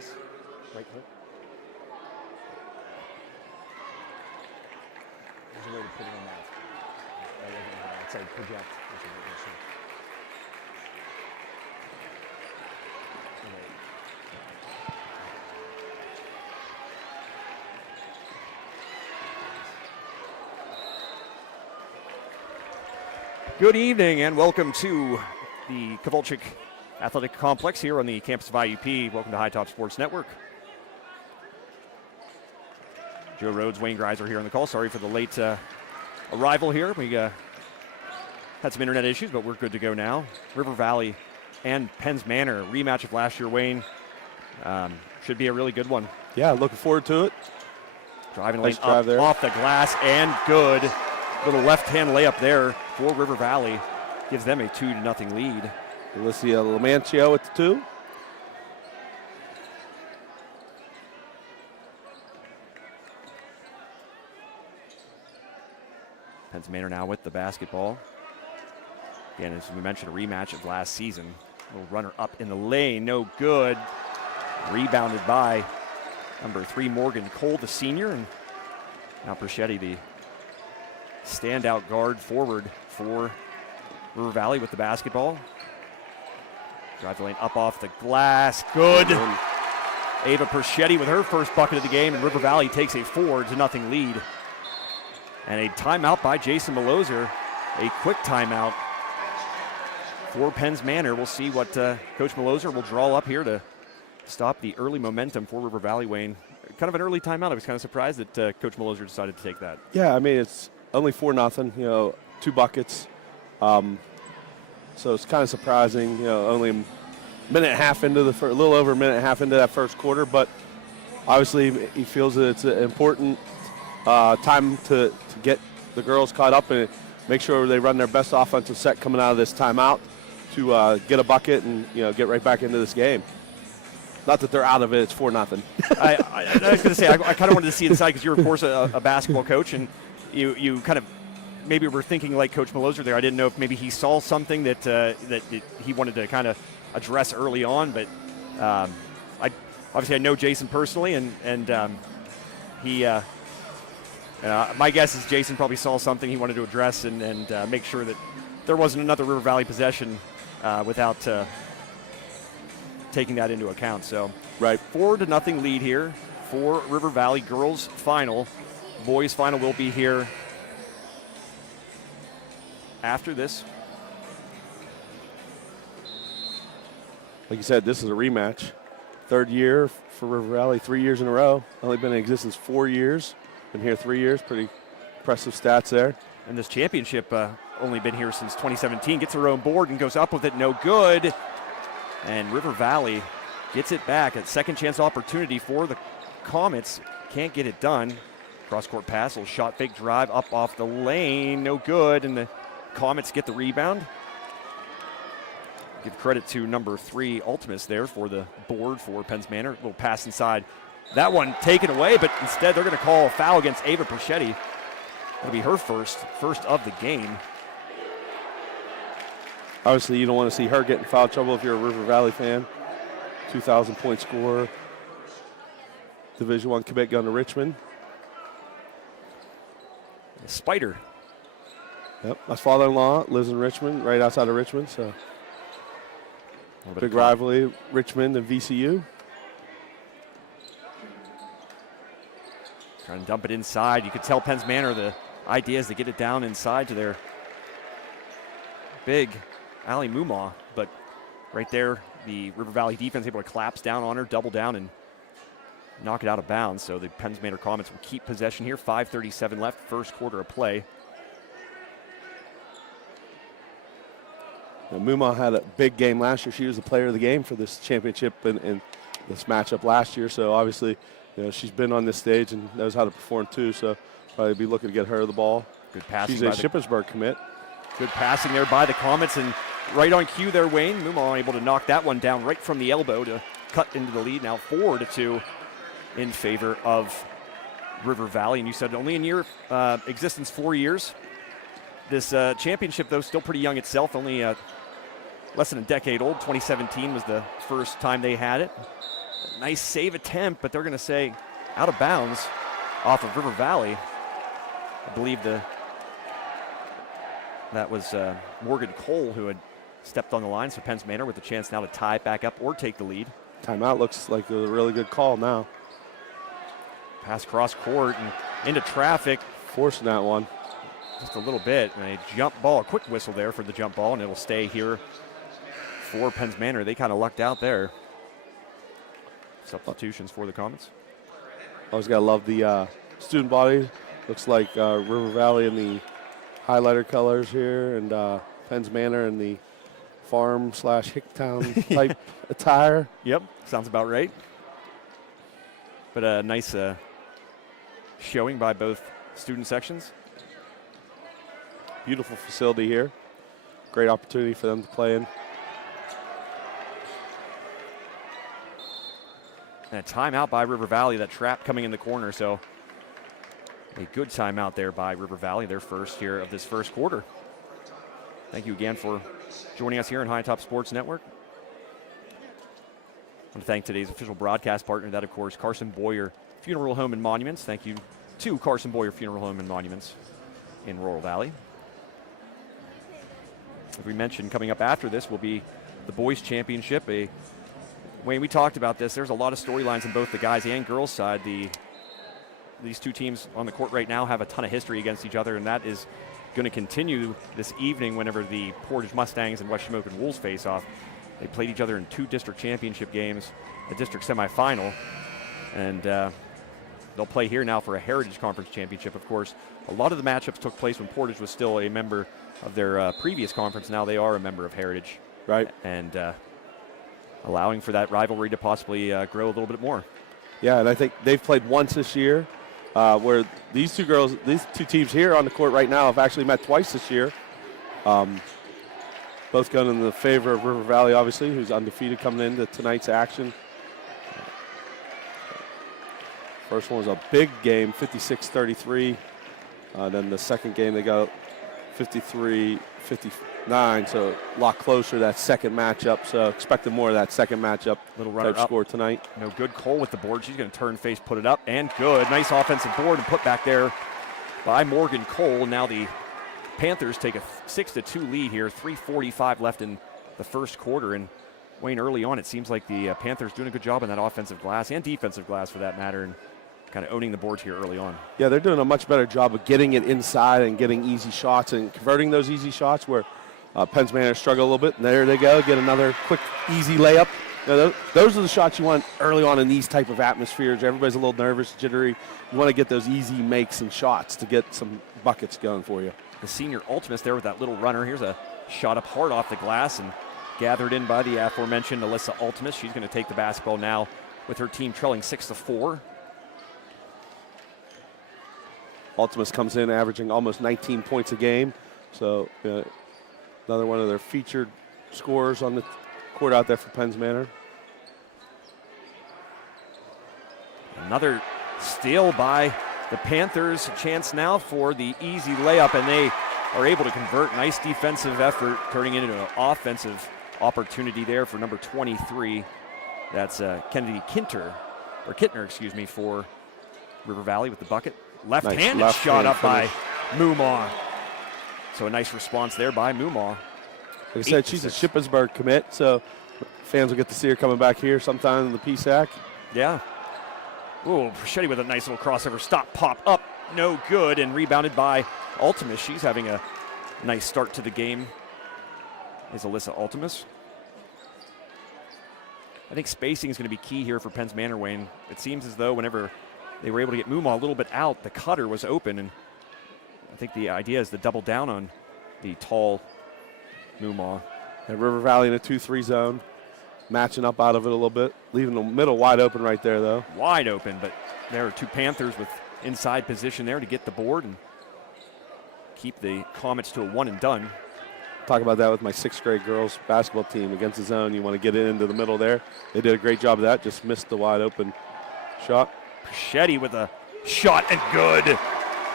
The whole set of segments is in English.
this? Right click? There's a way to put it on that. It's like project. Good evening and welcome to the Kovalchik Athletic Complex here on the campus of IUP. Welcome to High Top Sports Network. Joe Rhodes, Wayne Greiser here on the call. Sorry for the late arrival here. We had some internet issues, but we're good to go now. River Valley and Penns Manor, rematch of last year, Wayne. Should be a really good one. Yeah, looking forward to it. Driving lane up there. Off the glass and good. Little left-hand layup there for River Valley. Gives them a 2-0 lead. Alicia Lamancio at the 2. Penns Manor now with the basketball. Again, as we mentioned, a rematch of last season. Little runner up in the lane, no good. Rebounded by number 3, Morgan Cole, the senior. And now Perschetti, the standout guard forward for River Valley with the basketball. Drive the lane up off the glass. Good. Ava Perschetti with her first bucket of the game, and River Valley takes a 4-0 lead. And a timeout by Jason Maloser. A quick timeout for Penns Manor. We'll see what Coach Maloser will draw up here to stop the early momentum for River Valley, Wayne. Kind of an early timeout. I was kind of surprised that Coach Maloser decided to take that. Yeah, I mean, it's only 4-0, 2 buckets. So it's kind of surprising, only a minute and a half into a little over a minute and a half into that first quarter, but obviously he feels that it's an important time to get the girls caught up and make sure they run their best offensive set coming out of this timeout to get a bucket and, get right back into this game. Not that they're out of it, it's 4-0. I was going to say, I kind of wanted to see inside because you're, of course, a basketball coach, and you kind of maybe were thinking like Coach Maloser there. I didn't know if maybe he saw something that he wanted to kind of address early on, but I know Jason personally, and he my guess is Jason probably saw something he wanted to address and make sure that there wasn't another River Valley possession without taking that into account. So, right, 4-0 lead here for River Valley. Girls final, boys final will be here after this. Like you said, this is a rematch. Third year for River Valley, 3 years in a row. Only been in existence 4 years. Been here 3 years. Pretty impressive stats there. And this championship only been here since 2017. Gets her own board and goes up with it. No good. And River Valley gets it back. A second chance opportunity for the Comets. Can't get it done. Cross-court pass, little shot fake drive up off the lane. No good. And the Comets get the rebound. Give credit to number 3, Ultimus there for the board for Penns Manor. Little pass inside. That one taken away, but instead they're going to call a foul against Ava Perschetti. That'll be her first of the game. Obviously, you don't want to see her get in foul trouble if you're a River Valley fan. 2,000-point scorer. Division I commit going to Richmond. Spider. Yep, my father-in-law lives in Richmond, right outside of Richmond, so big rivalry, Richmond and VCU. Trying to dump it inside. You could tell Penns Manor the idea is to get it down inside to their big Ali Mumah, but right there, the River Valley defense able to collapse down on her, double down, and knock it out of bounds. So the Penns Manor Comets will keep possession here. 5:37 left, first quarter of play. Now, Mumah had a big game last year. She was the player of the game for this championship and this matchup last year. So obviously, she's been on this stage and knows how to perform too. So probably be looking to get her the ball. Good passing. She's a Shippensburg commit. Good passing there by the Comets, and right on cue there, Wayne. Mumah able to knock that one down right from the elbow to cut into the lead. Now 4-2 in favor of River Valley. And you said only in year existence 4 years. This championship, though, still pretty young itself. Only less than a decade old. 2017 was the first time they had it. Nice save attempt, but they're going to say out of bounds off of River Valley. I believe that was Morgan Cole who had stepped on the line, so Penns Manor with a chance now to tie it back up or take the lead. Timeout looks like a really good call now. Pass cross court and into traffic. Forcing that one. Just a little bit, and a jump ball, a quick whistle there for the jump ball, and it'll stay here for Penns Manor. They kind of lucked out there. Substitutions for the Comets. Always got to love the student body. Looks like River Valley in the highlighter colors here, and Penns Manor in the farm/Hicktown type attire. Yep, sounds about right. But a nice showing by both student sections. Beautiful facility here. Great opportunity for them to play in. And a timeout by River Valley, that trap coming in the corner, so a good timeout there by River Valley, their first here of this first quarter. Thank you again for joining us here on High Top Sports Network. I want to thank today's official broadcast partner, that of course, Carson Boyer Funeral Home and Monuments. Thank you to Carson Boyer Funeral Home and Monuments in Laurel Valley. As we mentioned, coming up after this will be the boys championship. Wayne, we talked about this. There's a lot of storylines in both the guys and girls side. These two teams on the court right now have a ton of history against each other, and that is going to continue this evening whenever the Portage Mustangs and West Shamokin Wolves face off. They played each other in 2 district championship games, a district semifinal, and they'll play here now for a Heritage Conference championship. Of course, a lot of the matchups took place when Portage was still a member of their previous conference. Now they are a member of Heritage. Right. And allowing for that rivalry to possibly grow a little bit more. Yeah, and I think they've played once this year, where these two teams here on the court right now have actually met twice this year. Both going in the favor of River Valley, obviously, who's undefeated coming into tonight's action. First one was a big game, 56-33. Then the second game they got 53-59, so a lot closer that second matchup. So expecting more of that second matchup. Little runner type up score tonight. No good. Cole with the board. She's going to turn face, put it up, and good. Nice offensive board and put back there by Morgan Cole. Now the Panthers take a 6-2 lead here. 3:45 left in the first quarter. And Wayne, early on, it seems like the Panthers doing a good job on that offensive glass and defensive glass for that matter, and kind of owning the boards here early on. Yeah, they're doing a much better job of getting it inside and getting easy shots and converting those easy shots where Penns Manor struggle a little bit. And there they go, get another quick, easy layup. You know, those are the shots you want early on in these type of atmospheres. Everybody's a little nervous, jittery. You want to get those easy makes and shots to get some buckets going for you. The senior ultimates there with that little runner. Here's a shot up hard off the glass and gathered in by the aforementioned Alyssa Ultimus. She's going to take the basketball now with her team trailing 6-4. Ultimus comes in averaging almost 19 points a game. So another one of their featured scorers on the court out there for Penns Manor. Another steal by the Panthers. A chance now for the easy layup, and they are able to convert. Nice defensive effort, turning it into an offensive opportunity there for number 23. That's Kennedy Kittner, for River Valley with the bucket. Left-handed nice shot up finish by Mumaw. So a nice response there by Mumaw. Like I said, she's a Shippensburg commit, so fans will get to see her coming back here sometime in the PSAC. Yeah. Ooh, Preschetti with a nice little crossover stop, pop up, no good, and rebounded by Ultimus. She's having a nice start to the game, is Alyssa Ultimus. I think spacing is going to be key here for Penns Manor, Wayne. It seems as though whenever they were able to get Mumaw a little bit out, the cutter was open, and I think the idea is to double down on the tall Mumaw. And River Valley in a 2-3 zone, matching up out of it a little bit, leaving the middle wide open right there, though. Wide open, but there are two Panthers with inside position there to get the board and keep the Comets to a one and done. Talk about that with my 6th grade girls basketball team against the zone. You want to get it into the middle there. They did a great job of that, just missed the wide open shot. Preschetti with a shot and good.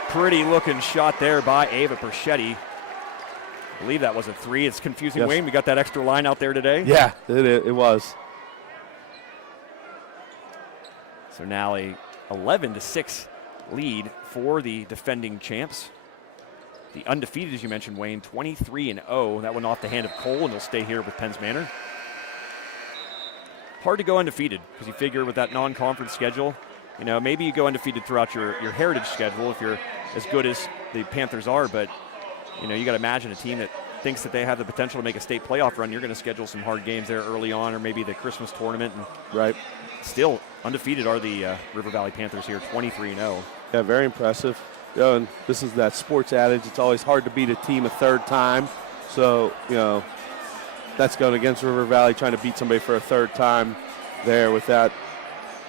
Pretty looking shot there by Ava Preschetti. I believe that was a 3. It's confusing, yes. Wayne. We got that extra line out there today. Yeah, it was. So now a 11-6 lead for the defending champs. The undefeated, as you mentioned, Wayne, 23-0. That went off the hand of Cole, and he'll stay here with Penns Manor. Hard to go undefeated because you figure with that non-conference schedule, maybe you go undefeated throughout your heritage schedule if you're as good as the Panthers are, but you got to imagine a team that thinks that they have the potential to make a state playoff run. You're going to schedule some hard games there early on, or maybe the Christmas tournament. And right. Still undefeated are the River Valley Panthers here, 23-0. Yeah, very impressive. And this is that sports adage. It's always hard to beat a team a third time. So, that's going against River Valley, trying to beat somebody for a third time there with that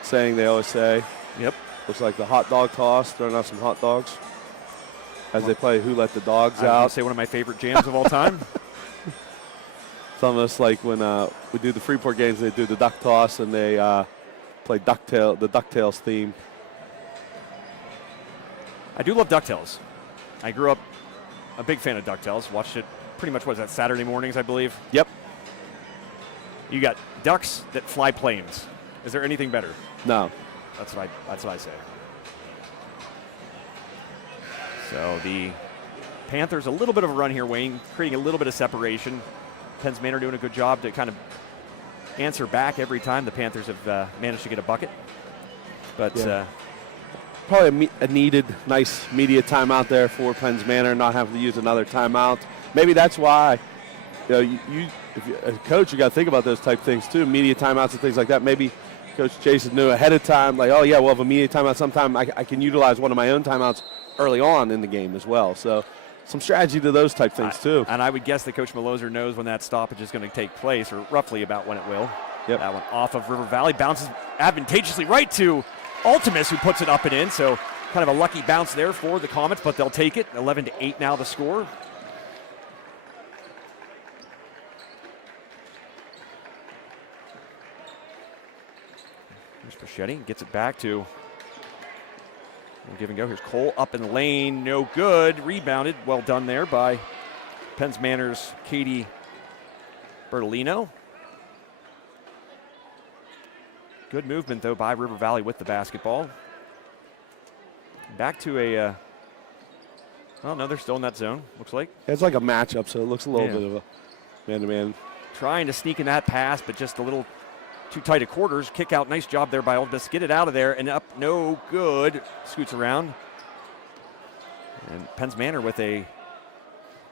saying they always say. Yep. Looks like the hot dog toss, throwing out some hot dogs as they play Who Let the Dogs I Out. would say one of my favorite jams of all time. It's almost like when we do the Freeport games, they do the duck toss and they play the DuckTales theme. I do love DuckTales. I grew up a big fan of DuckTales. Watched it pretty much, what was that, Saturday mornings, I believe? Yep. You got ducks that fly planes. Is there anything better? No. That's what I say. So the Panthers, a little bit of a run here, Wayne, creating a little bit of separation. Penns Manor doing a good job to kind of answer back every time the Panthers have managed to get a bucket. But probably a needed nice media timeout there for Penns Manor, not having to use another timeout. Maybe that's why, if you're a coach, you got to think about those type things too, media timeouts and things like that. Maybe Coach Jason knew ahead of time, like, oh yeah, we'll have a media timeout sometime. I can utilize one of my own timeouts early on in the game as well. So some strategy to those type things too. And I would guess that Coach Maloser knows when that stoppage is going to take place, or roughly about when it will. Yep. That one off of River Valley, bounces advantageously right to Ultimus, who puts it up and in. So kind of a lucky bounce there for the Comets, but they'll take it. 11-8 now the score. Here's Pachetti, gets it back to give and go. Here's Cole up in the lane, no good. Rebounded, well done there by Penns Manor's Katie Bertolino. Good movement, though, by River Valley with the basketball. Back to a, well, no, they're still in that zone, looks like. It's like a matchup, so it looks a little bit of a man-to-man. Trying to sneak in that pass, but just a little too tight at quarters. Kick out, nice job there by Old Miss. Get it out of there and up, no good. Scoots around. And Penns Manor with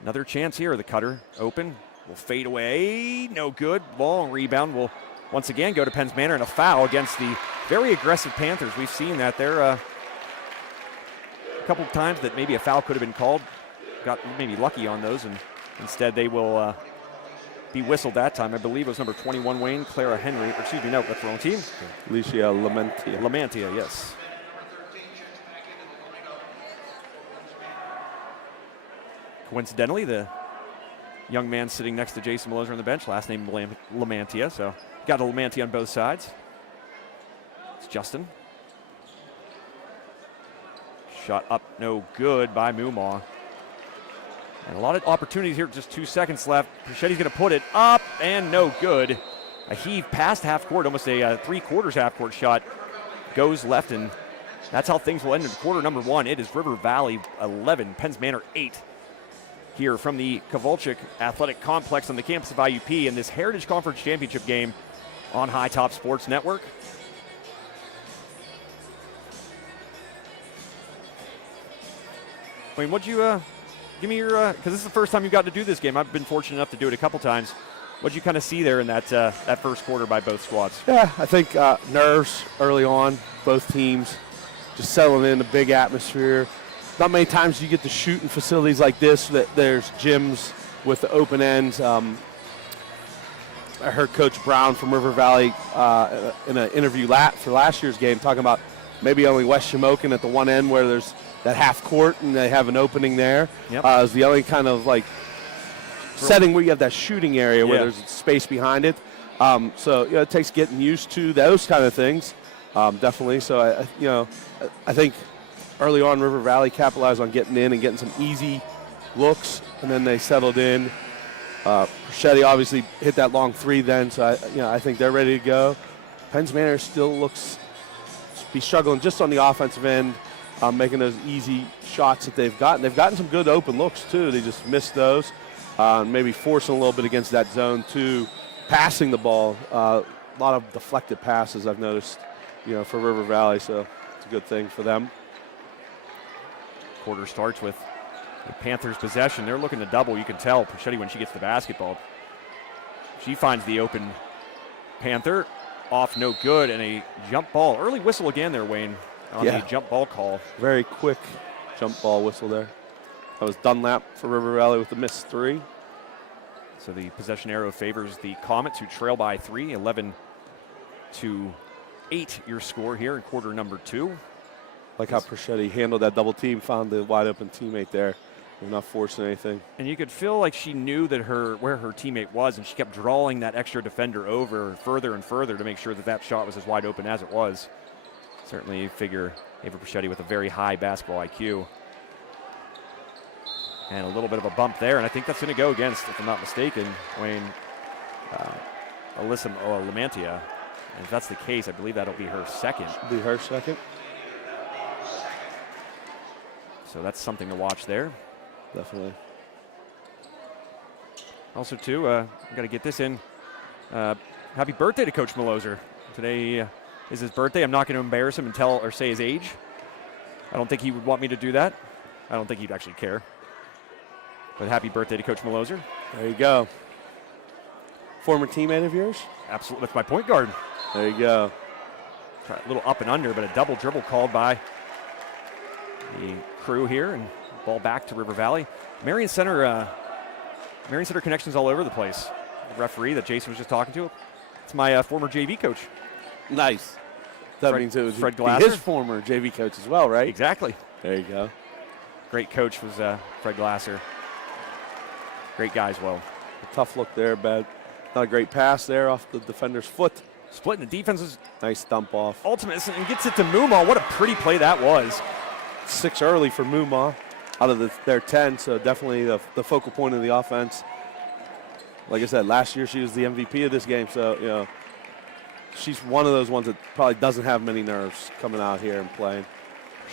another chance here. The cutter open, will fade away, no good. Long rebound will once again go to Penns Manor, and a foul against the very aggressive Panthers. We've seen that there a couple of times that maybe a foul could have been called. Got maybe lucky on those, and instead they will be whistled that time. I believe it was number 21, Wayne, Clara Henry. Or excuse me, no, that's the wrong team. Alicia Lamantia. Lamantia, yes. Coincidentally, the young man sitting next to Jason Maloser on the bench, last name Lamantia, so got a Lamantia on both sides. It's Justin. Shot up, no good by Mumaw. And a lot of opportunities here, just 2 seconds left. Pachetti's going to put it up, and no good. A heave past half court, almost a three-quarters half court shot. Goes left, and that's how things will end in quarter number one. It is River Valley 11, Penns Manor 8. Here from the Kovalchik Athletic Complex on the campus of IUP in this Heritage Conference Championship game on High Top Sports Network. Wayne, what'd you give me your, because this is the first time you got to do this game. I've been fortunate enough to do it a couple times. What'd you kind of see there in that that first quarter by both squads? Yeah, I think nerves early on, both teams just settling in a big atmosphere. Not many times you get to shoot in facilities like this that there's gyms with the open ends. I heard Coach Brown from River Valley in an interview for last year's game talking about maybe only West Shamokin at the one end where there's that half court and they have an opening there. Yep. Is the only kind of like setting where you have that shooting area where there's space behind it. So it takes getting used to those kind of things, definitely. So I think early on River Valley capitalized on getting in and getting some easy looks, and then they settled in. Pachetti obviously hit that long three then, so I think they're ready to go. Penns Manor still looks be struggling just on the offensive end, making those easy shots that they've gotten. They've gotten some good open looks, too. They just missed those. Maybe forcing a little bit against that zone, too. Passing the ball. A lot of deflected passes I've noticed, for River Valley, so it's a good thing for them. Quarter starts with the Panthers' possession. They're looking to double. You can tell Portage when she gets the basketball. She finds the open Panther. Off, no good, and a jump ball. Early whistle again there, Wayne, on the jump ball call. Very quick jump ball whistle there. That was Dunlap for River Valley with the missed 3. So the possession arrow favors the Comets, who trail by 3, 11-8 your score here in quarter number 2. Like how Portage handled that double team, found the wide open teammate there. They're not forcing anything. And you could feel like she knew that where her teammate was, and she kept drawing that extra defender over further and further to make sure that shot was as wide open as it was. Certainly you figure Ava Portage with a very high basketball IQ. And a little bit of a bump there, and I think that's going to go against, if I'm not mistaken, Wayne, Alyssa Lamantia. And if that's the case, I believe that'll be her second. Should be her second. So that's something to watch there. Definitely. Also, too, I've got to get this in. Happy birthday to Coach Maloser. Today is his birthday. I'm not going to embarrass him and tell or say his age. I don't think he would want me to do that. I don't think he'd actually care. But happy birthday to Coach Maloser. There you go. Former teammate of yours? Absolutely. That's my point guard. There you go. Try a little up and under, but a double dribble called by the crew here, and ball back to River Valley. Marion Center connections all over the place. The referee that Jason was just talking to, it's my former JV coach. Nice. That means it was Fred Glasser. His former JV coach as well, right? Exactly. There you go. Great coach was Fred Glasser. Great guy as well. A tough look there, bad. Not a great pass there off the defender's foot. Splitting the defense is nice dump off. Ultimate, and gets it to Muma. What a pretty play that was. 6 early for Muma out of their 10, so definitely the focal point of the offense. Like I said, last year she was the MVP of this game, so she's one of those ones that probably doesn't have many nerves coming out here and playing.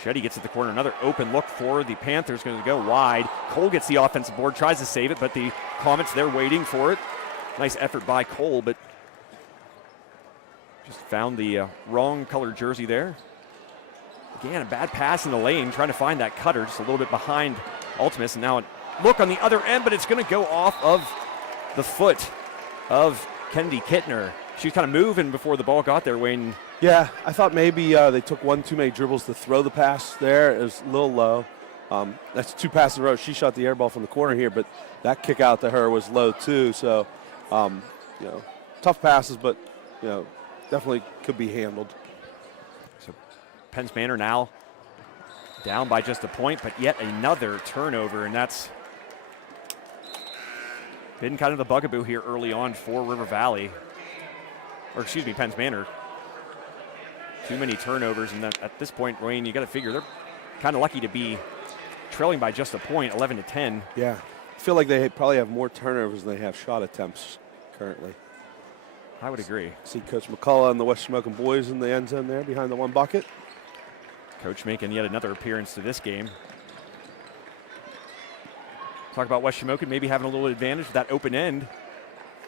Shetty gets at the corner. Another open look for the Panthers, going to go wide. Cole gets the offensive board, tries to save it, but the Comets, they're waiting for it. Nice effort by Cole, but just found the wrong colored jersey there. Again, a bad pass in the lane, trying to find that cutter, just a little bit behind Ultimus, and now a look on the other end, but it's going to go off of the foot of Kennedy Kittner. She was kind of moving before the ball got there, Wayne. Yeah, I thought maybe they took one too many dribbles to throw the pass there. It was a little low. That's 2 passes in a row. She shot the air ball from the corner here, but that kick out to her was low too. So, tough passes, but, definitely could be handled. So Penn's Manor now down by just a point, but yet another turnover, and that's been kind of the bugaboo here early on for River Valley. Or excuse me, Penn's Manor. Too many turnovers, and at this point, Wayne, you got to figure they're kind of lucky to be trailing by just a point, 11-10. Yeah, I feel like they probably have more turnovers than they have shot attempts currently. I would agree. See Coach McCullough and the West Shamokin boys in the end zone there behind the one bucket. Coach making yet another appearance to this game. Talk about West Shamokin maybe having a little advantage with that open end.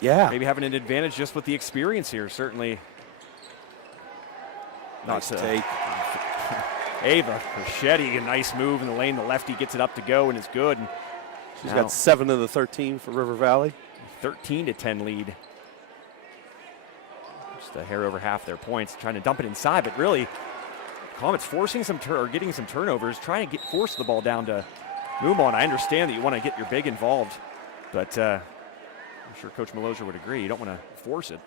Yeah. Maybe having an advantage just with the experience here, certainly. Nice take. Ava Porchetti, a nice move in the lane. The lefty gets it up to go and is good. And she's got 7 of the 13 for River Valley. 13-10 lead. Just a hair over half their points. Trying to dump it inside, but really, Comets forcing some getting some turnovers, trying to force the ball down to Mumon. I understand that you want to get your big involved, but I'm sure Coach Maloser would agree. You don't want to force it.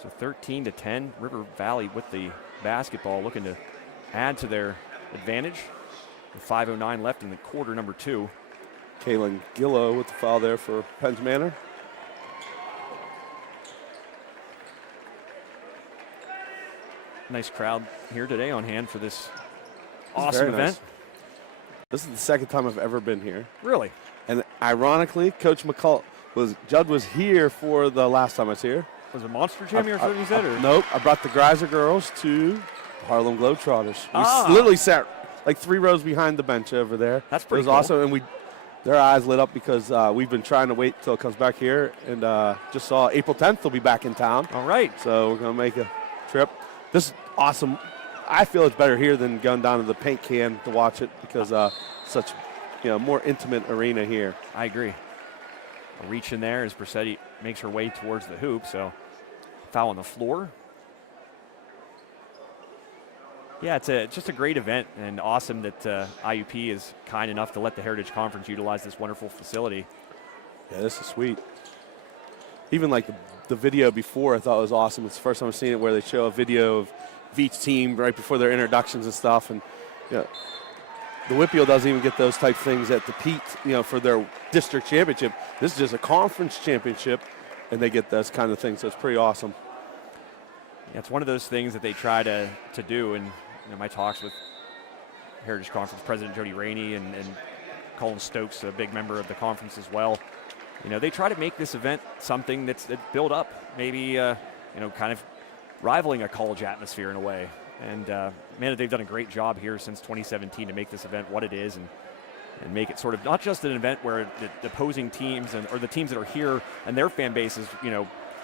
So 13-10, River Valley with the basketball, looking to add to their advantage. With 5:09 left in the quarter number 2. Kaylin Gillo with the foul there for Penn's Manor. Nice crowd here today on hand for this awesome event. Nice. This is the second time I've ever been here. Really? And ironically, Coach Judd was here for the last time I was here. Was it Monster Jam or something you said? Or? Nope. I brought the Greiser girls to Harlem Globetrotters. Ah. We literally sat like 3 rows behind the bench over there. That's pretty It was cool. awesome, and their eyes lit up because we've been trying to wait till it comes back here, and just saw April 10th they'll be back in town. All right. So we're going to make a trip. This is awesome. I feel it's better here than going down to the paint can to watch it because such more intimate arena here. I agree. A reach in there as Persetti makes her way towards the hoop, so foul on the floor. Yeah, it's just a great event and awesome that IUP is kind enough to let the Heritage Conference utilize this wonderful facility. Yeah, this is sweet. Even like the video before I thought was awesome. It's the first time I've seen it where they show a video of each team right before their introductions and stuff. And the Whitfield doesn't even get those type things at the Pete, for their district championship. This is just a conference championship, and they get those kind of things. So it's pretty awesome. Yeah, it's one of those things that they try to do. And my talks with Heritage Conference President Jody Rainey and Colin Stokes, a big member of the conference as well. They try to make this event something that's built up, maybe kind of rivaling a college atmosphere in a way. And man, they've done a great job here since 2017 to make this event what it is and make it sort of not just an event where the opposing teams or the teams that are here and their fan bases,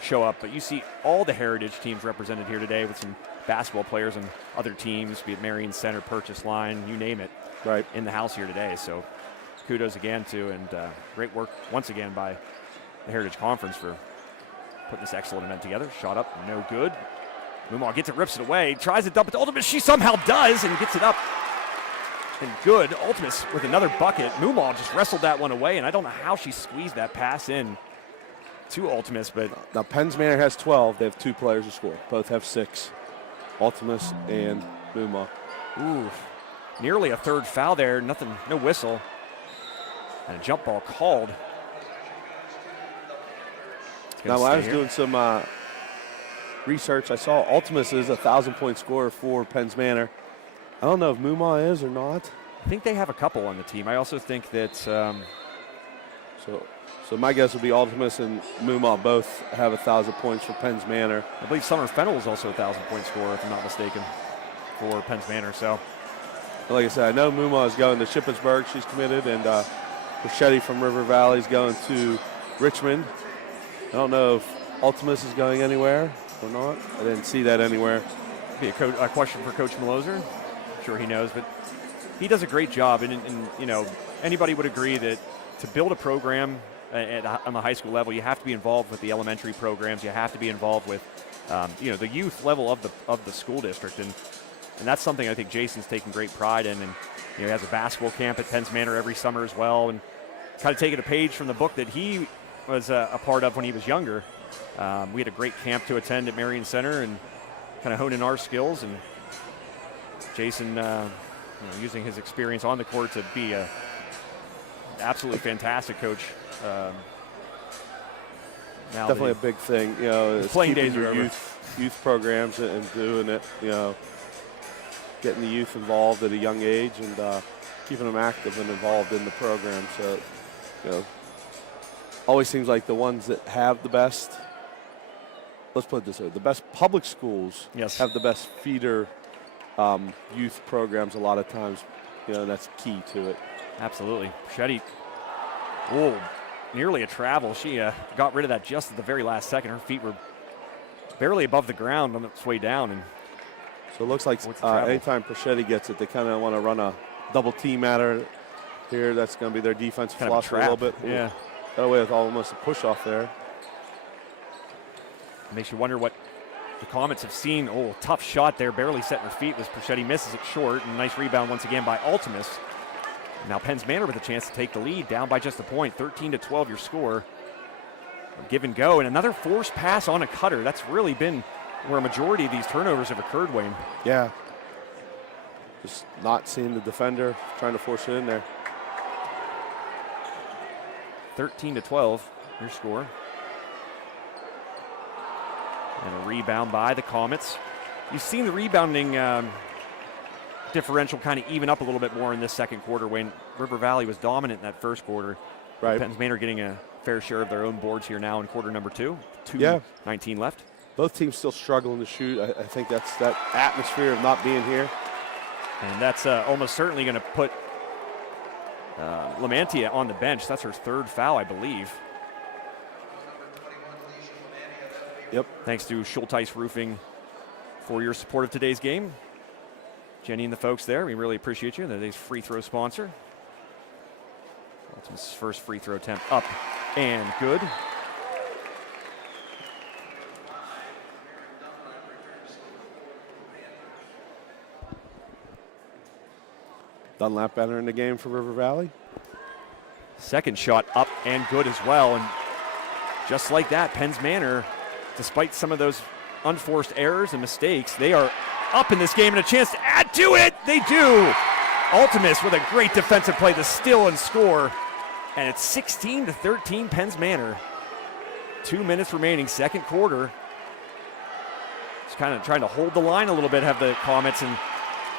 show up, but you see all the Heritage teams represented here today with some basketball players and other teams, be it Marion Center, Purchase Line, you name it, right in the house here today. So kudos again to, and great work once again by the Heritage Conference for putting this excellent event together. Shot up, no good. Mumal gets it, rips it away, tries to dump it to Ultimus. She somehow does and gets it up. And good. Ultimus with another bucket. Mumal just wrestled that one away, and I don't know how she squeezed that pass in to Ultimus, but now Penns Manor has 12. They have 2 players to score. Both have 6. Ultimus and Mumal. Ooh, nearly a third foul there. Nothing, no whistle. And a jump ball called. Now, when I was doing some research, I saw Ultimus is a 1,000-point scorer for Penns Manor. I don't know if Mumal is or not. I think they have a couple on the team. I also think that. So my guess would be Ultimus and Mumal both have 1,000 points for Penns Manor. I believe Summer Fennell is also a 1,000-point scorer, if I'm not mistaken, for Penns Manor. So, like I said, I know Mumal is going to Shippensburg. She's committed, and Persetti from River Valley is going to Richmond. I don't know if Ultimus is going anywhere or not. I didn't see that anywhere. Be a question for Coach Malloser. I'm sure he knows, but he does a great job. And anybody would agree that to build a program on the high school level, you have to be involved with the elementary programs. You have to be involved with, the youth level of the school district, and that's something I think Jason's taking great pride in. And he has a basketball camp at Penns Manor every summer as well, and kind of taking a page from the book that he was a part of when he was younger. We had a great camp to attend at Marion Center and kind of hone in our skills. And Jason, using his experience on the court to be a absolutely fantastic coach. Now definitely a big thing, is playing keeping days are your over. youth programs and doing it, getting the youth involved at a young age and keeping them active and involved in the program. So, always seems like the ones that have the best, let's put it this way, the best public schools have the best feeder youth programs a lot of times. That's key to it. Absolutely. Shetty, nearly a travel. She got rid of that just at the very last second. Her feet were barely above the ground on its way down. And so it looks like anytime Persetti gets it, they kind of want to run a double team at her here. That's going to be their defensive philosophy a little bit. Yeah. Got away with almost a push off there. Makes you wonder what the Comets have seen. Tough shot there, barely setting her feet as Persetti misses it short. And nice rebound once again by Ultimus. Now Penns Manor with a chance to take the lead, down by just a point, 13-12 your score. Give and go, and another forced pass on a cutter. That's really been where a majority of these turnovers have occurred, Wayne. Yeah. Just not seeing the defender, trying to force it in there. 13-12 your score. And a rebound by the Comets. You've seen the rebounding differential kind of even up a little bit more in this second quarter when River Valley was dominant in that first quarter. Right. Penns Manor getting a fair share of their own boards here now in quarter number 2. 2:19 left. Both teams still struggling to shoot. I think that's that atmosphere of not being here. And that's almost certainly going to put Lamantia on the bench. That's her 3rd foul, I believe. Yep. Thanks to Schulteis Roofing for your support of today's game. Jenny and the folks there, we really appreciate you. They're today's free throw sponsor. Ultimate's first free throw attempt up and good. Dunlap entering the game for River Valley. Second shot up and good as well. And just like that, Penns Manor, despite some of those unforced errors and mistakes, they are up in this game and a chance to add to it. They do. Ultimus with a great defensive play to steal and score. And it's 16-13 Penns Manor. 2 minutes remaining, second quarter. Just kind of trying to hold the line a little bit, have the Comets. And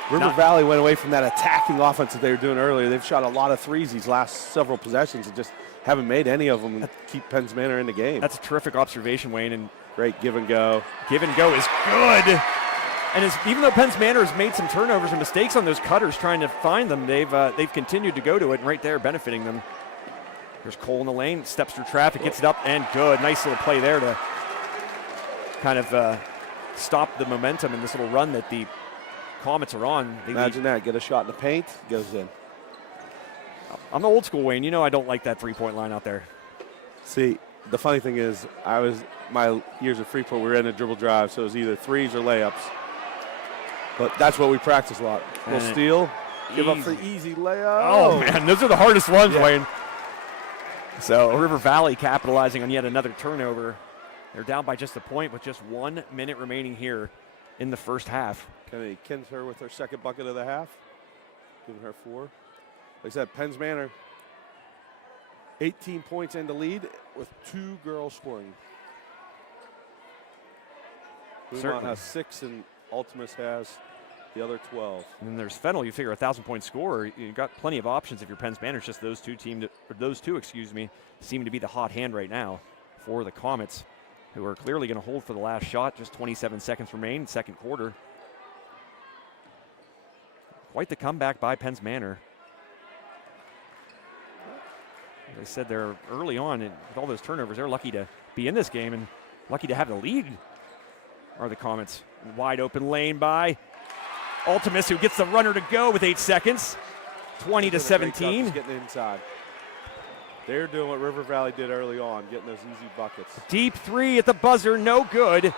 River Valley went away from that attacking offense that they were doing earlier. They've shot a lot of threes these last several possessions and just haven't made any of them keep Penns Manor in the game. That's a terrific observation, Wayne. And great give and go. Give and go is good. And even though Penns Manor has made some turnovers and mistakes on those cutters trying to find them, they've continued to go to it, and right there benefiting them. There's Cole in the lane, steps through traffic, gets it up, and good. Nice little play there to kind of stop the momentum in this little run that the Comets are on. Imagine that. Get a shot in the paint, goes in. I'm the old school, Wayne. You know I don't like that three-point line out there. See, the funny thing is, my years of Freeport, we were in a dribble drive, so it was either threes or layups. But that's what we practice a lot. We'll steal, give up the easy layup. Oh, man, those are the hardest ones, Wayne. So River Valley capitalizing on yet another turnover. They're down by just a point with just 1 minute remaining here in the first half. Kennedy kins her with her second bucket of the half, giving her 4. Like I said, Penns Manor, 18 points in the lead with 2 girls scoring. Vermont has 6 and Ultimus has the other 12. And then there's Fennel. You figure a 1,000-point scorer. You've got plenty of options if you're Penns Manor. It's just those two seem to be the hot hand right now for the Comets, who are clearly going to hold for the last shot. Just 27 seconds remain, second quarter. Quite the comeback by Penns Manor. As I said, they're early on, and with all those turnovers, they're lucky to be in this game and lucky to have the lead. Are the Comets. Wide open lane by Ultimus, who gets the runner to go with 8 seconds. 20-17. Getting inside. They're doing what River Valley did early on, getting those easy buckets. Deep 3 at the buzzer, no good.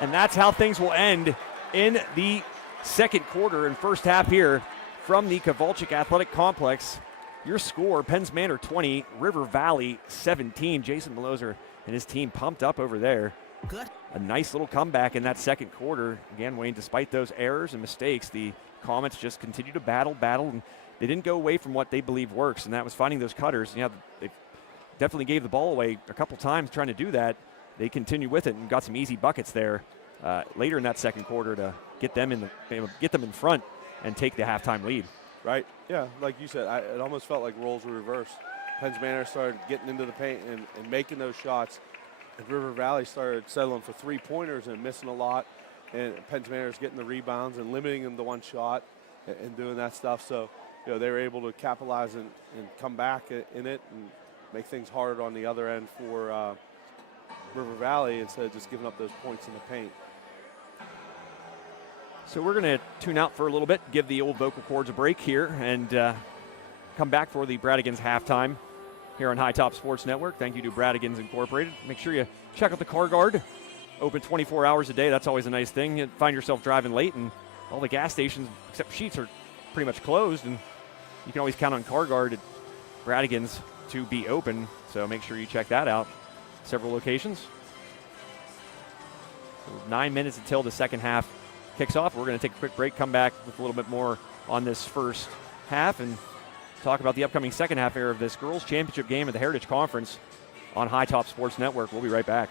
And that's how things will end in the second quarter and first half here from the Kowalczyk Athletic Complex. Your score, Penns Manor 20, River Valley 17. Jason Maloser and his team pumped up over there. Good. A nice little comeback in that second quarter. Again, Wayne, despite those errors and mistakes, the Comets just continue to battle, and they didn't go away from what they believe works, and that was finding those cutters. Yeah, they definitely gave the ball away a couple times trying to do that. They continued with it and got some easy buckets there later in that second quarter to get them in front and take the halftime lead. Right. Yeah, like you said, it almost felt like roles were reversed. Penns Manor started getting into the paint and making those shots. And River Valley started settling for three-pointers and missing a lot. And Penns Manor's getting the rebounds and limiting them to one shot and doing that stuff. So, they were able to capitalize and come back in it and make things hard on the other end for River Valley instead of just giving up those points in the paint. So we're going to tune out for a little bit, give the old vocal cords a break here, and come back for the Bradigans halftime here on High Top Sports Network. Thank you to Bradigans Incorporated. Make sure you check out the Car Guard. Open 24 hours a day. That's always a nice thing. You find yourself driving late, and all the gas stations, except Sheetz, are pretty much closed, and you can always count on Car Guard at Bradigans to be open. So make sure you check that out. Several locations. 9 minutes until the second half kicks off. We're going to take a quick break, come back with a little bit more on this first half, and talk about the upcoming second half here of this girls' championship game at the Heritage Conference on High Top Sports Network. We'll be right back.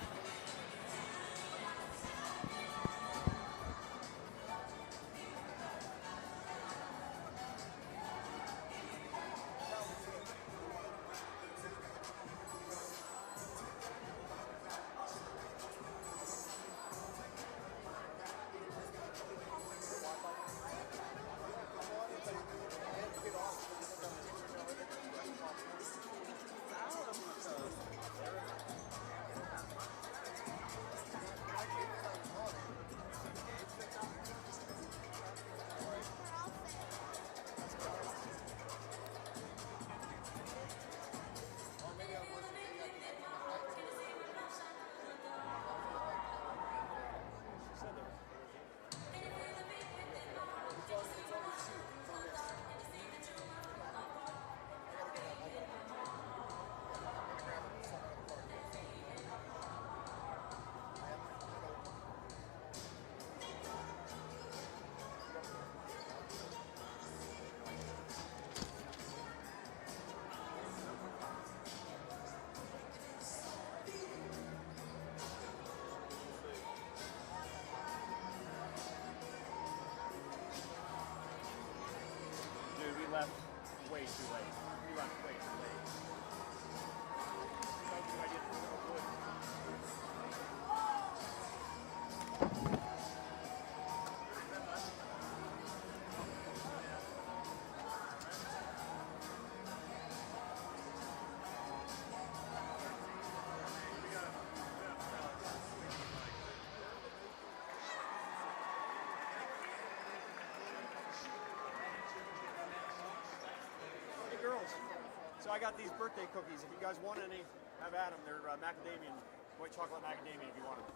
got these birthday cookies. If you guys want any, have at them. They're macadamia, white chocolate macadamia if you want them.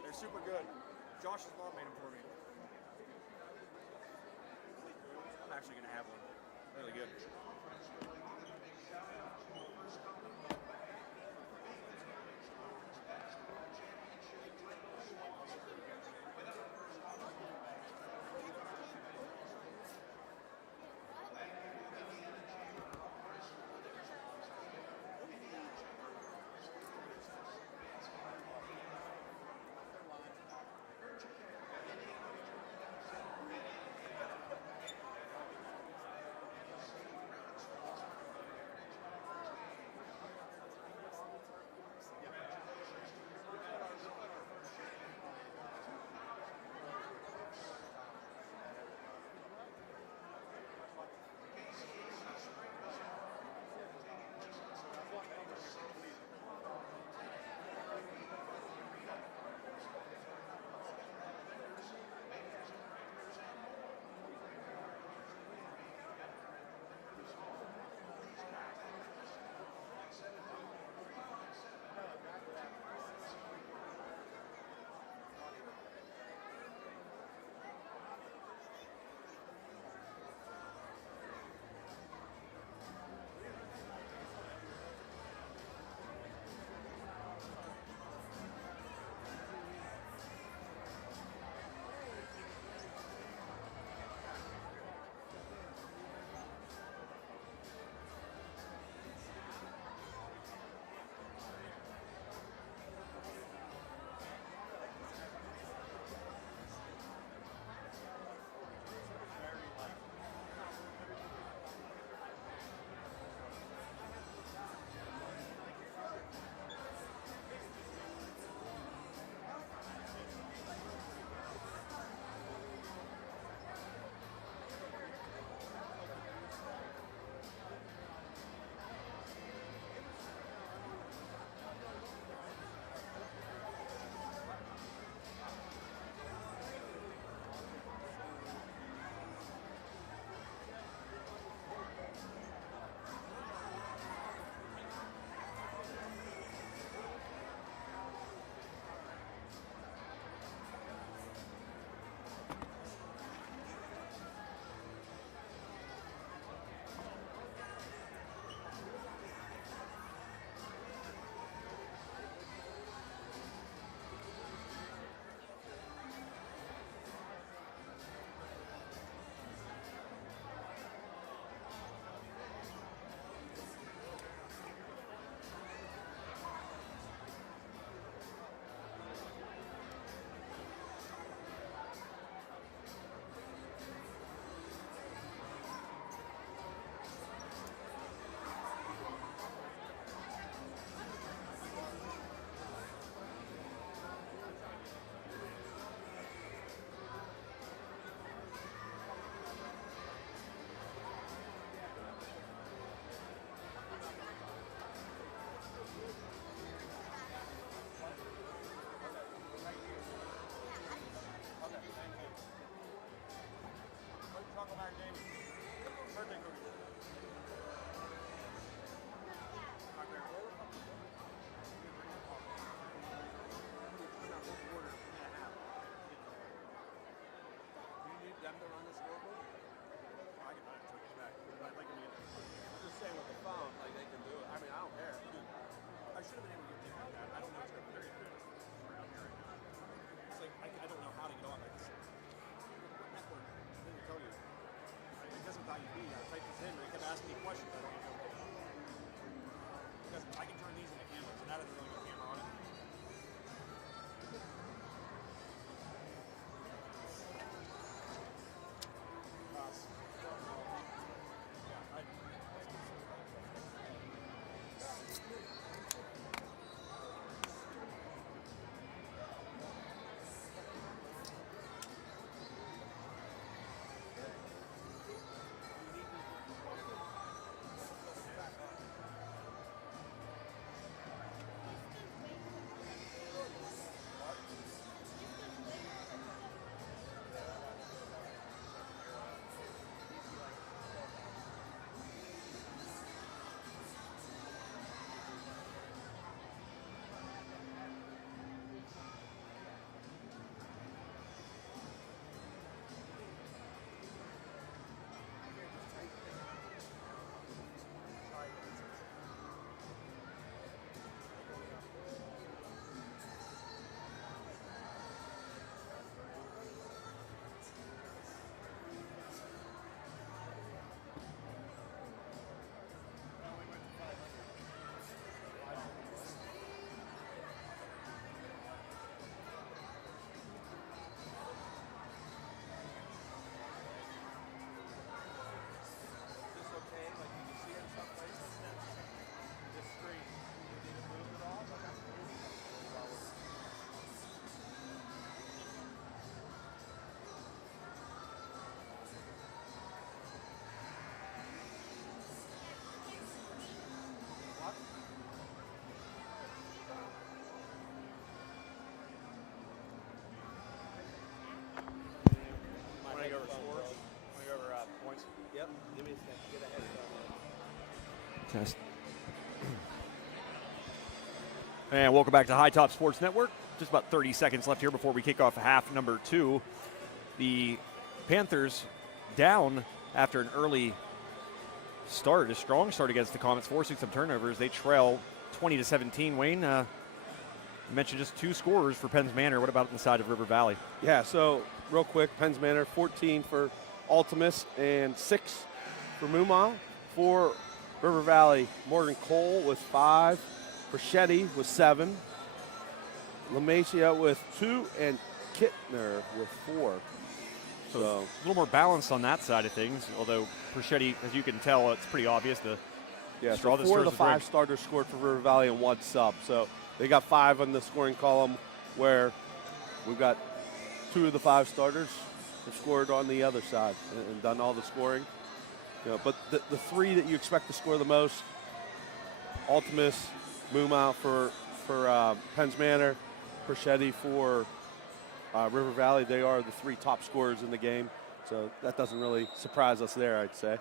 They're super good. Josh's mom made them for me. I'm actually going to have one. Really good. Test. And welcome back to High Top Sports Network. Just about 30 seconds left here before we kick off half number 2. The Panthers down after an early start, a strong start against the Comets, forcing some turnovers. They trail 20-17. Wayne, you mentioned just 2 scorers for Penns Manor. What about on the side of River Valley? Yeah, so real quick, Penns Manor, 14 for Ultimus and 6 for Muma. For River Valley, Morgan Cole with 5, Perchetti with 7, Lamacia with 2, and Kittner with 4. So a little more balanced on that side of things, although Perchetti, as you can tell, it's pretty obvious the straw so that 4 of stirs the the 5 drink. starters scored for River Valley and 1 sub. So they got 5 on the scoring column, where we've got 2 of the 5 starters have scored on the other side and done all the scoring. But the 3 that you expect to score the most, Ultimus, Muma for Penns Manor, Perchetti for River Valley, they are the 3 top scorers in the game. So that doesn't really surprise us there, I'd say.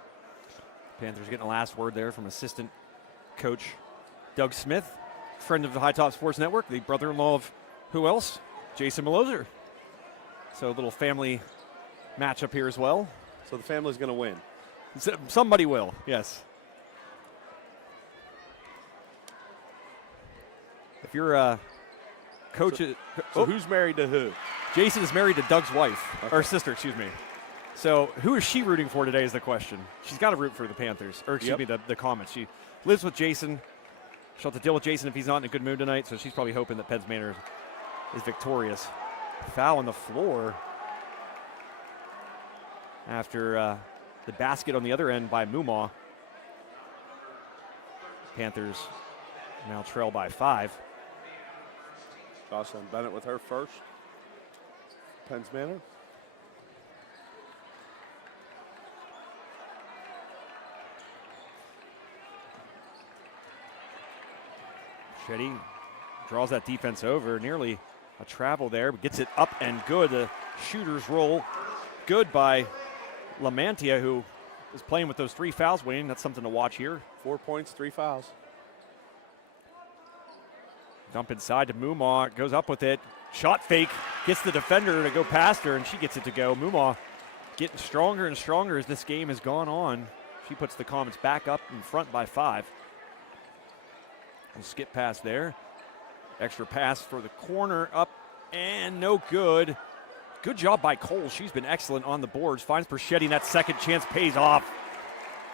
Panthers getting the last word there from assistant coach Doug Smith, friend of the High Top Sports Network, the brother-in-law of who else? Jason Maloser. So a little family matchup here as well. So the family's going to win. Somebody will, yes. If you're a coach, So who's married to who? Jason is married to Doug's wife, Okay. or sister, excuse me. So who is she rooting for today is the question. She's got to root for the Panthers, or excuse me, the Comets. She lives with Jason. She'll have to deal with Jason if he's not in a good mood tonight, so she's probably hoping that Penns Manor is victorious. Foul on the floor after the basket on the other end by Muma. Panthers now trail by 5. Jocelyn Bennett with her first. Penns Manor. Shetty draws that defense over, nearly a travel there, but gets it up and good. The shooter's roll good by Lamantia, who is playing with those 3 fouls, Wayne. That's something to watch here. 4 points, 3 fouls. Dump inside to Muma, goes up with it. Shot fake, gets the defender to go past her, and she gets it to go. Muma getting stronger and stronger as this game has gone on. She puts the Comets back up in front by 5. We'll skip past there. Extra pass for the corner, up and no good. Good job by Cole. She's been excellent on the boards. Finds Perchetti, and that second chance pays off.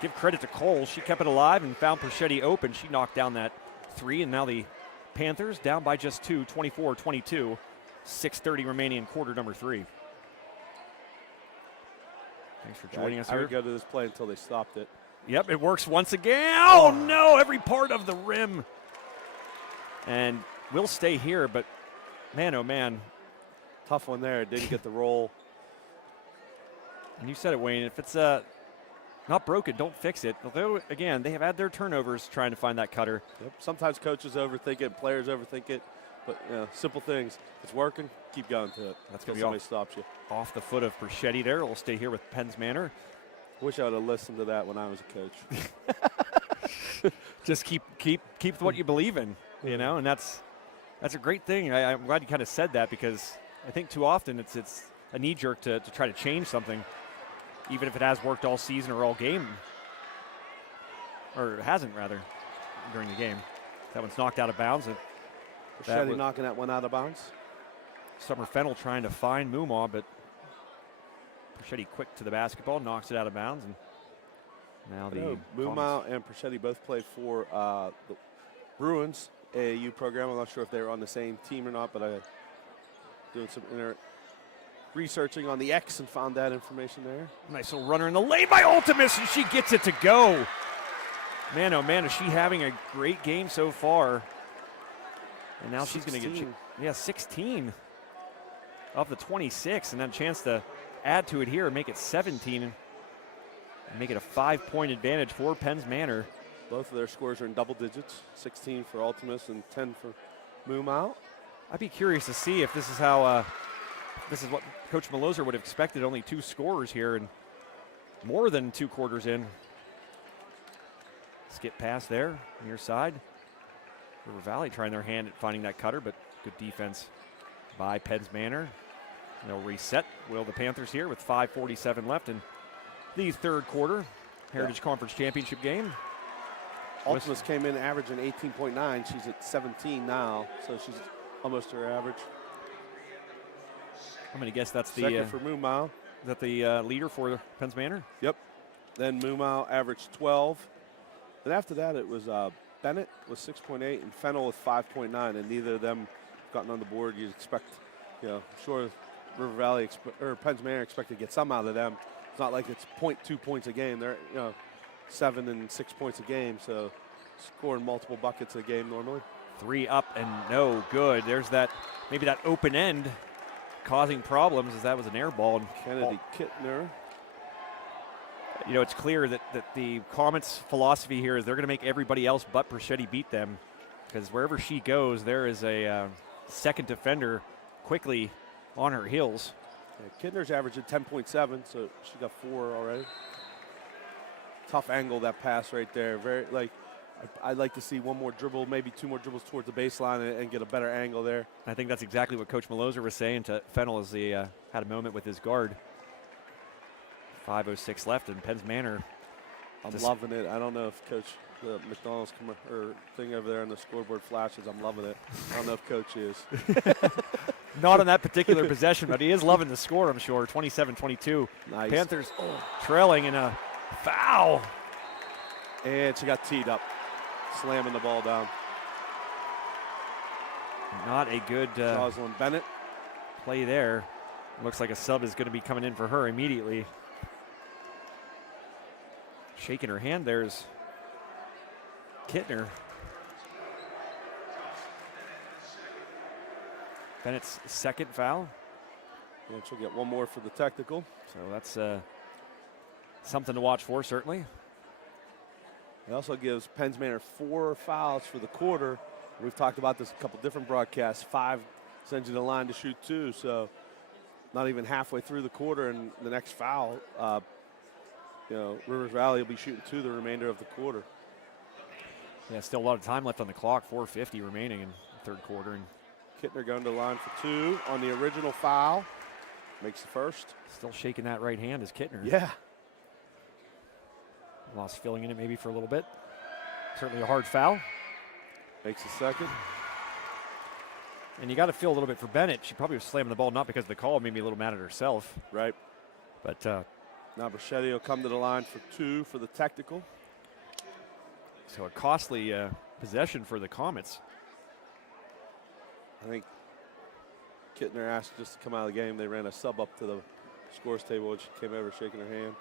Give credit to Cole. She kept it alive and found Perchetti open. She knocked down that 3, and now the Panthers down by just 2, 24-22. 6:30 remaining in quarter number 3. Thanks for joining us I here. would go to this play until they stopped it. Yep, it works once again. Oh, no, every part of the rim. And we'll stay here, but man, oh, man. Tough one there. Didn't get the roll. And you said it, Wayne. If it's not broken, don't fix it. Although, again, they have had their turnovers trying to find that cutter. Yep. Sometimes coaches overthink it, players overthink it. But, simple things. It's working. Keep going to it. That's Until going to be somebody stops you. off the foot of Perchetti there. We'll stay here with Penns Manor. Wish I would have listened to that when I was a coach. Just keep what you believe in, and that's a great thing. I'm glad you kind of said that, because I think too often it's a knee jerk to try to change something, even if it has worked all season or all game, or it hasn't rather during the game. That one's knocked out of bounds. Perchetti knocking that one out of bounds. Summer Fennell trying to find Muma, but Perchetti quick to the basketball, knocks it out of bounds, and now the Muma and Perchetti both played for the Bruins AAU program. I'm not sure if they were on the same team or not, but I doing some researching on the X and found that information there. Nice little runner in the lane by Ultimus, and she gets it to go. Man, oh man, is she having a great game so far. And now she's going to get 16 of the 26, and then a chance to add to it here and make it 17 and make it a 5-point advantage for Penns Manor. Both of their scores are in double digits, 16 for Ultimus and 10 for Muma. I'd be curious to see if this is how this is what Coach Maloser would have expected, only 2 scorers here and more than 2 quarters in. Skip pass there, near side. River Valley trying their hand at finding that cutter, but good defense by Penns Manor. They'll reset, will the Panthers here with 5:47 left in the third quarter. Heritage Conference Championship game. Ultimus came in averaging 18.9. She's at 17 now, so she's almost her average. I'm going to guess that's the second for Mumau. Is that the leader for Penns Manor? Yep. Then Mumau averaged 12. Then after that, it was Bennett with 6.8 and Fennel with 5.9, and neither of them gotten on the board. You'd expect, I'm sure River Valley or Penns Manor expect to get some out of them. It's not like it's 0.2 points a game. They're 7 and 6 points a game, so scoring multiple buckets a game normally. 3 up and no good. There's maybe that open end causing problems, as that was an air ball. And Kennedy Kittner. It's clear that the Comets' philosophy here is they're going to make everybody else but Perchetti beat them, because wherever she goes, there is a second defender quickly on her heels. Yeah, Kittner's averaging 10.7, so she got 4 already. Tough angle, that pass right there. I'd like to see one more dribble, maybe 2 more dribbles towards the baseline and get a better angle there. I think that's exactly what Coach Maloser was saying to Fennel as he had a moment with his guard. 5:06 left, and Penns Manor. I'm loving it. I don't know if Coach the McDonald's thing over there on the scoreboard flashes. I'm loving it. I don't know if Coach is. Not on that particular possession, but he is loving the score, I'm sure. 27-22. Nice. Panthers trailing in a foul. And she got teed up, slamming the ball down. Not a good Jocelyn Bennett play there. Looks like a sub is going to be coming in for her immediately. Shaking her hand, there's Kittner. Bennett's second foul. And she'll get one more for the technical. So that's something to watch for, certainly. It also gives Penns Manor 4 fouls for the quarter. We've talked about this a couple different broadcasts. 5 sends you to the line to shoot 2, so not even halfway through the quarter, and the next foul, Rivers Valley will be shooting 2 the remainder of the quarter. Yeah, still a lot of time left on the clock. 4:50 remaining in the third quarter. And Kittner going to the line for 2 on the original foul. Makes the first. Still shaking that right hand is Kittner. Yeah. Lost feeling in it maybe for a little bit. Certainly a hard foul. Makes the second. And you got to feel a little bit for Bennett. She probably was slamming the ball not because of the call, maybe a little mad at herself. Right. But now Breschetti will come to the line for 2 for the technical. So a costly possession for the Comets. I think Kittner asked just to come out of the game. They ran a sub up to the scores table, which came over shaking her hand.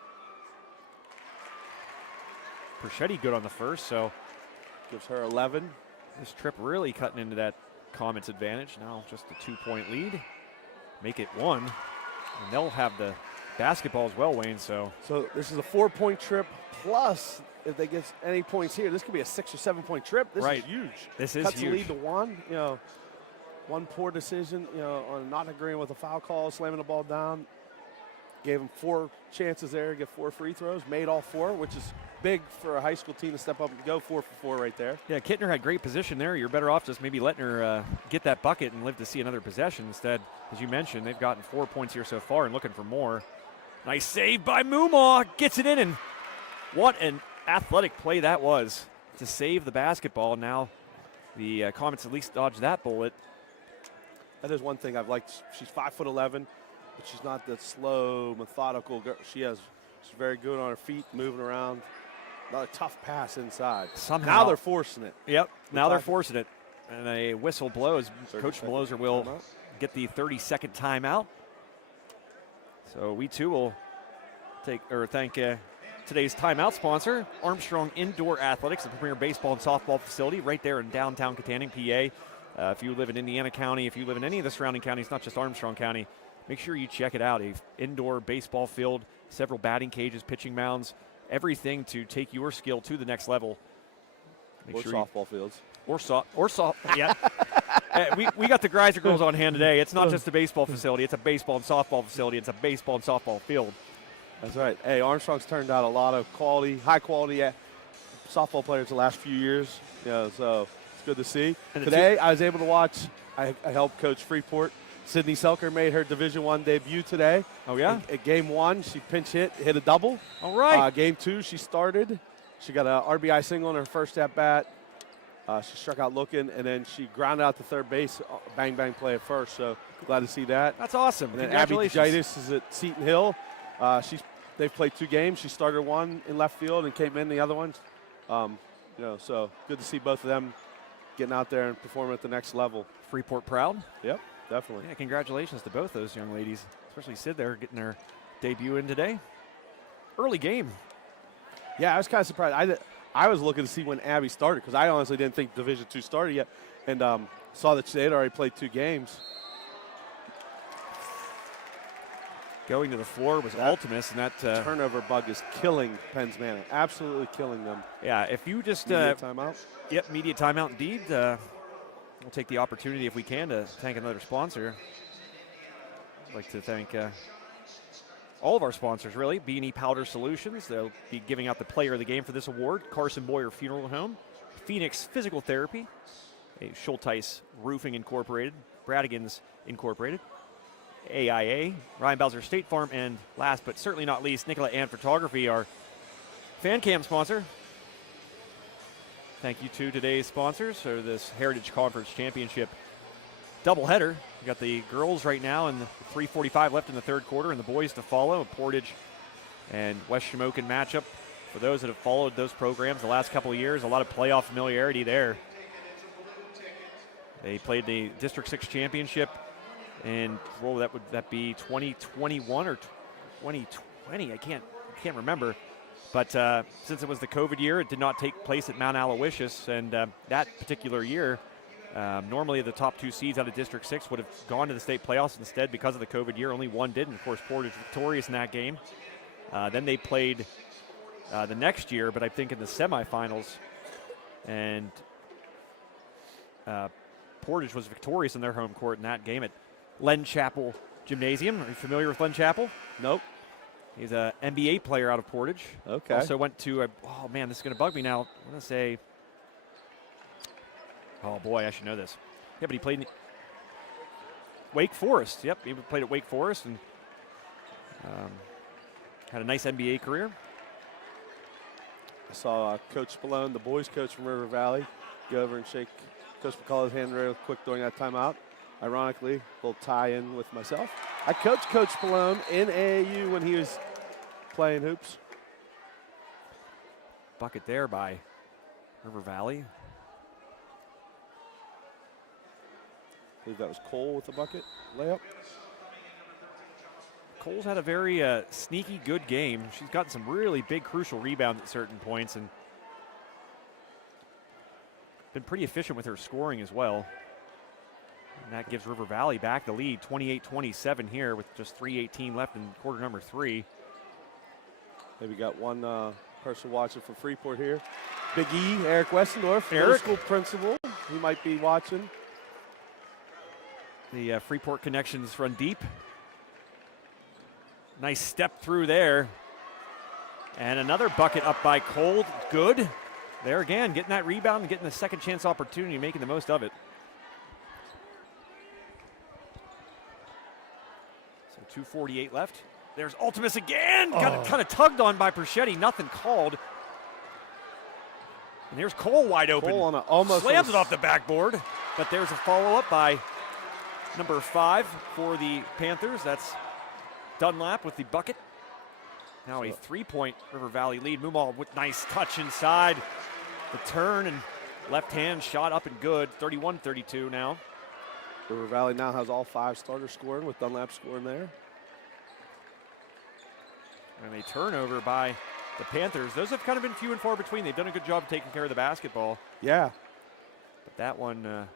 Perchetti good on the first, so gives her 11. This trip really cutting into that Comets advantage. Now just a 2-point lead. Make it 1. And they'll have the basketball as well, Wayne. So this is a 4-point trip, plus if they get any points here, this could be a 6 or 7 point trip. This is huge. This is Cuts huge. the lead to 1. One poor decision, on not agreeing with a foul call, slamming the ball down. Gave them 4 chances there, get 4 free throws, made all 4, which is big for a high school team to step up and go 4 for 4 right there. Yeah, Kittner had great position there. You're better off just maybe letting her get that bucket and live to see another possession. Instead, as you mentioned, they've gotten 4 points here so far and looking for more. Nice save by Mumaw. Gets it in, and what an athletic play that was to save the basketball. Now the Comets at least dodged that bullet. That is one thing I've liked. She's 5'11", but she's not that slow, methodical girl. She's very good on her feet, moving around. Not a tough pass inside. Somehow. Now they're forcing it. Yep, now they're forcing it. And a whistle blows. Coach Maloser will get the 30-second timeout. So we too will thank today's timeout sponsor, Armstrong Indoor Athletics, the premier baseball and softball facility right there in downtown Katanning, PA. If you live in Indiana County, if you live in any of the surrounding counties, not just Armstrong County, make sure you check it out. An indoor baseball field, several batting cages, pitching mounds, everything to take your skill to the next level. Softball fields. Yeah. We got the Greiser girls on hand today. It's not just a baseball facility. It's a baseball and softball facility. It's a baseball and softball field. That's right. Hey, Armstrong's turned out a lot of high quality softball players the last few years. So it's good to see. And Today, I was able to watch. I helped coach Freeport. Sydney Selker made her Division I debut today. Oh, yeah? At game 1, she pinch hit a double. All right. Game 2, she started. She got an RBI single in her first at bat. She struck out looking, and then she grounded out to third base. Bang, bang play at first. So glad to see that. That's awesome. And then Abby Congratulations. Gitis is at Seton Hill. They've played 2 games. She started one in left field and came in the other ones. So good to see both of them getting out there and performing at the next level. Freeport proud. Yep, definitely. Yeah, congratulations to both those young ladies, especially Sid there getting their debut in today. Early game. Yeah, I was kind of surprised. I was looking to see when Abby started because I honestly didn't think Division II started yet, and saw that they had already played 2 games. Going to the floor was Ultimus, and that turnover bug is killing Penn's Manor, absolutely killing them. Yeah, if you just media timeout. Yep, media timeout indeed. We'll take the opportunity if we can to thank another sponsor. I'd like to thank all of our sponsors, really. B&E Powder Solutions. They'll be giving out the player of the game for this award. Carson Boyer Funeral Home. Phoenix Physical Therapy. Schulteis Roofing Incorporated. Bradigans Incorporated. AIA. Ryan Bowser State Farm. And last but certainly not least, Nicola Ann Photography, our fan cam sponsor. Thank you to today's sponsors for this Heritage Conference Championship doubleheader. We got the girls right now and 3:45 left in the third quarter, and the boys to follow. A Portage and West Shamokin matchup. For those that have followed those programs the last couple of years, a lot of playoff familiarity there. They played the District 6 championship, and would that be 2021 or 2020? I can't remember. But since it was the COVID year, it did not take place at Mount Aloysius, and that particular year, normally the top 2 seeds out of District 6 would have gone to the state playoffs. Instead, because of the COVID year, only one did, and of course Portage victorious in that game. Then they played the next year, but I think in the semifinals, and Portage was victorious in their home court in that game at Len Chapel Gymnasium. Are you familiar with Len Chapel? Nope. He's an NBA player out of Portage. Okay. Also went to oh man, this is going to bug me now. I'm going to say, oh boy, I should know this. Yeah, but he played in Wake Forest. Yep, he played at Wake Forest and had a nice NBA career. I saw Coach Spallone, the boys coach from River Valley, go over and shake Coach McCullough's hand real quick during that timeout. Ironically, a little tie-in with myself. I coached Coach Spallone in AAU when he was playing hoops. Bucket there by River Valley. I believe that was Cole with the bucket layup. Cole's had a very sneaky good game. She's gotten some really big crucial rebounds at certain points and been pretty efficient with her scoring as well. And that gives River Valley back the lead, 28-27 here with just 3:18 left in quarter number 3. Maybe got one person watching from Freeport here. Big E, Eric Westendorf, middle Eric. school principal. He might be watching. The Freeport connections run deep. Nice step through there. And another bucket up by Cole. Good. There again, getting that rebound and getting the second chance opportunity, making the most of it. So 2:48 left. There's Ultimus again. Got kind of tugged on by Perchetti. Nothing called. And there's Cole wide open. Cole on a, almost slams it off the backboard. But there's a follow-up by number 5 for the Panthers. That's Dunlap with the bucket. Now a 3-point River Valley lead. Mumal with nice touch inside. The turn and left hand shot up and good. 31-32 now. River Valley now has all 5 starters scoring with Dunlap scoring there. And a turnover by the Panthers. Those have kind of been few and far between. They've done a good job of taking care of the basketball. Yeah. But that one.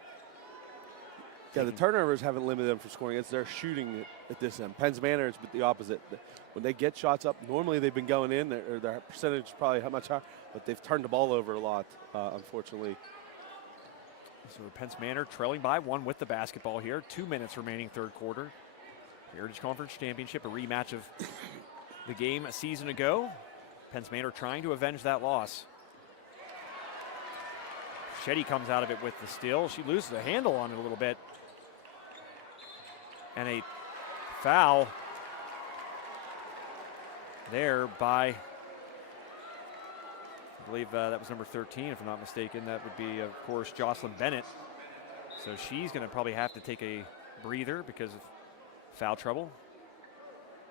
Yeah, the turnovers haven't limited them from scoring. It's their shooting at this end. Penn's Manor is the opposite. When they get shots up, normally they've been going in. Their percentage is probably how much higher, but they've turned the ball over a lot, unfortunately. So Penn's Manor trailing by 1 with the basketball here. 2 minutes remaining third quarter. Heritage Conference Championship, a rematch of the game a season ago. Penn's Manor trying to avenge that loss. Perchetti comes out of it with the steal. She loses the handle on it a little bit. And a foul there by, I believe that was number 13, if I'm not mistaken. That would be, of course, Jocelyn Bennett. So she's going to probably have to take a breather because of foul trouble.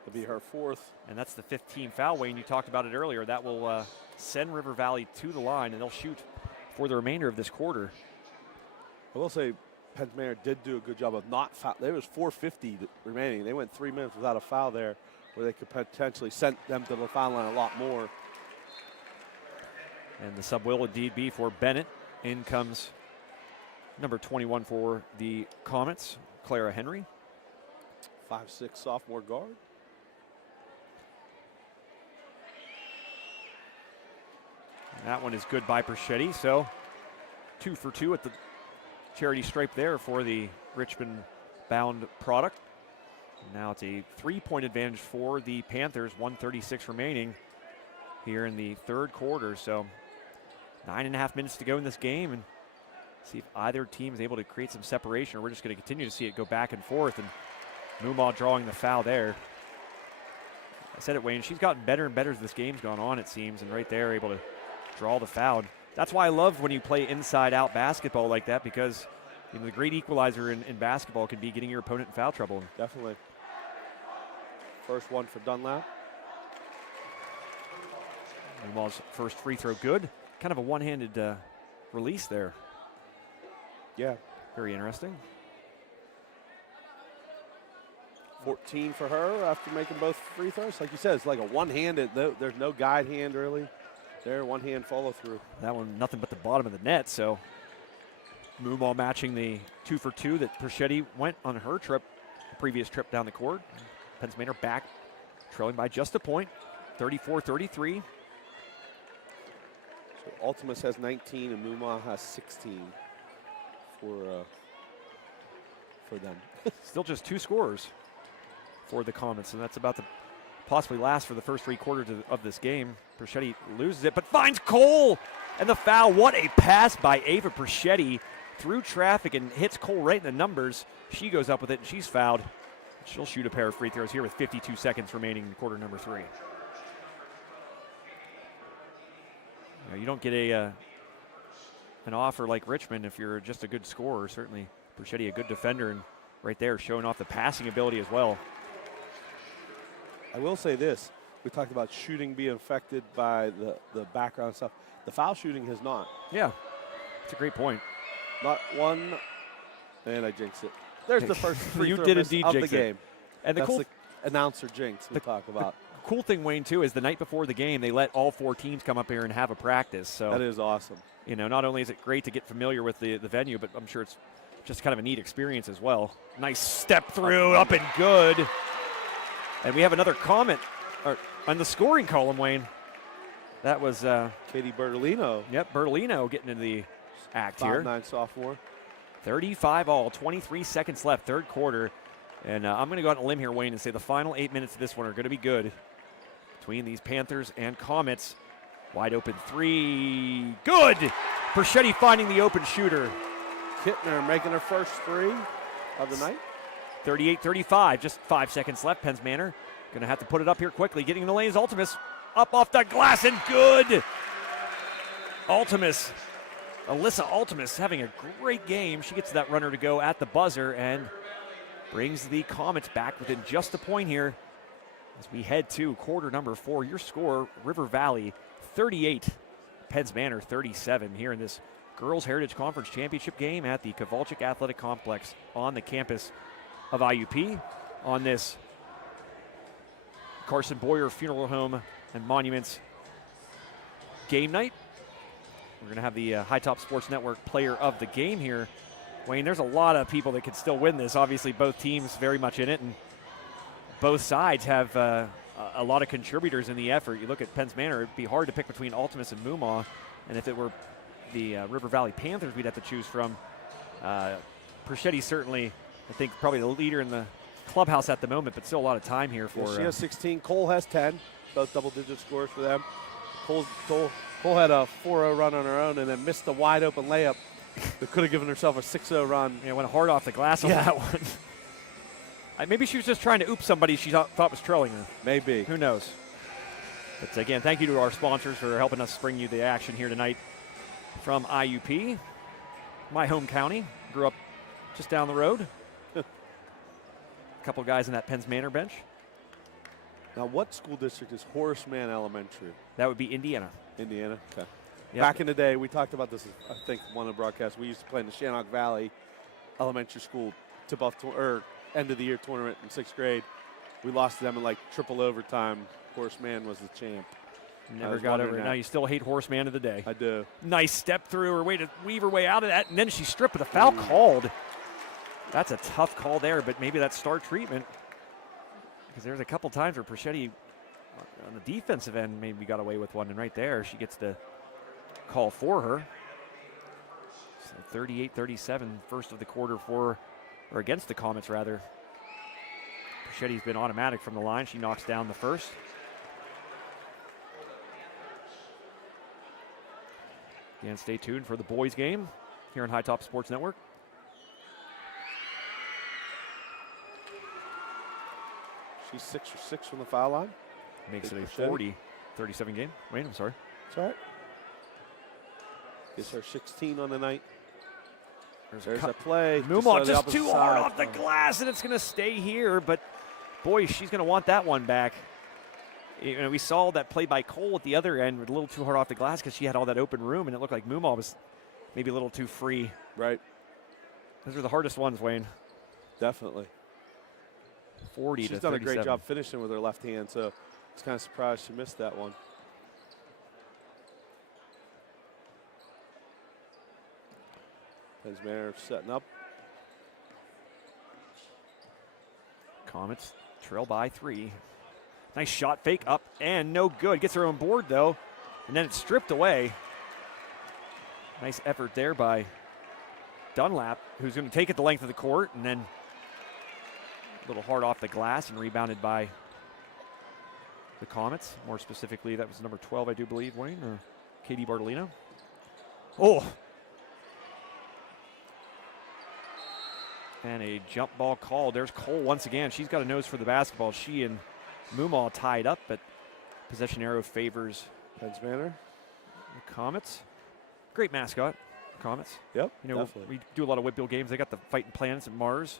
It'll be her 4th. And that's the 15th foul, Wayne. You talked about it earlier. That will send River Valley to the line, and they'll shoot for the remainder of this quarter. I will say Penn Manor did do a good job of not foul. There was 4:50 remaining. They went 3 minutes without a foul there, where they could potentially send them to the foul line a lot more. And the sub will indeed be for Bennett. In comes number 21 for the Comets, Clara Henry. 5'6" sophomore guard. And that one is good by Perchetti. So 2 for 2 at the charity stripe there for the Richmond-bound product. Now it's a 3-point advantage for the Panthers. 1:36 remaining here in the third quarter. So 9.5 minutes to go in this game, and see if either team is able to create some separation, or we're just going to continue to see it go back and forth. And Mumaw drawing the foul there. I said it, Wayne, she's gotten better and better as this game's gone on, it seems, and right there able to draw the foul. That's why I love when you play inside-out basketball like that, because the great equalizer in basketball can be getting your opponent in foul trouble. Definitely. First one for Dunlap. Mumaw's first free throw good. Kind of a one-handed release there. Yeah. Very interesting. 14 for her after making both free throws. Like you said, it's like a one-handed, there's no guide hand really. There, one-hand follow-through. That one, nothing but the bottom of the net, so Mumaw matching the 2 for 2 that Perchetti went on her trip, previous trip down the court. Penn Manor back, trailing by just a point, 34-33. So Ultimus has 19 and Mumaw has 16 for them. Still just 2 scorers for the Comets, and that's about to possibly last for the first 3 quarters of this game. Perchetti loses it, but finds Cole, and the foul. What a pass by Ava Perchetti through traffic and hits Cole right in the numbers. She goes up with it, and she's fouled. She'll shoot a pair of free throws here with 52 seconds remaining in quarter number 3. You don't get an offer like Richmond if you're just a good scorer. Certainly Perchetti a good defender, and right there showing off the passing ability as well. I will say this. We talked about shooting being affected by the background stuff. The foul shooting has not. Yeah, it's a great point. Not one, and I jinxed it. There's the first free You throw did miss indeed of jinx the it. game. And That's the announcer jinx we talk about. Cool thing, Wayne, too, is the night before the game, they let all 4 teams come up here and have a practice. So that is awesome. Not only is it great to get familiar with the venue, but I'm sure it's just kind of a neat experience as well. Nice step through, up and good. And we have another comment on the scoring column, Wayne. That was Katie Bertolino. Yep, Bertolino getting into the act here. 5'9" sophomore. 35 all, 23 seconds left, third quarter. And I'm going to go out on a limb here, Wayne, and say the final 8 minutes of this one are going to be good between these Panthers and Comets. Wide open 3. Good! Perchetti finding the open shooter. Kittner making her first 3 of the night. 38-35, just 5 seconds left. Penn Manor going to have to put it up here quickly. Getting in the lane is Ultimus. Up off the glass and good! Ultimus. Alyssa Ultimus having a great game. She gets that runner to go at the buzzer and brings the Comets back within just a point here as we head to quarter number 4. Your score, River Valley 38, Penn Manor 37 here in this Girls Heritage Conference Championship game at the Kovalchik Athletic Complex on the campus of IUP on this Carson Boyer Funeral Home and Monuments game night. We're going to have the High Top Sports Network player of the game here. Wayne, there's a lot of people that could still win this. Obviously, both teams very much in it, and both sides have a lot of contributors in the effort. You look at Penn Manor, it'd be hard to pick between Ultimus and Mumaw, and if it were the River Valley Panthers we'd have to choose from. Perchetti certainly, I think, probably the leader in the clubhouse at the moment, but still a lot of time here for. She has 16. Cole has 10. Both double-digit scores for them. Cole had a 4-0 run on her own and then missed the wide open layup that could have given herself a 6-0 run. Yeah, went hard off the glass on that one. Maybe she was just trying to oop somebody she thought was trolling her. Maybe. Who knows? But again, thank you to our sponsors for helping us bring you the action here tonight from IUP, my home county. Grew up just down the road. A couple guys in that Penns Manor bench. Now, what school district is Horace Mann Elementary? That would be Indiana. Indiana, okay. Yep. Back in the day, we talked about this, I think, one of the broadcasts. We used to play in the Shannock Valley Elementary School tip-off end of the year tournament in 6th grade. We lost to them in like triple overtime. Horace Mann was the champ. Never got over it. Now you still hate Horace Mann of the day. I do. Nice step through her way to weave her way out of that, and then she stripped with a foul called. That's a tough call there, but maybe that's star treatment. Because there's a couple times where Portage on the defensive end maybe got away with one, and right there she gets the call for her. So 38-37, first of the quarter for, or against the Comets rather. Portage's been automatic from the line. She knocks down the first. Again, stay tuned for the boys game here on High Top Sports Network. She's 6 for 6 from the foul line. Makes it a 40-37 game. Wait, I'm sorry. That's all right. Gets her 16 on the night. There's that play. Mumau just too hard off the glass, and it's going to stay here. But, boy, she's going to want that one back. You know, we saw that play by Cole at the other end with a little too hard off the glass because she had all that open room, and it looked like Mumau was maybe a little too free. Right. Those are the hardest ones, Wayne. Definitely. 40 to 37. She's done a great job finishing with her left hand, so I was kind of surprised she missed that one. Penns Manor setting up. Comets trail by 3. Nice shot fake up and no good. Gets her on board though, and then it's stripped away. Nice effort there by Dunlap, who's going to take it the length of the court, and then a little hard off the glass and rebounded by the Comets. More specifically, that was number 12, I do believe, Wayne, or Katie Bartolino. Oh! And a jump ball called. There's Cole once again. She's got a nose for the basketball. She and Mumau tied up, but possession arrow favors Penns Manor. The Comets. Great mascot, Comets. Yep, you know, definitely. we do a lot of Whitfield games. They got the Fighting Planets at Mars.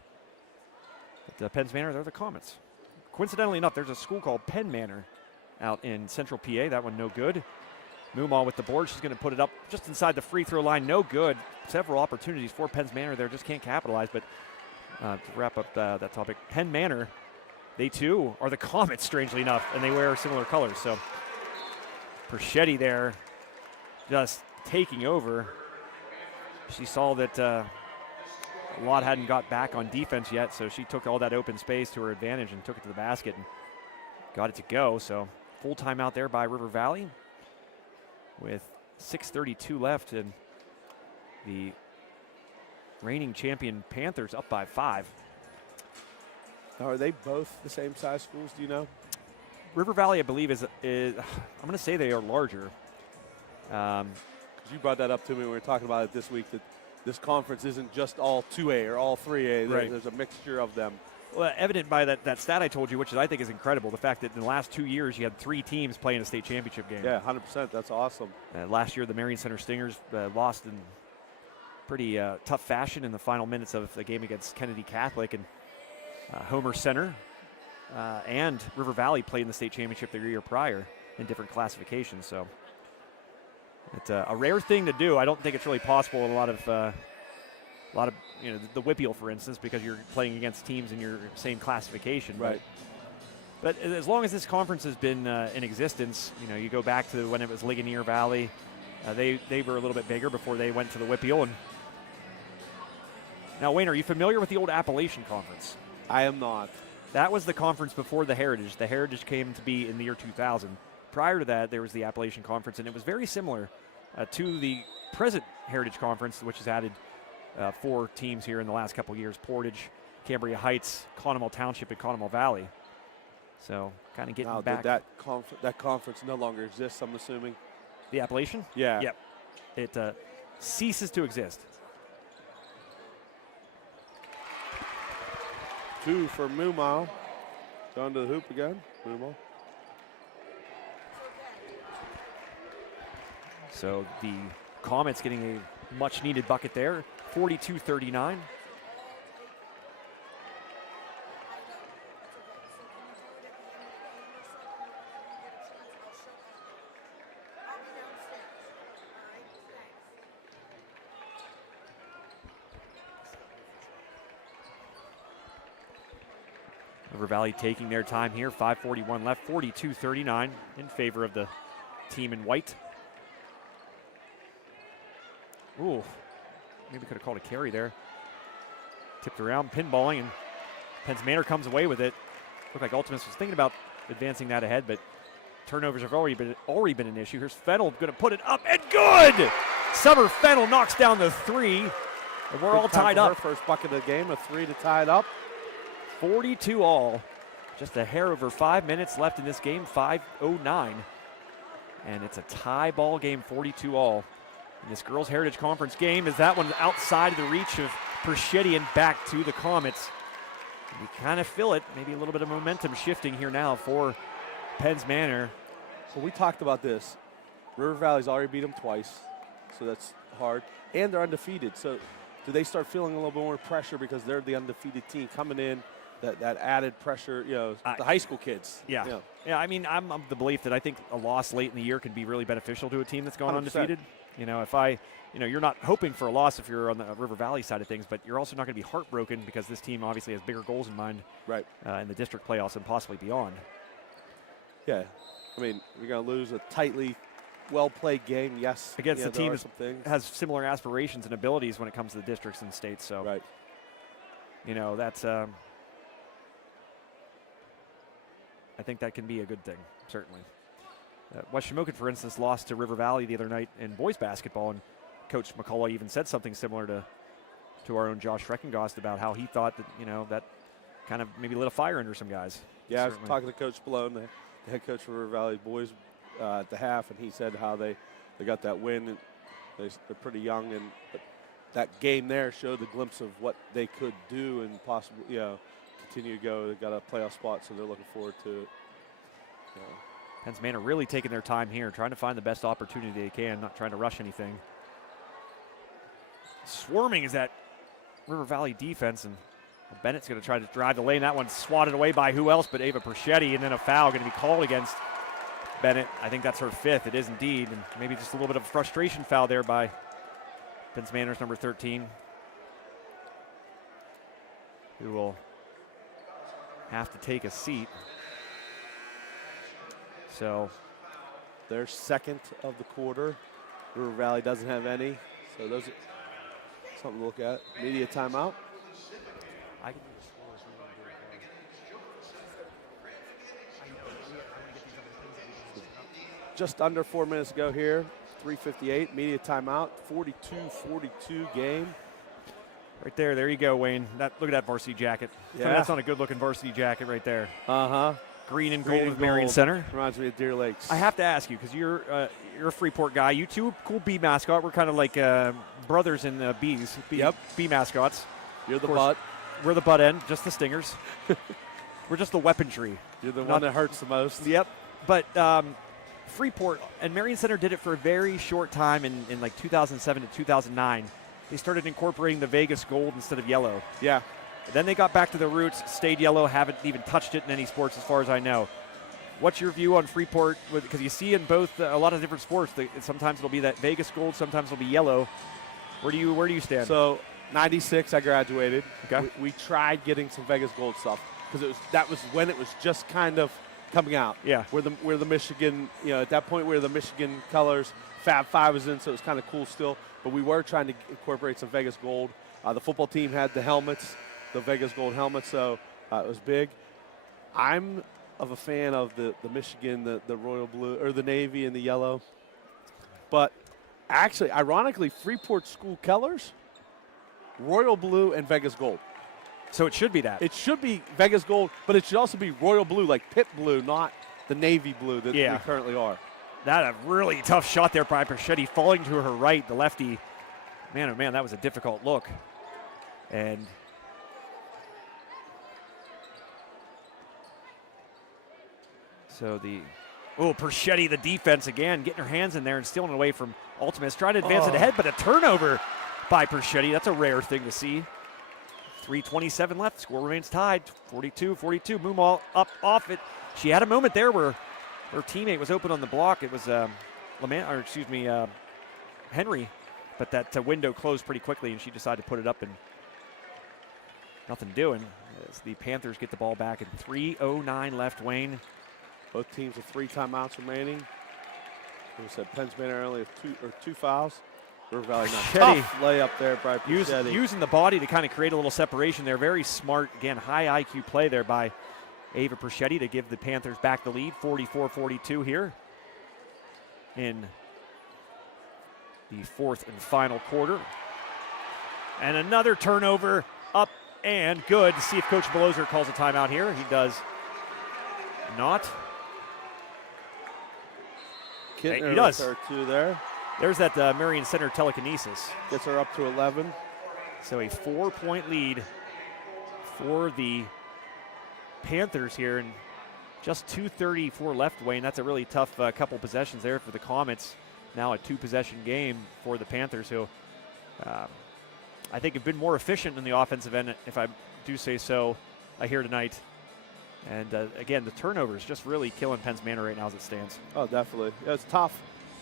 But Penns Manor, they're the Comets. Coincidentally enough, there's a school called Penn Manor out in central PA. That one no good. Mumau with the board. She's going to put it up just inside the free throw line. No good. Several opportunities for Penns Manor there. Just can't capitalize. But to wrap up that topic, Penn Manor, they too are the Comets, strangely enough, and they wear similar colors. So Portage there just taking over. She saw that Lott hadn't got back on defense yet, so she took all that open space to her advantage and took it to the basket and got it to go. So full timeout there by River Valley with 6:32 left, and the reigning champion Panthers up by 5. Now, are they both the same size schools, do you know? River Valley, I believe, is I'm going to say they are larger. You brought that up to me when we were talking about it this week, that this conference isn't just all 2A or all 3A. Right. There's a mixture of them. Well, evident by that stat I told you, which I think is incredible, the fact that in the last 2 years you had 3 teams playing a state championship game. Yeah, 100%. That's awesome. Last year, the Marion Center Stingers lost in pretty tough fashion in the final minutes of the game against Kennedy Catholic, and Homer Center and River Valley played in the state championship the year prior in different classifications. So it's a rare thing to do. I don't think it's really possible in a lot of the Whippeal, for instance, because you're playing against teams in your same classification. Right. But as long as this conference has been in existence, you go back to when it was Ligonier Valley. They were a little bit bigger before they went to the Whippeal. And now, Wayne, are you familiar with the old Appalachian Conference? I am not. That was the conference before the Heritage. The Heritage came to be in the year 2000. Prior to that, there was the Appalachian Conference, and it was very similar to the present Heritage Conference, which has added 4 teams here in the last couple of years: Portage, Cambria Heights, Conemaugh Township, and Conemaugh Valley. So kind of getting Now, back. did that conference no longer exists, I'm assuming? The Appalachian? Yeah. Yep. It ceases to exist. 2 for Mumau. Going to the hoop again. Mumau. So the Comets getting a much-needed bucket there, 42-39. River Valley taking their time here, 5:41 left, 42-39 in favor of the team in white. Ooh, maybe could have called a carry there. Tipped around, pinballing, and Penns Manor comes away with it. Looked like Ultimus was thinking about advancing that ahead, but turnovers have already been an issue. Here's Fennell going to put it up, and good! Summer Fennell knocks down the 3, and we're all tied up. First bucket of the game, a 3 to tie it up. 42 all. Just a hair over 5 minutes left in this game, 5:09. And it's a tie ball game, 42 all. In this Girls Heritage Conference game, is that one outside of the reach of Portage and back to the Comets. And you kind of feel it, maybe a little bit of momentum shifting here now for Penns Manor. Well, we talked about this. River Valley's already beat them twice, so that's hard. And they're undefeated, so do they start feeling a little bit more pressure because they're the undefeated team coming in, that added pressure, the high school kids. Yeah. Yeah, I mean, I'm of the belief that I think a loss late in the year can be really beneficial to a team that's gone 100%. undefeated. You're not hoping for a loss if you're on the River Valley side of things, but you're also not going to be heartbroken because this team obviously has bigger goals in mind Right. In the district playoffs and possibly beyond. Yeah. I mean, you're going to lose a tightly well-played game, yes. Against the team that has similar aspirations and abilities when it comes to the districts and states. So, right. That's I think that can be a good thing, certainly. West Shamokin, for instance, lost to River Valley the other night in boys basketball, and Coach McCullough even said something similar to our own Josh Freckengost about how he thought that, that kind of maybe lit a fire under some guys. Yeah, Certainly. I was talking to Coach Malone, the head coach for River Valley boys at the half, and he said how they got that win. And they're pretty young, but that game there showed the glimpse of what they could do and possibly, continue to go. They got a playoff spot, so they're looking forward to it. Penns Manor really taking their time here, trying to find the best opportunity they can, not trying to rush anything. Swarming is that River Valley defense, and Bennett's going to try to drive the lane. That one's swatted away by who else but Ava Perchetti, and then a foul going to be called against Bennett. I think that's her 5th. It is indeed, and maybe just a little bit of a frustration foul there by Penns Manor's number 13, who will have to take a seat. So their 2nd of the quarter. River Valley doesn't have any, so those are something to look at. Media timeout. Just under 4 minutes to go here. 3:58, media timeout. 42-42 game. Right there you go, Wayne. Look at that varsity jacket. Yeah. That's not a good-looking varsity jacket right there. Uh-huh. Green and gold with Marion Center. Reminds me of Deer Lakes. I have to ask you, because you're a Freeport guy. You too, cool bee mascot. We're kind of like brothers in bees. Bee mascots. You're the butt. We're the butt end, just the stingers. We're just the weaponry. You're the one that hurts the most. Yep. But Freeport and Marion Center did it for a very short time in like 2007 to 2009. They started incorporating the Vegas gold instead of yellow. Yeah. Then they got back to their roots, stayed yellow, haven't even touched it in any sports as far as I know. What's your view on Freeport? Because you see in both a lot of different sports, sometimes it'll be that Vegas gold, sometimes it'll be yellow. Where do you stand? So, 96, I graduated. Okay. We tried getting some Vegas gold stuff because that was when it was just kind of coming out. Yeah. Where the Michigan, at that point where the Michigan colors, Fab 5 was in, so it was kind of cool still. But we were trying to incorporate some Vegas gold. The football team had the helmets, the Vegas gold helmets, so it was big. I'm of a fan of the Michigan, the royal blue, or the navy and the yellow. But actually, ironically, Freeport school colors, royal blue and Vegas gold. So it should be that. It should be Vegas gold, but it should also be royal blue, like pit blue, not the navy blue that we currently are. That a really tough shot there by Portage, falling to her right, the lefty. Man, oh man, that was a difficult look. And so Portage, the defense again, getting her hands in there and stealing it away from Ultimus, trying to advance it ahead, but a turnover by Portage. That's a rare thing to see. 3:27 left, score remains tied, 42-42. Moomaw up off it. She had a moment there where her teammate was open on the block. It was Henry, but that window closed pretty quickly, and she decided to put it up, and nothing doing as the Panthers get the ball back. And 3:09 left, Wayne. Both teams with 3 timeouts remaining. Like I said, Penn's Manor only have two fouls. River Valley not. Tough layup there by using the body to kind of create a little separation there. Very smart, again, high IQ play there by Ava Portage to give the Panthers back the lead, 44-42 here in the 4th and final quarter. And another turnover up and good. See if Coach Belozer calls a timeout here. He does not. Kittner he does. Her 2 there. There's that Marion Center telekinesis. Gets her up to 11. So a 4-point lead for the Panthers here, and just 2:34 left, Wayne. That's a really tough couple possessions there for the Comets. Now a 2-possession game for the Panthers, who I think have been more efficient in the offensive end, if I do say so, here tonight. And again, the turnovers just really killing Penn's Manor right now as it stands. Oh, definitely. Yeah, it's tough.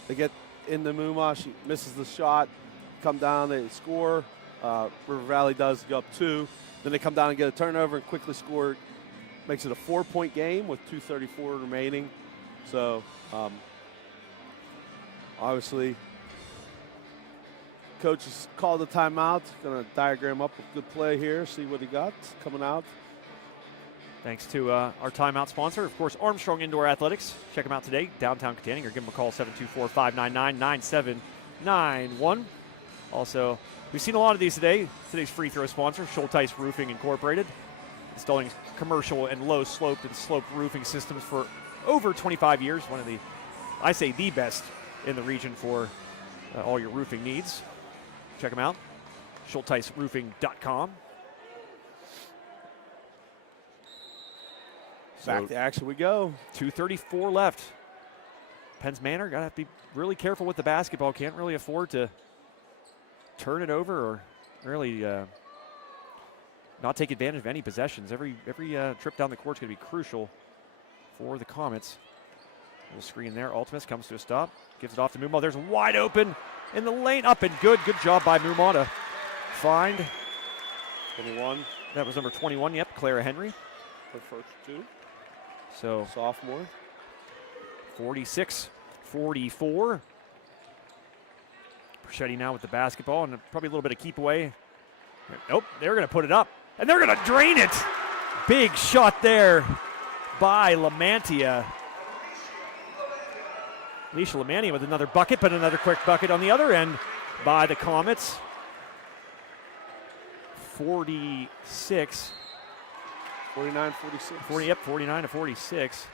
They get into Moomaw, she misses the shot, come down, they score. River Valley does go up 2. Then they come down and get a turnover and quickly score. Makes it a 4-point game with 2:34 remaining. So, obviously, coach has called a timeout. Going to diagram up a good play here, see what he got coming out. Thanks to our timeout sponsor, of course, Armstrong Indoor Athletics. Check them out today, downtown Katanning, or give them a call, 724-599-9791. Also, we've seen a lot of these today. Today's free throw sponsor, Schulteis Roofing Incorporated, installing commercial and low-sloped and sloped roofing systems for over 25 years. One of the, I say, the best in the region for all your roofing needs. Check them out, schulteisroofing.com. Back to action we go. 2:34 left. Penn's Manor got to have to be really careful with the basketball. Can't really afford to turn it over or really not take advantage of any possessions. Every trip down the court is going to be crucial for the Comets. Little screen there. Ultimus comes to a stop. Gives it off to Moomaw. There's wide open in the lane. Up and good. Good job by Moomaw to find 21. That was number 21. Yep, Clara Henry. Her first 2. So sophomore. 46-44. Porchetti now with the basketball and probably a little bit of keep away. Nope, they're going to put it up and they're going to drain it. Big shot there by Lamantia. Alicia Lamantia with another bucket, but another quick bucket on the other end by the Comets. 46. 49-46. 49-46.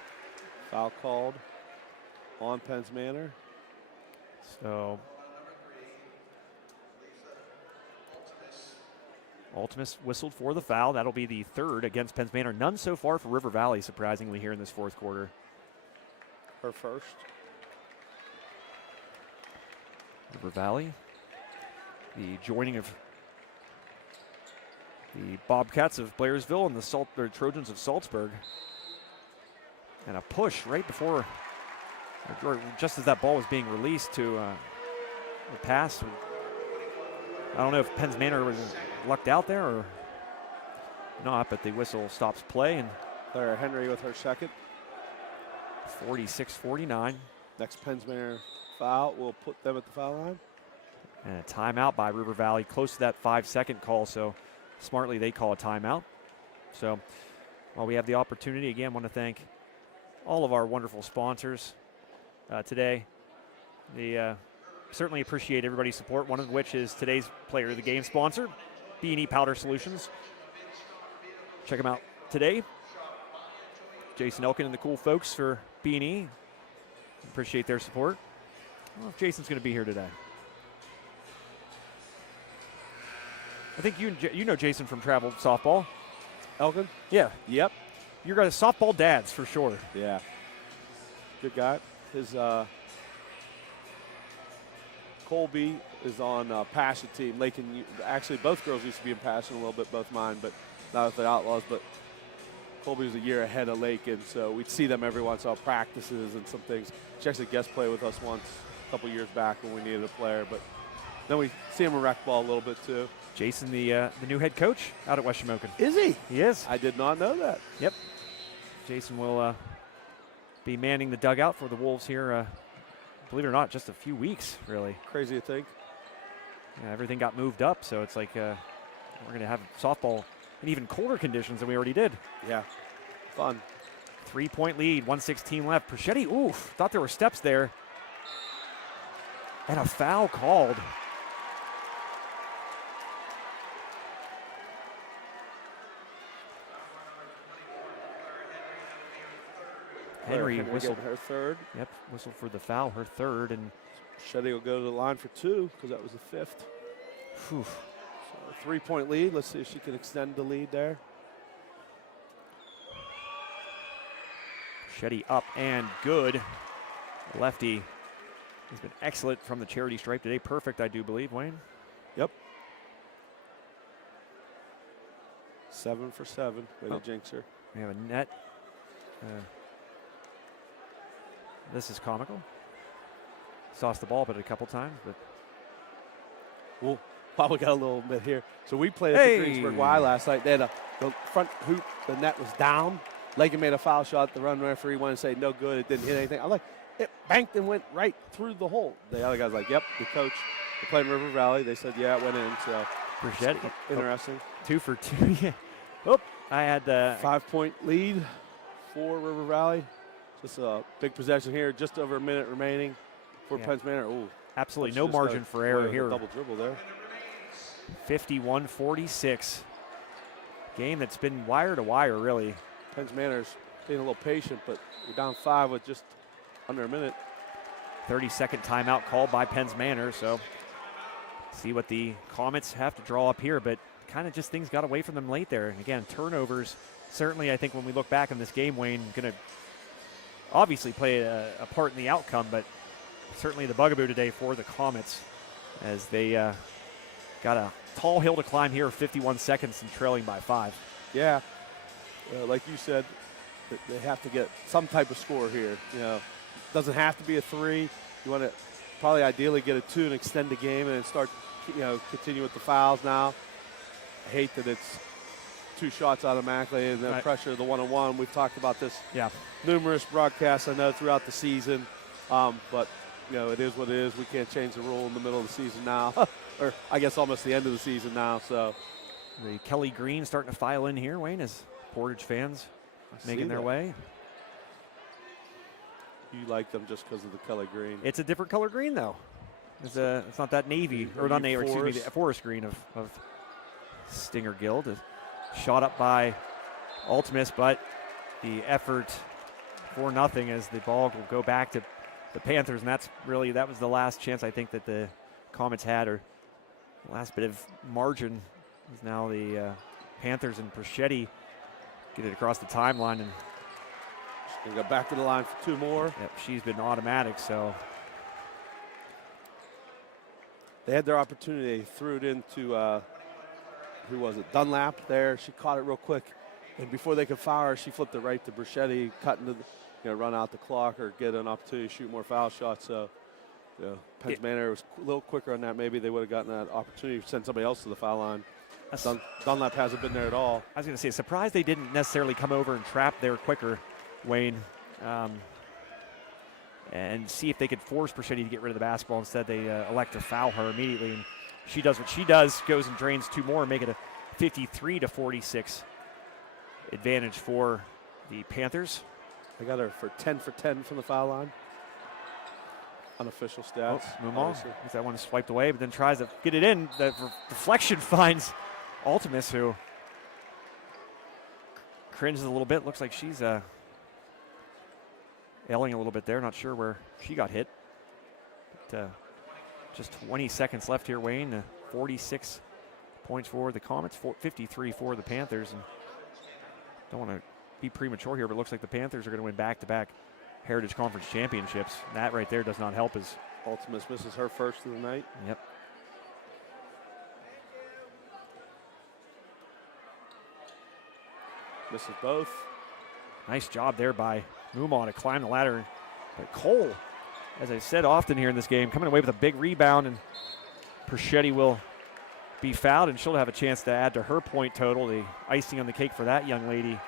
Foul called on Penn's Manor. So Ultimus whistled for the foul. That'll be the 3rd against Penn's Manor. None so far for River Valley, surprisingly, here in this 4th quarter. Her first. River Valley, the joining of the Bobcats of Blairsville and the Trojans of Salzburg. And a push right before, just as that ball was being released to the pass. I don't know if Penn's Manor was lucked out there or not, but the whistle stops play. And Clara Henry with her second. 46-49. Next Penn's Manor foul will put them at the foul line. And a timeout by River Valley, close to that 5-second call, so smartly they call a timeout. So while we have the opportunity, again, want to thank all of our wonderful sponsors today. They certainly appreciate everybody's support, one of which is today's Player of the Game sponsor, B&E Powder Solutions. check them out today. Jason Elkin and the cool folks for B&E. Appreciate their support. I don't know if Jason's going to be here today. I think you know Jason from travel softball. Elkin? Yeah. Yep. You're guys softball dads for sure. Yeah. Good guy. His Colby is on Passion team. Lakin, actually, both girls used to be in Passion a little bit, both mine, but not with the Outlaws. But Colby was a year ahead of Lakin, so we'd see them every once in a while, practices and some things. She actually guest played with us once a couple years back when we needed a player, but then we see him in rec ball a little bit too. Jason, the new head coach out at West Shamokin. Is he? He is. I did not know that. Yep. Jason will be manning the dugout for the Wolves here, believe it or not, just a few weeks, really. Crazy to think. Yeah, everything got moved up, so it's like we're going to have softball in even colder conditions than we already did. Yeah, fun. 3-point lead, 1:16 left. Perchetti, oof, thought there were steps there. And a foul called. Henry whistled her third. Yep, whistled for the foul, her third, and Shetty will go to the line for 2 because that was the 5th. whew. So a 3-point lead. Let's see if she can extend the lead there. Shetty up and good. Lefty has been excellent from the charity stripe today. Perfect, I do believe, Wayne. Yep. 7 for 7. Way to jinx her. We have a net. This is comical. Sauced the ball, but a couple times. But Well, while we got a little bit here. So we played at the Greensburg Y last night. They had the front hoop, the net was down. Lakin made a foul shot. The run referee wanted to say no good. It didn't hit anything. I'm like, it banked and went right through the hole. The other guy's like, yep, the coach. They played in River Valley. They said, yeah, it went in. So Perchetti, interesting. 2 for 2. Yeah. Oh, I had the 5-point lead for River Valley. Just a big possession here. Just over a minute remaining for Penns Manor. Ooh, absolutely no margin for error here. Double dribble there. 51-46. Game that's been wire to wire, really. Penns Manor's being a little patient, but we're down 5 with just under a minute. 30-second timeout called by Penns Manor, so see what the Comets have to draw up here, but kind of just things got away from them late there. And again, turnovers, certainly I think when we look back on this game, Wayne, going to obviously play a part in the outcome, but certainly the bugaboo today for the Comets as they got a tall hill to climb here, 51 seconds and trailing by 5. Yeah, like you said, they have to get some type of score here. You know, it doesn't have to be a 3. You want to probably ideally get a 2 and extend the game and then start, continue with the fouls now. I hate that it's 2 shots automatically and then pressure the 1-on-1. We've talked about this numerous broadcasts, I know, throughout the season. But, it is what it is. We can't change the rule in the middle of the season now, or I guess almost the end of the season now. So the Kelly Green starting to file in here, Wayne, as Portage fans making their way. You like them just because of the Kelly Green. It's a different color green, though. It's not that navy, or not navy, excuse me, the forest green of Stinger Guild. Shot up by Ultimus, but the effort for nothing as the ball will go back to the Panthers, and that was the last chance I think that the Comets had, or the last bit of margin is now the Panthers, and Perchetti get it across the timeline, and she's going to go back to the line for 2 more. Yep, she's been automatic, so. They had their opportunity. They threw it into, who was it? Dunlap there. She caught it real quick. And before they could foul her, she flipped it right to Perchetti, cut into run out the clock or get an opportunity to shoot more foul shots. So, Penns Manor was a little quicker on that. Maybe they would have gotten that opportunity to send somebody else to the foul line. Dunlap hasn't been there at all. I was going to say, surprised they didn't necessarily come over and trap there quicker, Wayne, and see if they could force Perchetti to get rid of the basketball. Instead, they elect to foul her immediately, and she does what she does, goes and drains 2 more, and make it a 53-46 advantage for the Panthers. I got her for 10 for 10 from the foul line. Unofficial stats. Mumon gets that one swiped away, but then tries to get it in. The deflection finds Ultimus, who cringes a little bit. Looks like she's ailing a little bit there. Not sure where she got hit. But, just 20 seconds left here, Wayne. 46 points for the Comets, 53 for the Panthers. And don't want to be premature here, but it looks like the Panthers are going to win back-to-back Heritage Conference championships. That right there does not help as Ultimus misses her first of the night. Yep. Misses both. Nice job there by Mumau to climb the ladder. But Cole, as I said often here in this game, coming away with a big rebound, and Perschetti will be fouled, and she'll have a chance to add to her point total, the icing on the cake for that young lady,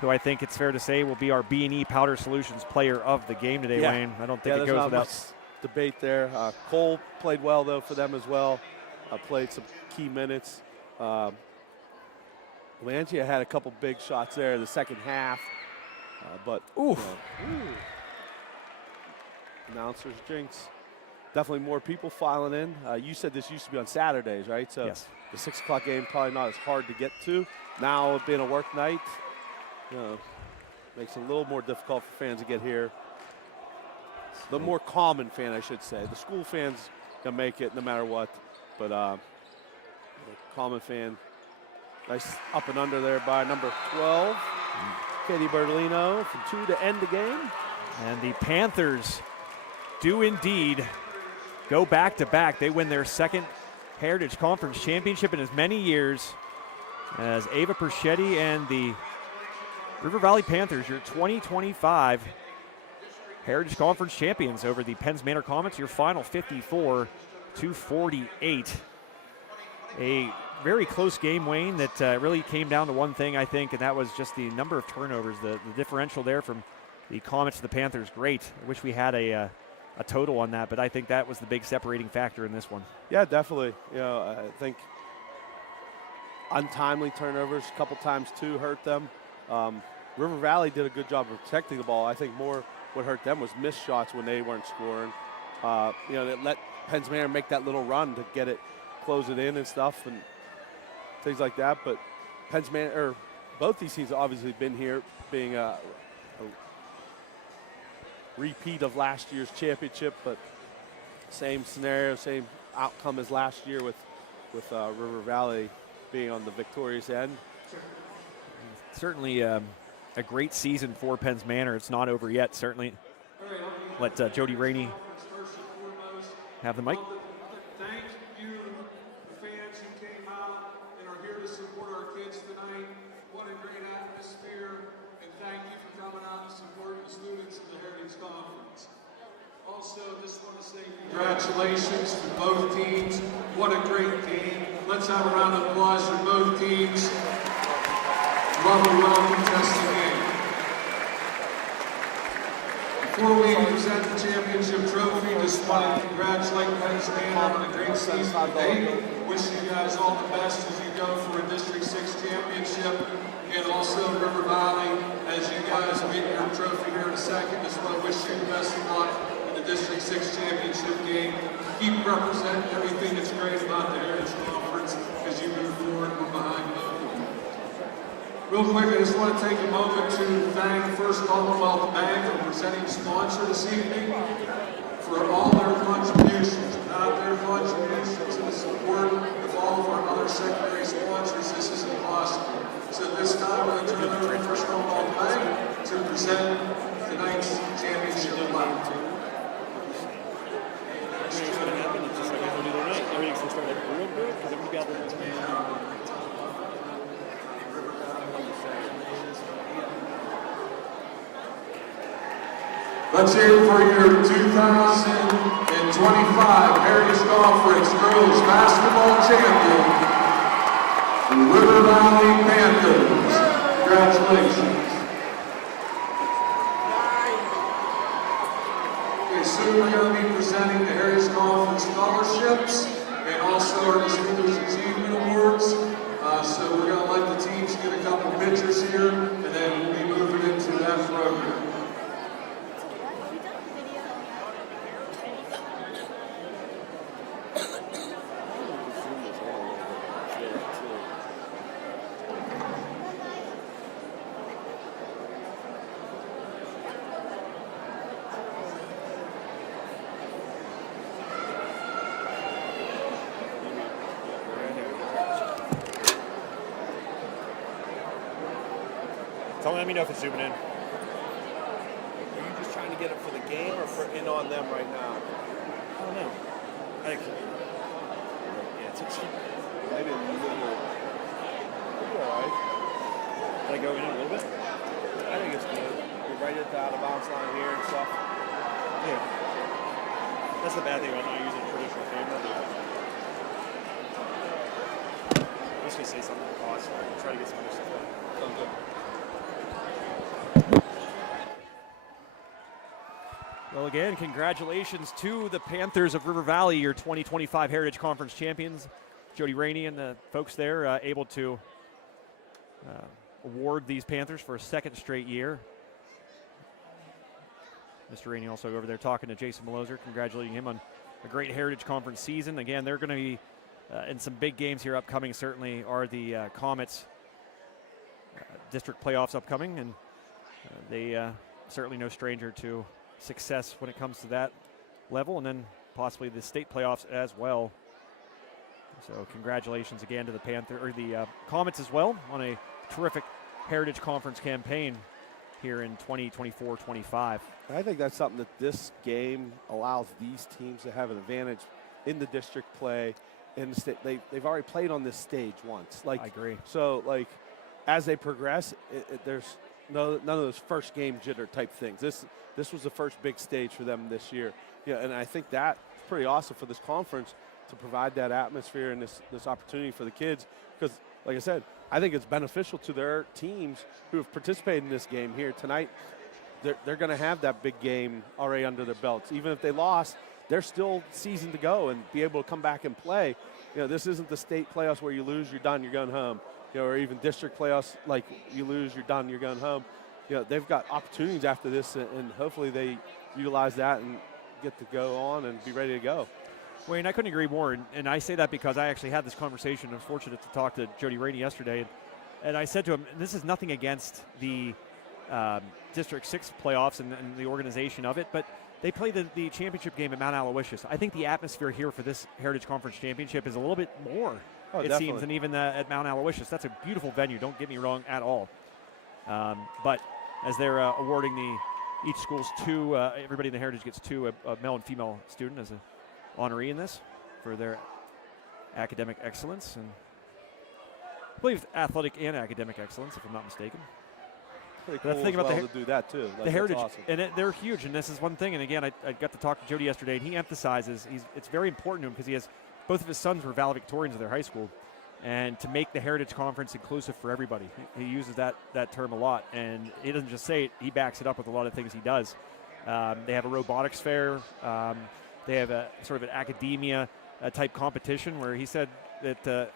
who I think it's fair to say will be our B&E Powder Solutions player of the game today, Wayne. I don't think it goes without debate there. Cole played well, though, for them as well. Played some key minutes. Langia had a couple big shots there in the second half, but announcers jinx. Definitely more people filing in. You said this used to be on Saturdays, right? So yes. The 6 o'clock game probably not as hard to get to. Now it being a work night, makes it a little more difficult for fans to get here. The more common fan, I should say. The school fans can make it no matter what, but the common fan. Nice up and under there by number 12, Katie Bertolino, from 2 to end the game. And the Panthers do indeed go back-to-back. They win their second Heritage Conference championship in as many years as Ava Perschetti and the River Valley Panthers, your 2025 Heritage Conference champions over the Penns Manor Comets, your final 54-48. A very close game, Wayne, that really came down to one thing, I think, and that was just the number of turnovers. The differential there from the Comets to the Panthers, great. I wish we had a total on that, but I think that was the big separating factor in this one. Yeah, definitely. I think untimely turnovers a couple times, too, hurt them. River Valley did a good job of protecting the ball. I think more what hurt them was missed shots when they weren't scoring. They let Penns Manor make that little run to get it, close it in and stuff and things like that. But Penns Manor, both these teams have obviously been here, being a repeat of last year's championship, but same scenario, same outcome as last year with River Valley being on the victorious end. Certainly a great season for Penns Manor. It's not over yet, certainly. Let Jody Rainey have the mic. Thank you, the fans who came out and are here to support our kids tonight. What a great atmosphere, and thank you for coming out and supporting the students of the Heritage Conference. Also, just want to say congratulations to both teams. What a great game. Let's have a round of applause for both teams. Lovely, well-contested game. Before we present the championship trophy, just want to congratulate Penns Manor on a great season today. Wish you guys all the best as you go for a District 6 championship. And also River Valley, as you guys get your trophy here in a second, just want to wish you the best of luck in the District 6 championship game. Keep representing everything that's great about the Heritage Conference as you move forward. We're behind you. Real quick, I just want to take a moment to thank First Commonwealth Bank, our presenting sponsor this evening, for all their contributions. Without their contributions and the support of all of our other secondary sponsors, this isn't possible. So this time, we're going to turn it over to First Commonwealth Bank to present tonight's championship plaque. Let's hear it for your 2025 Heritage Conference Girls Basketball Champion, the River Valley Panthers. Congratulations. Okay, soon we're going to be presenting the Heritage Conference scholarships and also our Distinguished Achievement Awards. So we're going to let the teams get a couple pictures here, and then we'll be moving into that program. Let me know if it's zooming in. Are you just trying to get it for the game or for in on them right now? I don't know. Yeah, it's Maybe a little. Maybe all right. Did I go in a little bit? I think it's good. You're right at the out of bounds line here and stuff. Yeah. That's the bad thing about not using a traditional camera. I'm just gonna say something to pause. Try to get some other stuff done. Sounds good. Well, again, congratulations to the Panthers of River Valley, your 2025 Heritage Conference champions. Jody Rainey and the folks there able to award these Panthers for a second straight year. Mr. Rainey also over there talking to Jason Maloser, congratulating him on a great Heritage Conference season. Again, they're going to be in some big games here upcoming. Certainly are the Comets district playoffs upcoming, and they certainly no stranger to success when it comes to that level, and then possibly the state playoffs as well. So congratulations again to the the Comets as well on a terrific Heritage Conference campaign here in 2024-25. I think that's something that this game allows these teams to have an advantage in the district play. In the state, they've already played on this stage once. Like, I agree. So, like, as they progress, there's none of those first game jitter type things. This was the first big stage for them this year. Yeah, and I think that's pretty awesome for this conference to provide that atmosphere and this opportunity for the kids. Because, like I said, I think it's beneficial to their teams who have participated in this game here tonight. They're going to have that big game already under their belts. Even if they lost, they're still season to go and be able to come back and play. You know, this isn't the state playoffs where you lose, you're done, you're going home. You know, or even district playoffs, like you lose, you're done, you're going home. You know, they've got opportunities after this, and hopefully they utilize that and get to go on and be ready to go. Wayne, I couldn't agree more, and I say that because I actually had this conversation. I was fortunate to talk to Jody Rainey yesterday, and I said to him, this is nothing against the District 6 playoffs and the organization of it, but they played the championship game at Mount Aloysius. I think the atmosphere here for this Heritage Conference Championship is a little bit more, seems, than even at Mount Aloysius. That's a beautiful venue, don't get me wrong at all. But as they're awarding each school's two, everybody in the Heritage gets two, a male and female student as an honoree in this for their academic excellence, and I believe athletic and academic excellence, if I'm not mistaken. Pretty But cool the thing about to do that too. The Heritage, awesome. and they're huge, and this is one thing. And again, I got to talk to Jody yesterday, and he emphasizes it's very important to him because both of his sons were valedictorians of their high school, and to make the Heritage Conference inclusive for everybody. He uses that term a lot, and he doesn't just say it; he backs it up with a lot of things he does. They have a robotics fair. They have a sort of an academia type competition where he said that.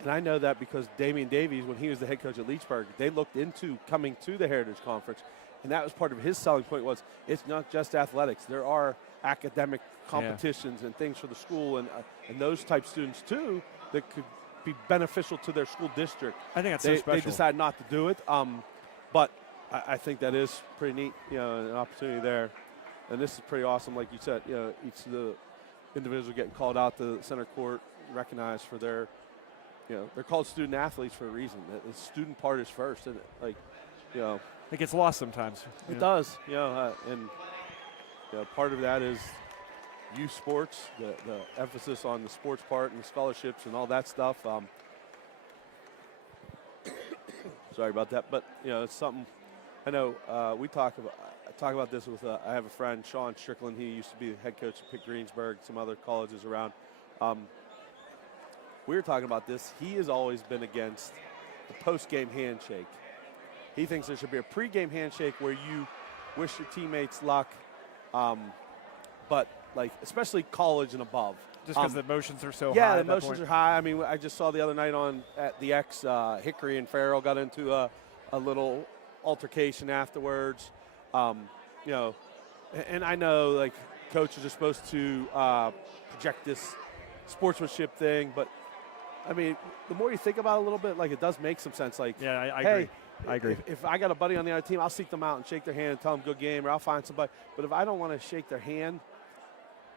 And I know that because Damian Davies, when he was the head coach at Leechburg, they looked into coming to the Heritage Conference, and that was part of his selling point was it's not just athletics. There are academic competitions and things for the school and those type students too that could be beneficial to their school district. I think that's so special. They decided not to do it, but I think that is pretty neat, an opportunity there. And this is pretty awesome, like you said, each of the individuals getting called out to the center court, recognized for their they're called student athletes for a reason. The student part is first, and it gets lost sometimes. It does, and part of that is youth sports, the emphasis on the sports part and the scholarships and all that stuff. Sorry about that, but it's something. I know we talk about this with. I have a friend, Sean Strickland. He used to be the head coach at Pitt Greensburg, some other colleges around. We were talking about this. He has always been against the post-game handshake. He thinks there should be a pre-game handshake where you wish your teammates luck, but especially college and above. Just because the emotions are so high. Yeah, the emotions are high. I mean, I just saw the other night at the X, Hickory and Farrell got into a little altercation afterwards. And I know coaches are supposed to project this sportsmanship thing, but I mean, the more you think about it a little bit, it does make some sense. I hey, agree. I agree. If I got a buddy on the other team, I'll seek them out and shake their hand and tell them good game, or I'll find somebody. But if I don't want to shake their hand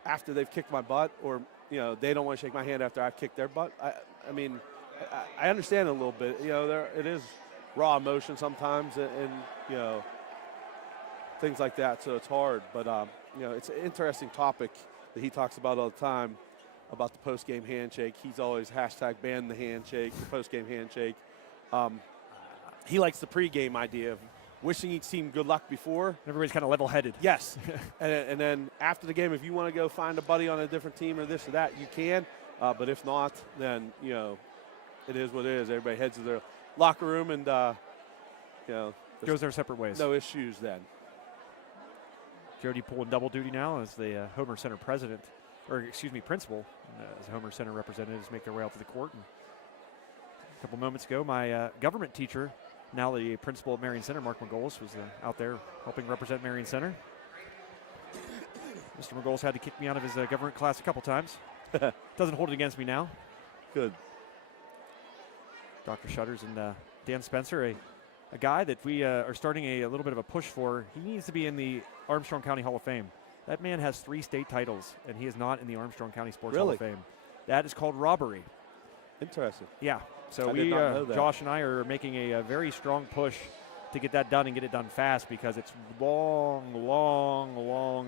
after they've kicked my butt, or they don't want to shake my hand after I've kicked their butt, I understand a little bit. It is raw emotion sometimes, and you know, things like that. So it's hard, but you know, it's an interesting topic that he talks about all the time about the post-game handshake. He's always hashtag ban the handshake, the post-game handshake. He likes the pre-game idea of wishing each team good luck before. Everybody's kind of level-headed. Yes. and then after the game, if you want to go find a buddy on a different team or this or that, you can. But if not, then, you know, it is what it is. Everybody heads to their locker room and, you know. Goes their separate ways. No issues then. Jody pulling double duty now as the Homer Center president, or excuse me, principal, as Homer Center representatives make their way out to the court. And a couple moments ago, my government teacher, now the principal at Marion Center, Mark McGolis, was out there helping represent Marion Center. Mr. McGolis had to kick me out of his government class a couple times. Doesn't hold it against me now. Good. Dr. Shutters and Dan Spencer, a guy that we are starting a little bit of a push for. He needs to be in the Armstrong County Hall of Fame. That man has 3 state titles, and he is not in the Armstrong County Sports Hall of Fame. That is called robbery. Interesting. Yeah. So we, Josh and I are making a very strong push to get that done and get it done fast because it's long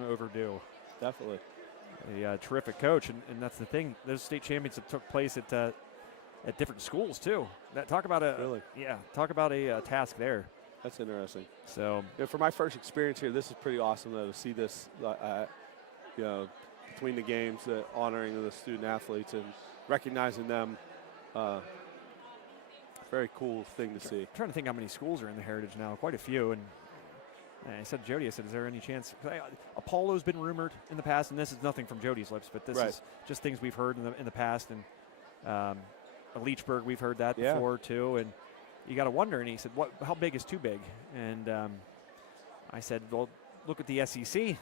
overdue. Definitely. A terrific coach, and that's the thing. Those state championships took place at different schools too. Talk about a task there. That's interesting. So yeah, for my first experience here, this is pretty awesome though, to see this, you know, between the games, honoring the student athletes and recognizing them. Very cool thing to see. I'm trying to think how many schools are in the Heritage now. Quite a few. And I said to Jody, is there any chance? Apollo's been rumored in the past, and this is nothing from Jody's lips, but this is just things we've heard in the past. And Leechburg, we've heard that before too. And you got to wonder. And he said, how big is too big? And I said, well, look at the SEC.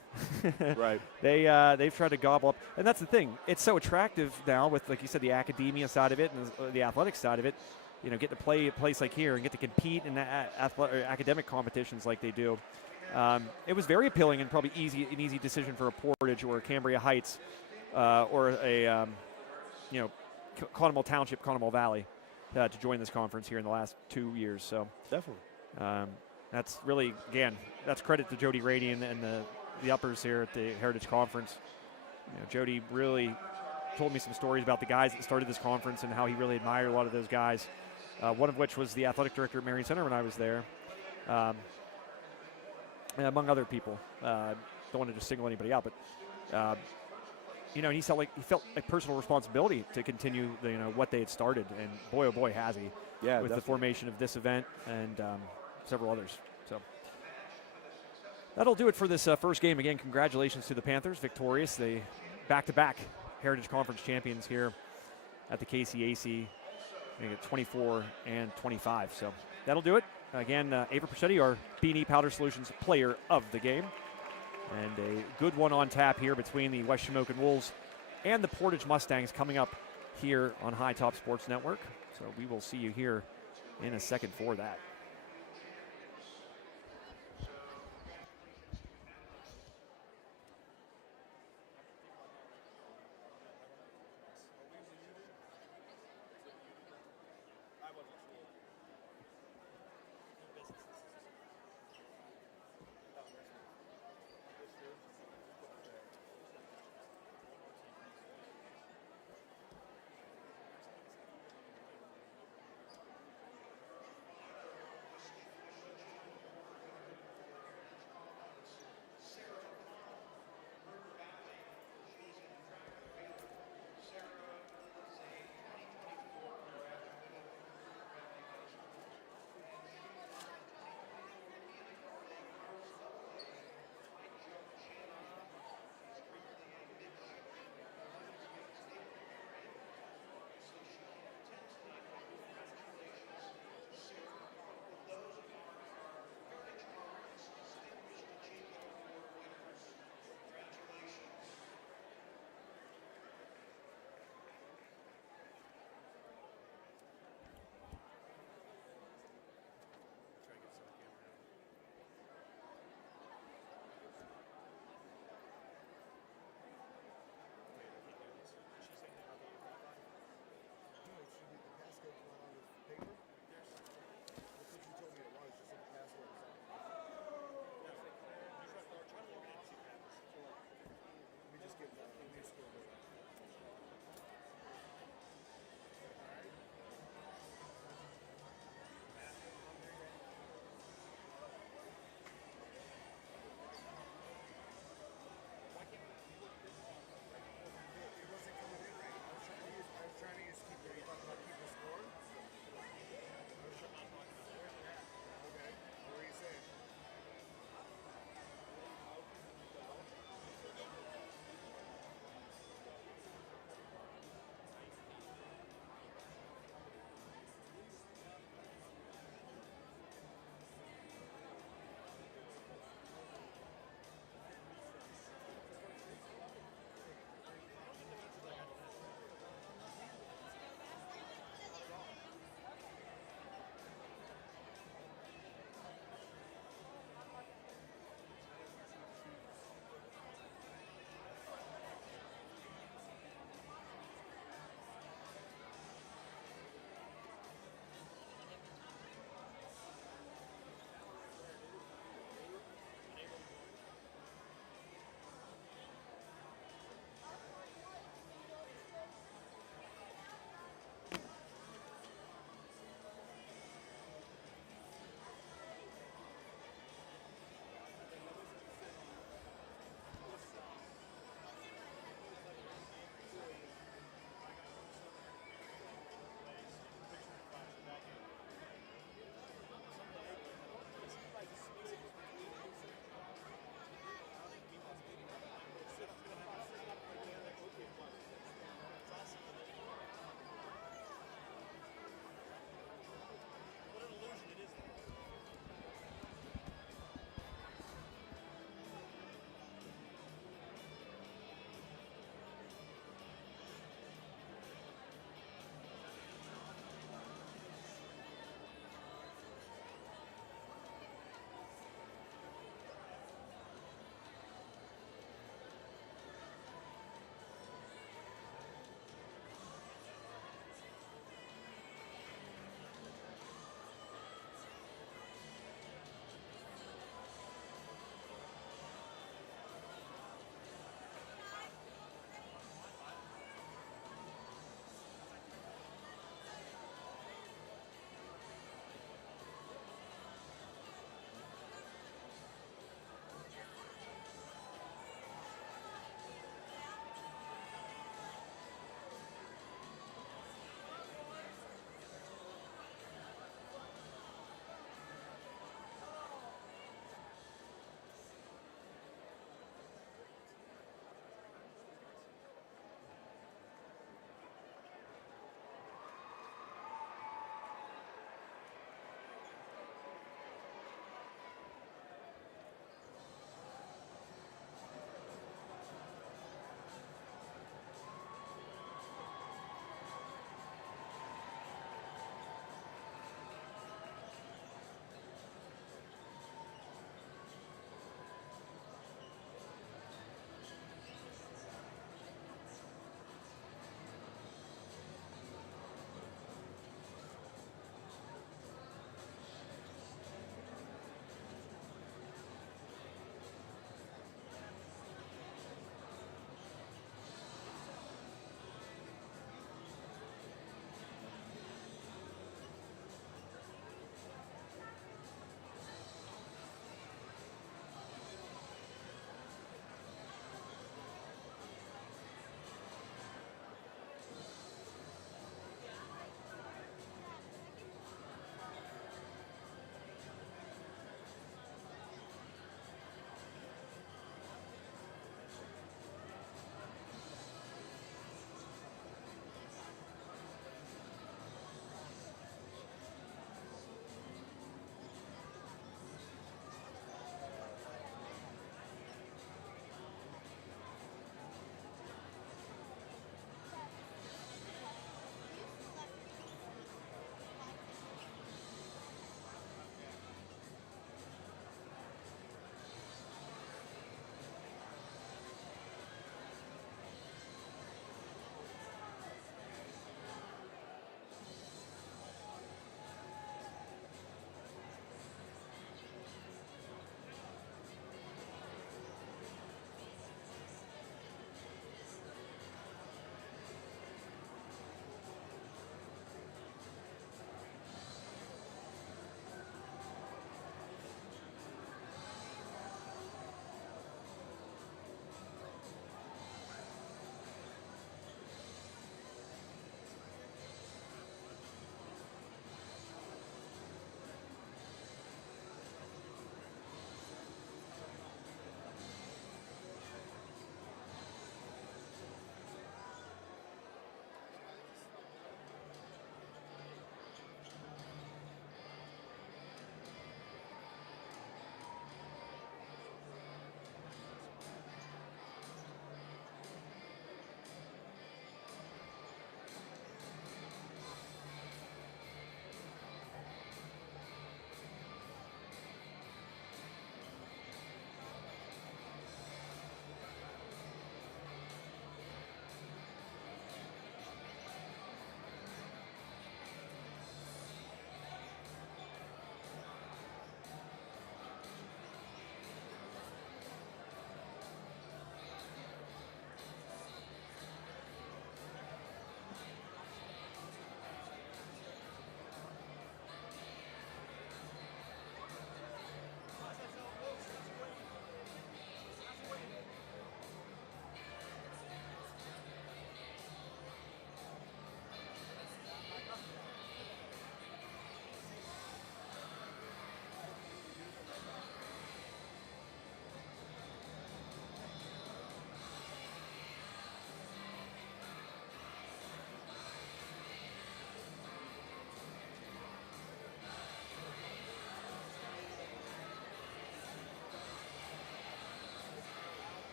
Right. They've tried to gobble up. And that's the thing. It's so attractive now with, like you said, the academia side of it and the athletic side of it. You know, get to play a place like here and get to compete in academic competitions like they do. It was very appealing and probably an easy decision for a Portage or a Cambria Heights or a, Conemaugh Township, Conemaugh Valley to join this conference here in the last 2 years. So definitely. That's really, again, that's credit to Jody Rady and the uppers here at the Heritage Conference. You know, Jody really told me some stories about the guys that started this conference and how he really admired a lot of those guys. One of which was the athletic director at Marion Center when I was there, among other people. Don't want to just single anybody out, but and he felt like personal responsibility to continue what they had started, and boy oh boy has he. Yeah, with definitely. The formation of this event and several others. So that'll do it for this first game. Again, congratulations to the Panthers, victorious. They back-to-back Heritage Conference champions here at the KCAC. They get 24 and 25. So that'll do it. Again, Ava Persetti, our B&E Powder Solutions player of the game. And a good one on tap here between the West Shamokin Wolves and the Portage Mustangs coming up here on High Top Sports Network. So we will see you here in a second for that.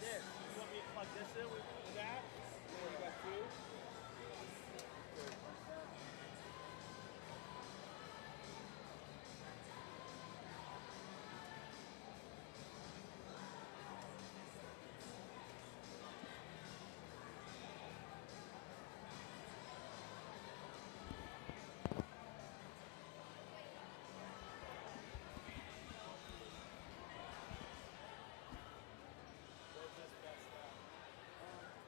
this. You want me to plug this in with that? You got two? Where's this best at?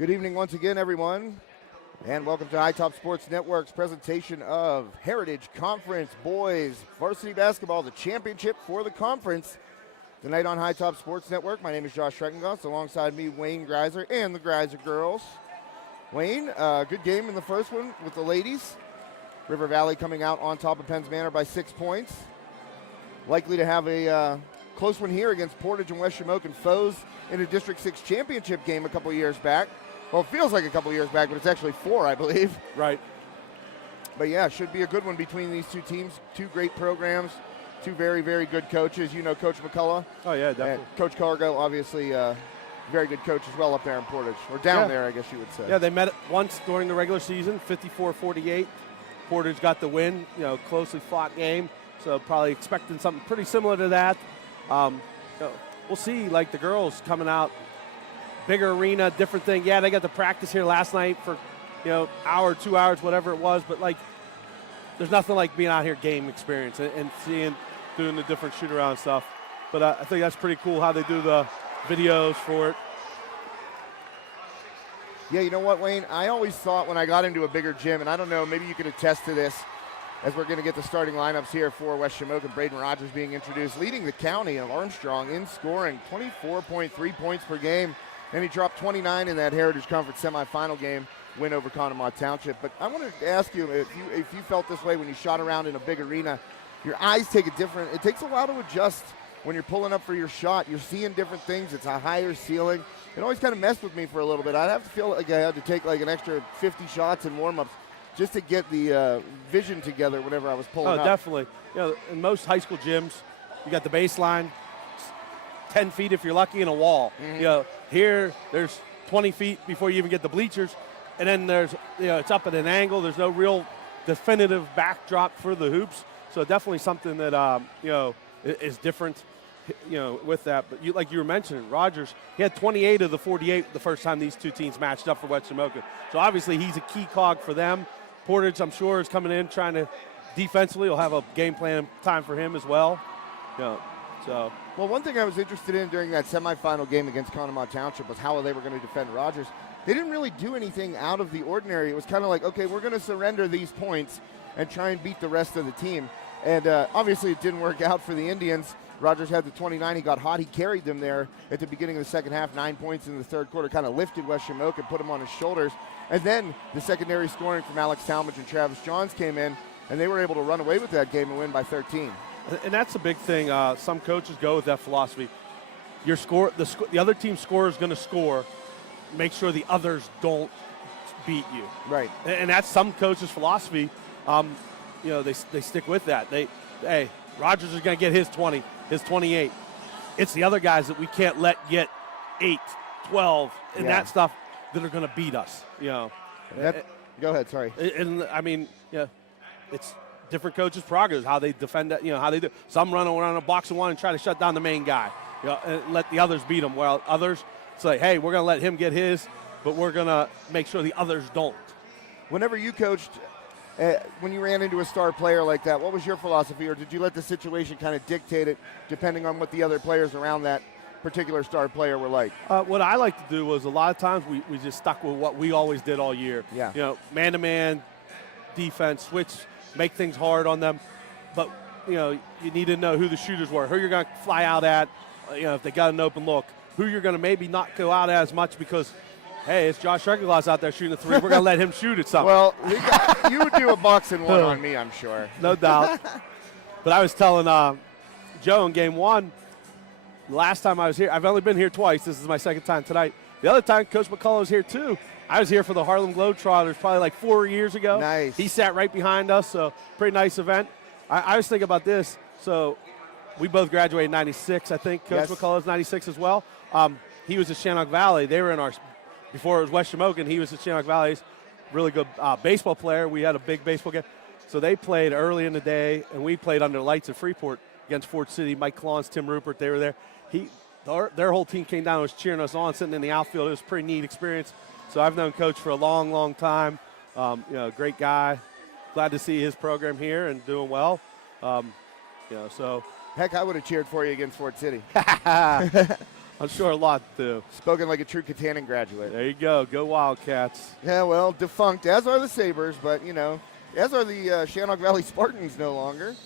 Good evening once again, everyone, and welcome to High Top Sports Network's presentation of Heritage Conference Boys Varsity Basketball, the championship for the conference. Tonight on High Top Sports Network, my name is Josh Schreckengoss. Alongside me, Wayne Greiser and the Greiser girls. Wayne, good game in the first one with the ladies. River Valley coming out on top of Penns Manor by 6 points. Likely to have a close one here against Portage and West Shamokin, foes in a District 6 championship game a couple years back. Well, it feels like a couple years back, but it's actually 4, I believe. Right. But yeah, should be a good one between these two teams. Two great programs, two very, very good coaches. You know Coach McCullough. Oh, yeah, definitely. And Coach Cargo, obviously, very good coach as well up there in Portage. Or down there, I guess you would say. Yeah, they met once during the regular season, 54-48. Portage got the win, closely fought game. So probably expecting something pretty similar to that. We'll see, like the girls coming out, bigger arena, different thing. Yeah, they got the practice here last night for, hour, 2 hours, whatever it was. But, there's nothing like being out here game experience and doing the different shoot-around stuff. But I think that's pretty cool how they do the videos for it. Yeah, you know what, Wayne? I always thought when I got into a bigger gym, and I don't know, maybe you could attest to this, as we're going to get the starting lineups here for West Shamokin. Braden Rogers being introduced, leading the county of Armstrong in scoring, 24.3 points per game. And he dropped 29 in that Heritage Conference semifinal game win over Conemaugh Township. But I wanted to ask you if you felt this way when you shot around in a big arena. Your eyes take it takes a while to adjust when you're pulling up for your shot. You're seeing different things. It's a higher ceiling. It always kind of messed with me for a little bit. I'd have to feel like I had to take an extra 50 shots in warm-ups just to get the vision together whenever I was pulling up. Oh, definitely. In most high school gyms, you got the baseline, 10 feet if you're lucky, and a wall. Mm-hmm. Here, there's 20 feet before you even get the bleachers, and then there's, it's up at an angle. There's no real definitive backdrop for the hoops. So definitely something that, is different, with that. But like you were mentioning, Rogers, he had 28 of the 48 the first time these two teams matched up for West Shamokin. So obviously he's a key cog for them. Portage, I'm sure, is coming in trying to defensively. He'll have a game plan time for him as well. Well, one thing I was interested in during that semifinal game against Conemaugh Township was how they were going to defend Rogers. They didn't really do anything out of the ordinary. It was kind of like, okay, we're going to surrender these points and try and beat the rest of the team. And obviously it didn't work out for the Indians. Rogers had the 29. He got hot. He carried them there at the beginning of the second half. 9 points in the third quarter, kind of lifted West Shamokin, put him on his shoulders. And then the secondary scoring from Alex Talmadge and Travis Johns came in, and they were able to run away with that game and win by 13. And that's a big thing. Some coaches go with that philosophy. The other team's scorer is going to score. Make sure the others don't beat you. Right. And that's some coaches' philosophy. They stick with that. Hey, Rogers is going to get his 20, his 28. It's the other guys that we can't let get 8, 12, and that stuff that are going to beat us. Go ahead, sorry. And I mean, it's different coaches' prerogatives, how they defend that, how they do. Some run around a box of one and try to shut down the main guy, and let the others beat him. While others, it's like, hey, we're going to let him get his, but we're going to make sure the others don't. Whenever you coached, when you ran into a star player like that, what was your philosophy, or did you let the situation kind of dictate it depending on what the other players around that particular star player were like? What I like to do was a lot of times we just stuck with what we always did all year. Yeah. Man-to-man defense, switch, make things hard on them. But, you need to know who the shooters were, who you're going to fly out at, if they got an open look, who you're going to maybe not go out at as much because, hey, it's Josh Schreckengoss out there shooting a three. We're going to let him shoot at something. Well, you would do a box and one on me, I'm sure. No doubt. But I was telling Joe in game one, last time I was here, I've only been here twice. This is my second time tonight. The other time, Coach McCullough was here too. I was here for the Harlem Globetrotters probably like 4 years ago. Nice. He sat right behind us, so pretty nice event. I was thinking about this. So we both graduated in 96, I think. Coach McCullough's 96 as well. He was at Shannock Valley. They were in our, before it was West Shamokin, he was at Shannock Valley's really good baseball player. We had a big baseball game. So they played early in the day, and we played under lights at Freeport against Fort City. Mike Klons, Tim Rupert, they were there. Their whole team came down and was cheering us on, sitting in the outfield. It was a pretty neat experience. So I've known Coach for a long, long time. Great guy. Glad to see his program here and doing well. Heck, I would have cheered for you against Fort City. I'm sure a lot do. Spoken like a true Katanning graduate. There you go. Go Wildcats. Yeah, well, defunct, as are the Sabres, but, as are the Shannock Valley Spartans no longer.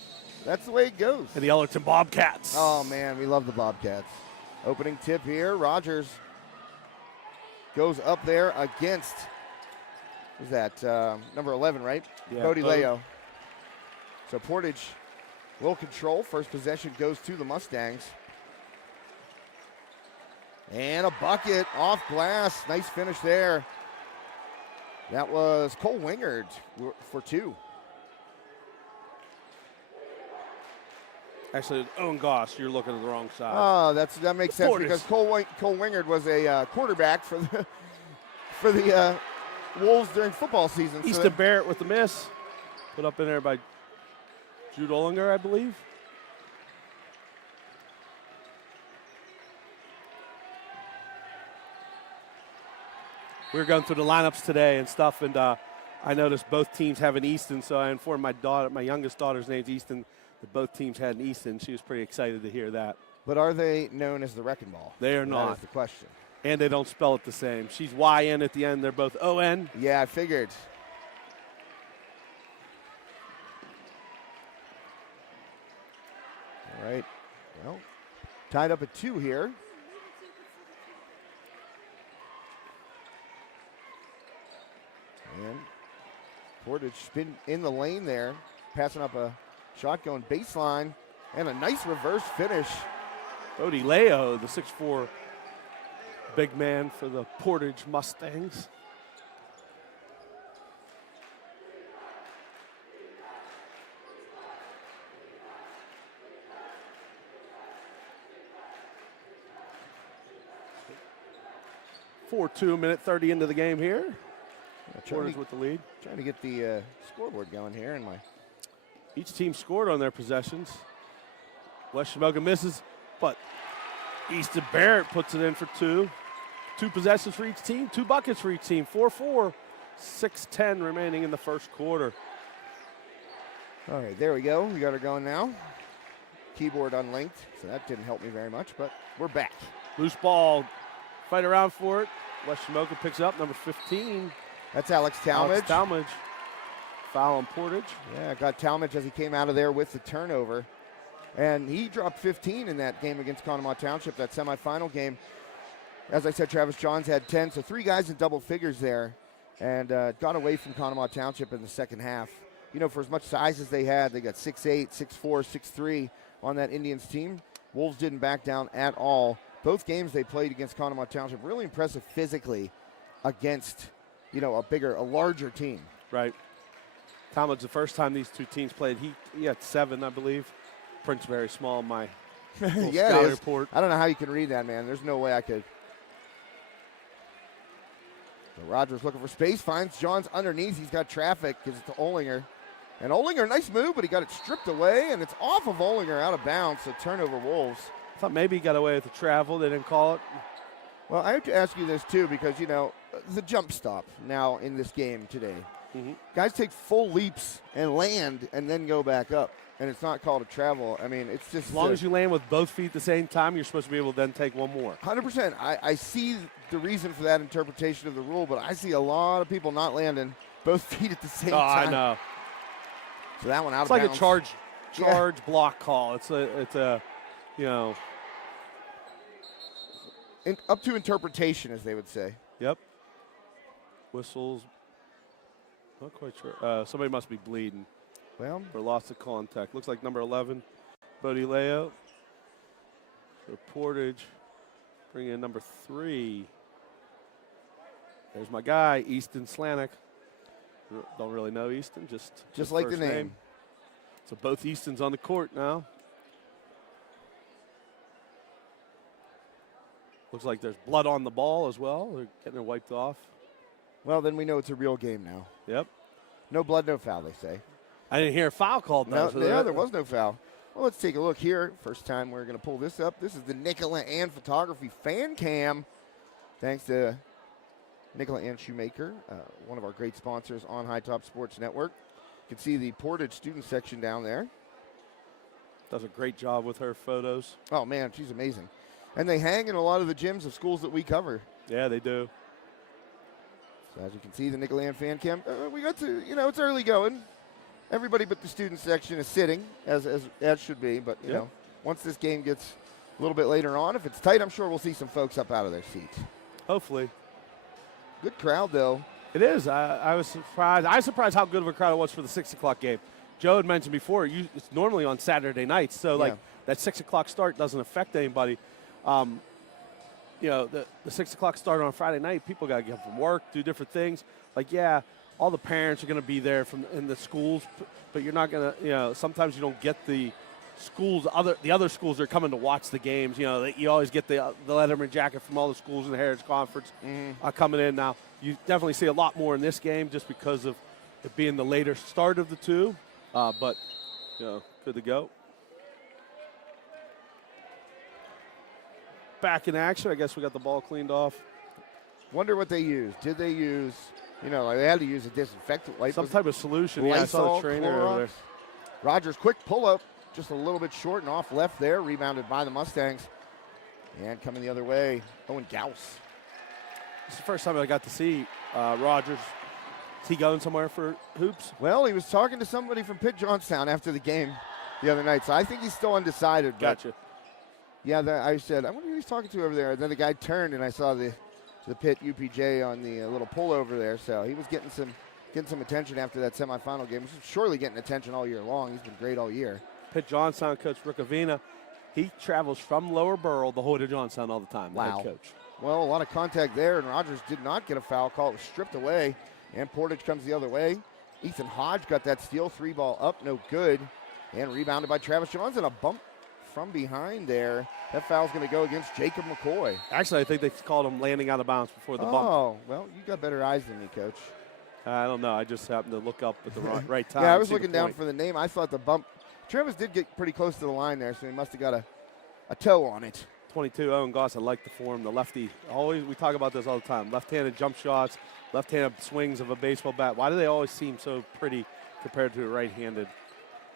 That's the way it goes. And the Ellerton Bobcats. Oh, man, we love the Bobcats. Opening tip here. Rogers goes up there against, who's that, number 11, right? Yeah, Bodie Leo. So Portage will control. First possession goes to the Mustangs. And a bucket off glass. Nice finish there. That was Cole Wingard for 2. Actually, Owen Goss, you're looking at the wrong side. Oh, that makes sense Portage. because Cole Wingard was a quarterback for the Wolves during football season. So Easton Barrett with the miss. Put up in there by Jude Ollinger, I believe. We were going through the lineups today and stuff, and I noticed both teams have an Easton, so I informed my youngest daughter's name's Easton, that both teams had an Easton. She was pretty excited to hear that. But are they known as the Wrecking Ball? They are not. That is the question. And they don't spell it the same. She's Y-N at the end. They're both O-N. Yeah, I figured. All right. Well, tied up at 2 here. And Portage spin in the lane there, passing up a shotgun baseline, and a nice reverse finish. Bodie Leo, the 6'4" big man for the Portage Mustangs. Minute 30 into the game here. Portage with the lead. Trying to get the scoreboard going here. And each team scored on their possessions. West Shamokin misses, but Easton Barrett puts it in for 2. 2 possessions for each team, 2 buckets for each team. 4-4, 6:10 remaining in the first quarter. All right, there we go. We got her going now. Keyboard unlinked, so that didn't help me very much, but we're back. Loose ball, fight around for it. West Shamokin picks up number 15. That's Alex Talmadge. Alex Talmadge. Foul on Portage. Yeah, got Talmadge as he came out of there with the turnover. And he dropped 15 in that game against Conemaugh Township, that semifinal game. As I said, Travis Johns had 10, so 3 guys in double figures there. And got away from Conemaugh Township in the second half. For as much size as they had, they got 6'8", 6'4", 6'3", on that Indians team. Wolves didn't back down at all. Both games they played against Conemaugh Township, really impressive physically against, a larger team. Right. Talmadge, the first time these 2 teams played, he had 7, I believe. Print's very small in my yeah, it is. report. I don't know how you can read that, man. There's no way I could. So Rogers looking for space, finds Johns underneath. He's got traffic because it's to Ollinger. And Ollinger, nice move, but he got it stripped away, and it's off of Ollinger, out of bounds, so turnover Wolves. I thought maybe he got away with the travel. They didn't call it. Well, I have to ask you this, too, because, the jump stop now in this game today. Mm-hmm. Guys take full leaps and land and then go back up, and it's not called a travel. I mean, it's just. As long as you land with both feet at the same time, you're supposed to be able to then take one more. 100%. I see the reason for that interpretation of the rule, but I see a lot of people not landing both feet at the same time. I know. So that one out it's of like bounds. a charge block call. It's a up to interpretation, as they would say. Yep. Whistles. Not quite sure. Somebody must be bleeding. Well, for loss of contact. Looks like number 11, Bodie Leo. So Portage bring in number 3. There's my guy, Easton Slanik. Don't really know Easton, just like the name. So both Eastons on the court now. Looks like there's blood on the ball as well. They're getting it wiped off. Well, then we know it's a real game now. Yep. No blood, no foul, they say. I didn't hear a foul called. No, there was no foul. Well, let's take a look here. First time we're going to pull this up. This is the Nicola Ann Photography Fan Cam. Thanks to Nicola Ann Shoemaker, one of our great sponsors on High Top Sports Network. You can see the Portage student section down there. Does a great job with her photos. Oh, man, she's amazing. And they hang in a lot of the gyms of schools that we cover. Yeah, they do. So as you can see, the Nicoland fan cam, we got to, it's early going. Everybody but the student section is sitting, as should be. But, you know, once this game gets a little bit later on, if it's tight, I'm sure we'll see some folks up out of their seats. Hopefully. Good crowd, though. It is. I was surprised. I was surprised how good of a crowd it was for the 6 o'clock game. Joe had mentioned before, it's normally on Saturday nights, so like that 6 o'clock start doesn't affect anybody. You know, the 6 o'clock start on Friday night, people got to get from work, do different things. Like, yeah, all the parents are going to be there in the schools, but you're not going to, sometimes you don't get the schools, the other schools that are coming to watch the games. You know, you always get the Letterman jacket from all the schools in the Heritage Conference coming in. Now, you definitely see a lot more in this game just because of it being the later start of the two, but, good to go. Back in action. I guess we got the ball cleaned off. Wonder what they used. Did they use, like they had to use a disinfectant wipe. Some type of solution. Yeah, I saw the trainer over there. Rogers, quick pull-up. Just a little bit short and off left there. Rebounded by the Mustangs. And coming the other way, Owen Gauss. It's the first time I got to see Rogers. Is he going somewhere for hoops? Well, he was talking to somebody from Pitt Johnstown after the game the other night, so I think he's still undecided. Gotcha. Yeah, I said, I wonder who he's talking to over there. And then the guy turned, and I saw the Pitt UPJ on the little pullover there. So he was getting some attention after that semifinal game. He's surely getting attention all year long. He's been great all year. Pitt Johnstown coach Rick Avina, he travels from Lower Borough the whole way to Johnstown all the time. Wow. Head coach. Well, a lot of contact there, and Rogers did not get a foul call. It was stripped away, and Portage comes the other way. Ethan Hodge got that steal, 3-ball up, no good, and rebounded by Travis Johns, and a bump from behind there. That foul's going to go against Jacob McCoy. Actually, I think they called him landing out of bounds before the bump. Oh, well, you got better eyes than me, Coach. I don't know. I just happened to look up at the right time. Yeah, I was looking down for the name. I thought the bump. Travis did get pretty close to the line there, so he must have got a toe on it. 22, Owen Goss, I like the form. The lefty, we talk about this all the time. Left-handed jump shots, left-handed swings of a baseball bat. Why do they always seem so pretty compared to a right-handed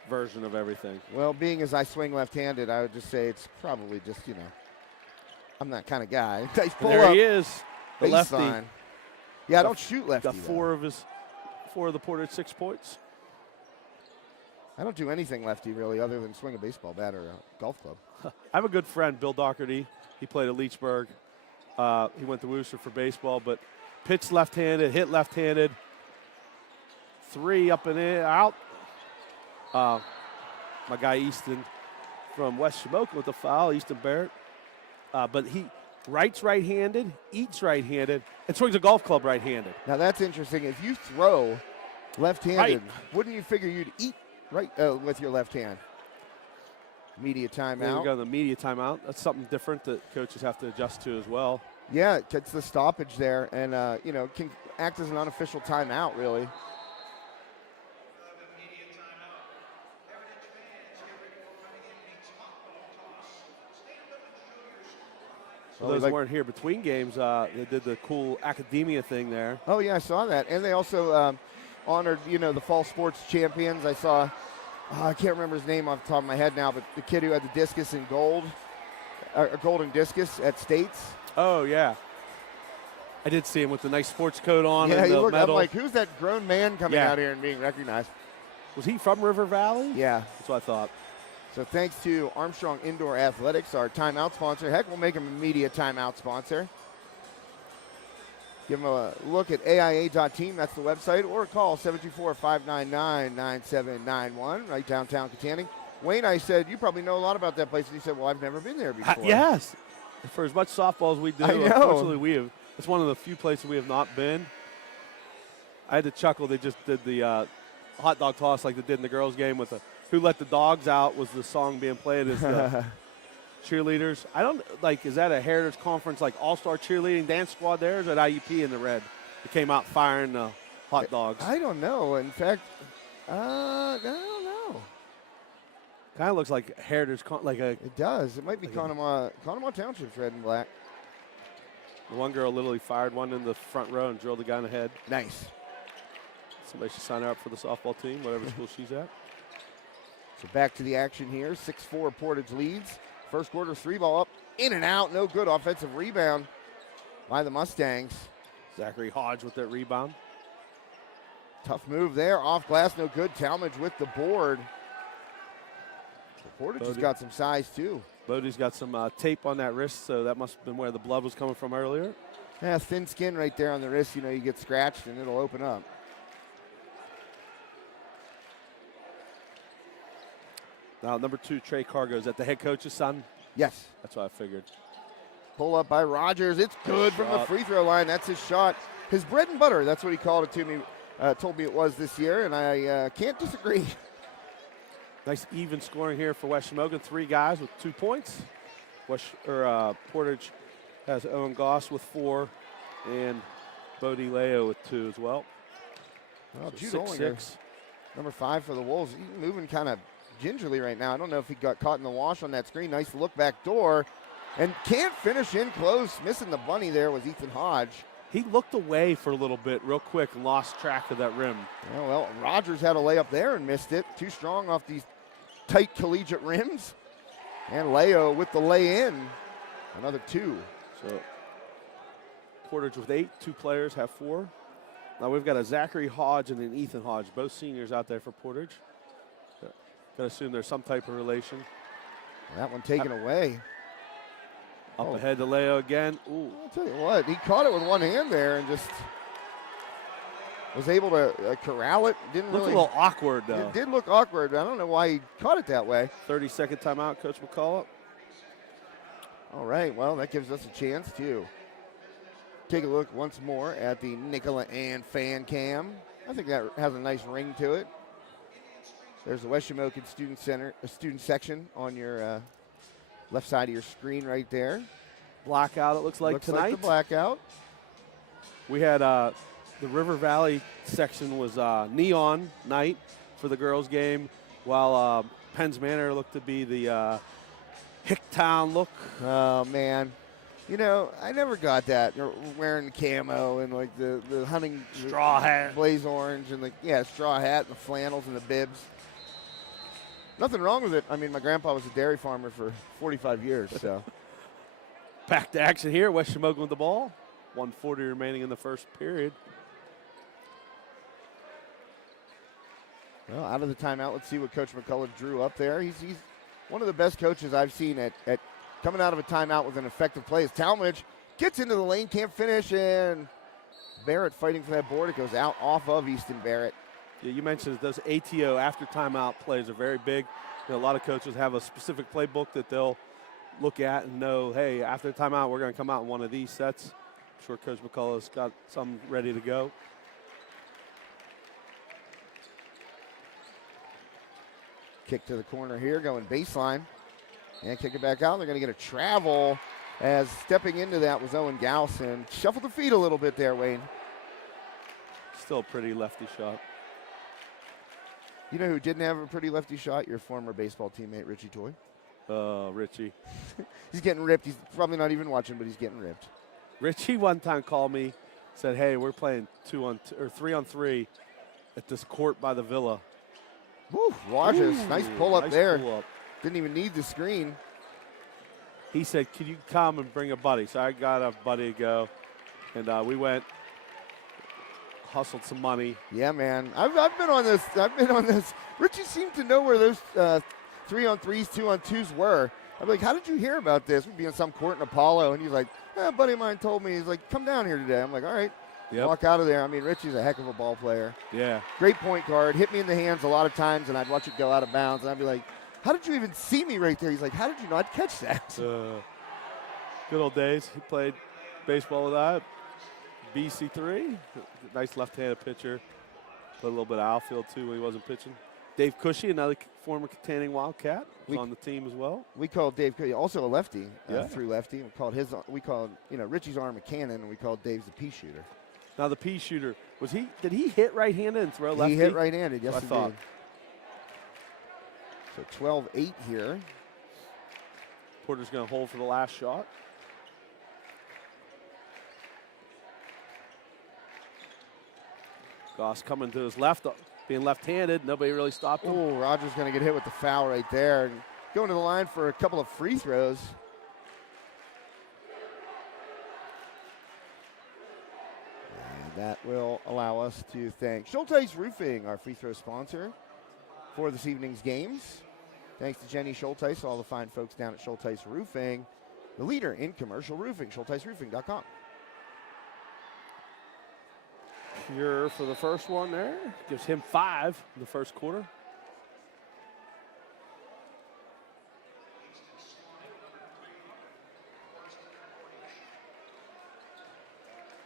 version of everything? Well, being as I swing left-handed, I would just say it's probably just, I'm that kind of guy. Nice pull there up. He is, the lefty. Line. Yeah, don't shoot lefty. Got four of the Portage 6 points. I don't do anything lefty, really, other than swing a baseball bat or a golf club. I have a good friend, Bill Doherty. He played at Leechburg. He went to Worcester for baseball, but pitched left-handed, hit left-handed. 3 up and in, out. My guy Easton from West Shamokin with the foul, Easton Barrett. But he writes right-handed, eats right-handed, and swings a golf club right-handed. Now that's interesting. If you throw left-handed, wouldn't you figure you'd eat right with your left hand? Media timeout. We go to the media timeout. That's something different that coaches have to adjust to as well. Yeah, it's the stoppage there, and can act as an unofficial timeout, really. Well, those weren't here between games. They did the cool academia thing there. Oh yeah, I saw that, and they also honored the fall sports champions. I saw. I can't remember his name off the top of my head now, but the kid who had the discus in gold, a golden discus at States. Oh, yeah. I did see him with the nice sports coat on yeah, and the medal. I'm like, who's that grown man coming out here and being recognized? Was he from River Valley? Yeah. That's what I thought. So thanks to Armstrong Indoor Athletics, our timeout sponsor. Heck, we'll make him a media timeout sponsor. Give them a look at AIA.team, that's the website, or call 724-599-9791, right downtown Katanning. Wayne, I said, you probably know a lot about that place. And he said, well, I've never been there before. Yes. For as much softball as we do, I know. unfortunately, it's one of the few places we have not been. I had to chuckle. They just did the hot dog toss like they did in the girls' game with Who Let the Dogs Out was the song being played as the cheerleaders. I don't is that a Heritage Conference all-star cheerleading dance squad there? Or is that IUP in the red that came out firing the hot dogs? I don't know. In fact, I don't know. Kind of looks like Heritage, It does. It might be Conemaugh Township's red and black. The one girl literally fired one in the front row and drilled the guy in the head. Nice. Somebody should sign her up for the softball team, whatever school she's at. So back to the action here. 6-4 Portage leads. First quarter, 3-ball up, in and out, no good. Offensive rebound by the Mustangs. Zachary Hodge with that rebound. Tough move there, off glass, no good. Talmadge with the board. Portage has got some size too. Bodie's got some tape on that wrist, so that must have been where the blood was coming from earlier. Yeah, thin skin right there on the wrist. You know, you get scratched and it'll open up. Now, number 2, Trey Cargo. Is that the head coach's son? Yes. That's what I figured. Pull up by Rogers. It's good from the free throw line. That's his shot. His bread and butter. That's what he called it to me. Told me it was this year, and I can't disagree. Nice even scoring here for West Shamokin. 3 guys with 2 points. Portage has Owen Goss with 4, and Bodie Leo with 2 as well. Well, So Jude 6-6. Ollinger, number 5 for the Wolves. He's moving kind of gingerly right now. I don't know if he got caught in the wash on that screen. Nice look back door, and can't finish in close. Missing the bunny there was Ethan Hodge. He looked away for a little bit real quick and lost track of that rim. Yeah, well, Rogers had a layup there and missed it. Too strong off these tight collegiate rims. And Leo with the lay-in. Another 2. So Portage with 8. 2 players have 4. Now we've got a Zachary Hodge and an Ethan Hodge, both seniors out there for Portage. Got to assume there's some type of relation. That one taken away. Up ahead to Leo again. Ooh. I'll tell you what, he caught it with one hand there and just was able to corral it. Didn't Looked really. a little awkward, though. It did look awkward. I don't know why he caught it that way. 30-second timeout, Coach McCullough. All right, well, that gives us a chance to take a look once more at the Nicola and fan cam. I think that has a nice ring to it. There's the West Shamokin student section on your left side of your screen right there. Blackout, it looks like tonight. Like the blackout. We had the River Valley section was neon night for the girls' game, while Penn's Manor looked to be the Hicktown look. Oh, man. You know, I never got that. You're wearing camo and like the hunting Straw hat. blaze orange and the straw hat and the flannels and the bibs. Nothing wrong with it. I mean, my grandpa was a dairy farmer for 45 years, so. Back to action here. West Shamokin with the ball. 1:40 remaining in the first period. Well, out of the timeout, let's see what Coach McCullough drew up there. He's one of the best coaches I've seen at coming out of a timeout with an effective play. As Talmadge gets into the lane, can't finish, and Barrett fighting for that board. It goes out off of Easton Barrett. Yeah, you mentioned that those ATO after timeout plays are very big. You know, a lot of coaches have a specific playbook that they'll look at and know, hey, after timeout, we're going to come out in one of these sets. I'm sure Coach McCullough's got some ready to go. Kick to the corner here, going baseline. And kick it back out. They're going to get a travel as stepping into that was Owen Gauss and shuffled the feet a little bit there, Wayne. Still a pretty lefty shot. You know who didn't have a pretty lefty shot? Your former baseball teammate, Richie Toy. Richie. He's getting ripped. He's probably not even watching, but he's getting ripped. Richie one time called me, said, hey, we're playing 3-on-3 at this court by the Villa. Woo, Rogers, nice pull up there. Pull up. Didn't even need the screen. He said, can you come and bring a buddy? So I got a buddy to go, and we went, hustled some money. Yeah, man. I've been on this. Richie seemed to know where those 3-on-3s, 2-on-2s were. I'm like, how did you hear about this? We'd be in some court in Apollo, and he's like, a buddy of mine told me. He's like, come down here today. I'm like, all right. Yep. Walk out of there. I mean, Richie's a heck of a ball player. Yeah. Great point guard. Hit me in the hands a lot of times, and I'd watch it go out of bounds, and I'd be like, how did you even see me right there? He's like, how did you not catch that? Good old days. He played baseball with I. BC3. Nice left-handed pitcher. Played a little bit of outfield, too, when he wasn't pitching. Dave Cushy, another former Katanning Wildcat, was on the team as well. We called Dave Cushy, also a lefty, Yeah. through lefty. We called Richie's arm a cannon, and we called Dave's the pea shooter. Now the pea shooter, did he hit right-handed and throw lefty? He hit right-handed, yes, I thought. Did. So 12-8 here. Porter's going to hold for the last shot. Goss coming to his left, being left-handed. Nobody really stopped him. Oh, Rogers going to get hit with the foul right there. And going to the line for a couple of free throws. That will allow us to thank Schulteis Roofing, our free throw sponsor for this evening's games. Thanks to Jenny Schulteis, all the fine folks down at Schulteis Roofing, the leader in commercial roofing, schulteisroofing.com. Pure for the first one there. Gives him 5 in the first quarter.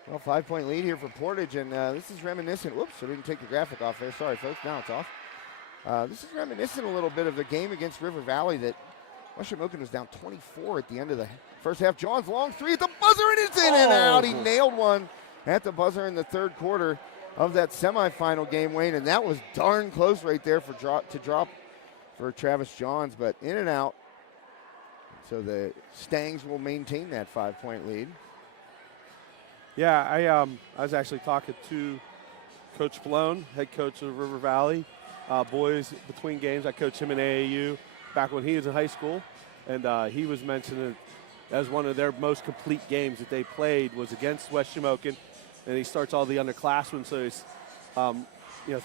Well, 5-point lead here for Portage, and this is reminiscent. Whoops, I didn't take the graphic off there. Sorry, folks. Now it's off. This is reminiscent a little bit of the game against River Valley that West Shamokin was down 24 at the end of the first half. John's long three at the buzzer, and it's in and out. He nailed one at the buzzer in the third quarter of that semifinal game, Wayne, and that was darn close right there for drop for Travis Johns, but in and out. So the Stangs will maintain that 5-point lead. Yeah, I was actually talking to Coach Malone, head coach of River Valley boys between games. I coached him in AAU back when he was in high school, and he was mentioning as one of their most complete games that they played was against West Shamokin, and he starts all the underclassmen. So he's,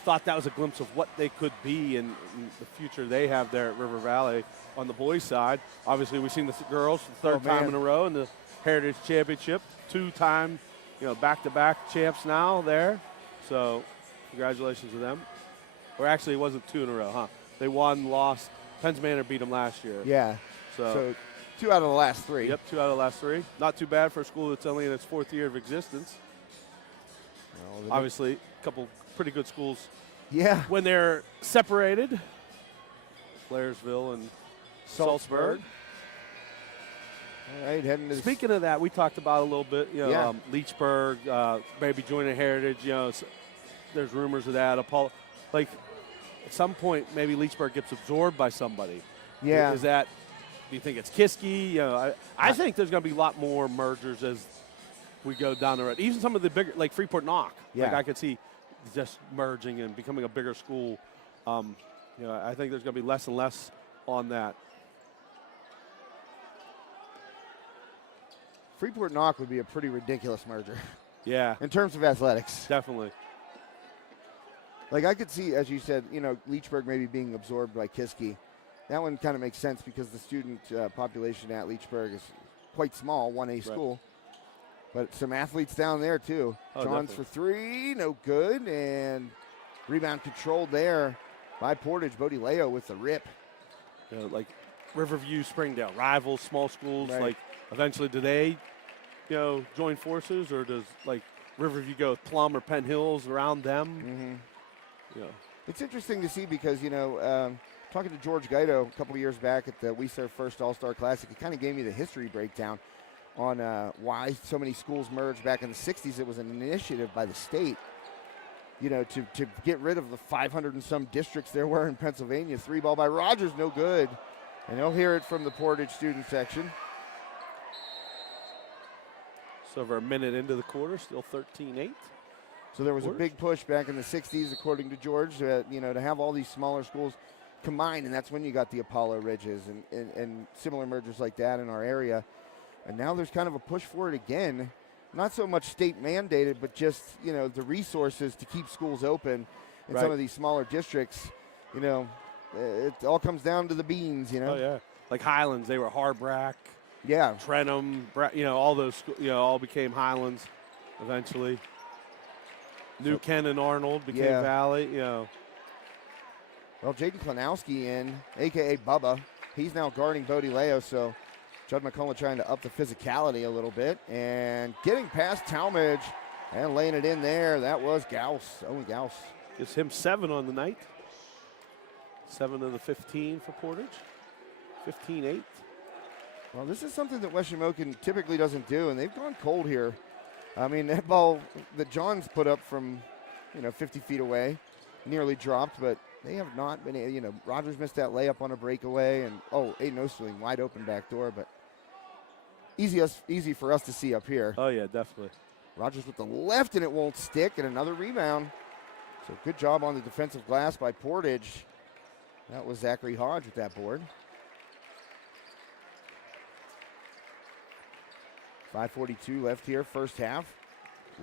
thought that was a glimpse of what they could be in the future they have there at River Valley on the boys' side. Obviously, we've seen the girls for the third time in a row in the Heritage Championship, 2-time. Back-to-back champs now there. So, congratulations to them. Or actually, it wasn't 2 in a row, huh? They won, lost. Penns Manor beat them last year. Yeah. So 2 out of the last 3. Yep, 2 out of the last 3. Not too bad for a school that's only in its 4th year of existence. Well, obviously, a couple pretty good schools. Yeah. When they're separated, Blairsville and Salzburg. All right, heading to Speaking of that, we talked about a little bit, Leechburg, maybe joining Heritage, there's rumors of that. At some point, maybe Leechburg gets absorbed by somebody. Yeah. Do you think it's Kiski? I think there's going to be a lot more mergers as we go down the road. Even some of the bigger, like Freeport Knock. Yeah. I could see just merging and becoming a bigger school. I think there's going to be less and less on that. Freeport Knock would be a pretty ridiculous merger. Yeah. In terms of athletics. Definitely. I could see, as you said, Leechburg maybe being absorbed by Kiski. That one kind of makes sense because the student population at Leechburg is quite small, 1A school. But some athletes down there, too. Johns for 3, no good. And rebound controlled there by Portage. Bodie Leo with the rip. Riverview, Springdale, rivals, small schools. Right. Eventually, do they, join forces, or does Riverview go with Plum or Penn Hills around them? Mm-hmm. It's interesting to see because talking to George Guido a couple of years back at the We Serve First All-Star Classic, he kind of gave me the history breakdown on why so many schools merged back in the 60s. It was an initiative by the state, to get rid of the 500 and some districts there were in Pennsylvania. 3 ball by Rogers, no good. And they'll hear it from the Portage student section. So over a minute into the quarter, still 13-8. So there was a big push back in the 60s, according to George, to have all these smaller schools combined, and that's when you got the Apollo Ridges and similar mergers like that in our area. And now there's kind of a push for it again. Not so much state mandated, but just, the resources to keep schools open in some of these smaller districts. It all comes down to the beans, Oh, yeah. Like Highlands, they were Harbrack. Yeah. Trenham, all those, all became Highlands eventually. New Ken and Arnold became Valley, Well, Jaden Klanowski in, a.k.a. Bubba. He's now guarding Bodie Leo, so Judd McCullough trying to up the physicality a little bit. And getting past Talmadge and laying it in there, that was Gauss, Owen Gauss. Gives him 7 on the night. 7 of the 15 for Portage. 15-8. Well, this is something that West Shamokin typically doesn't do, and they've gone cold here. I mean, that ball that Johns put up from, 50 feet away nearly dropped, but they have not been, Rogers missed that layup on a breakaway, and, Aiden Osterling wide open back door, but easy for us to see up here. Oh, yeah, definitely. Rogers with the left, and it won't stick, and another rebound. So good job on the defensive glass by Portage. That was Zachary Hodge with that board. 5:42 left here, first half.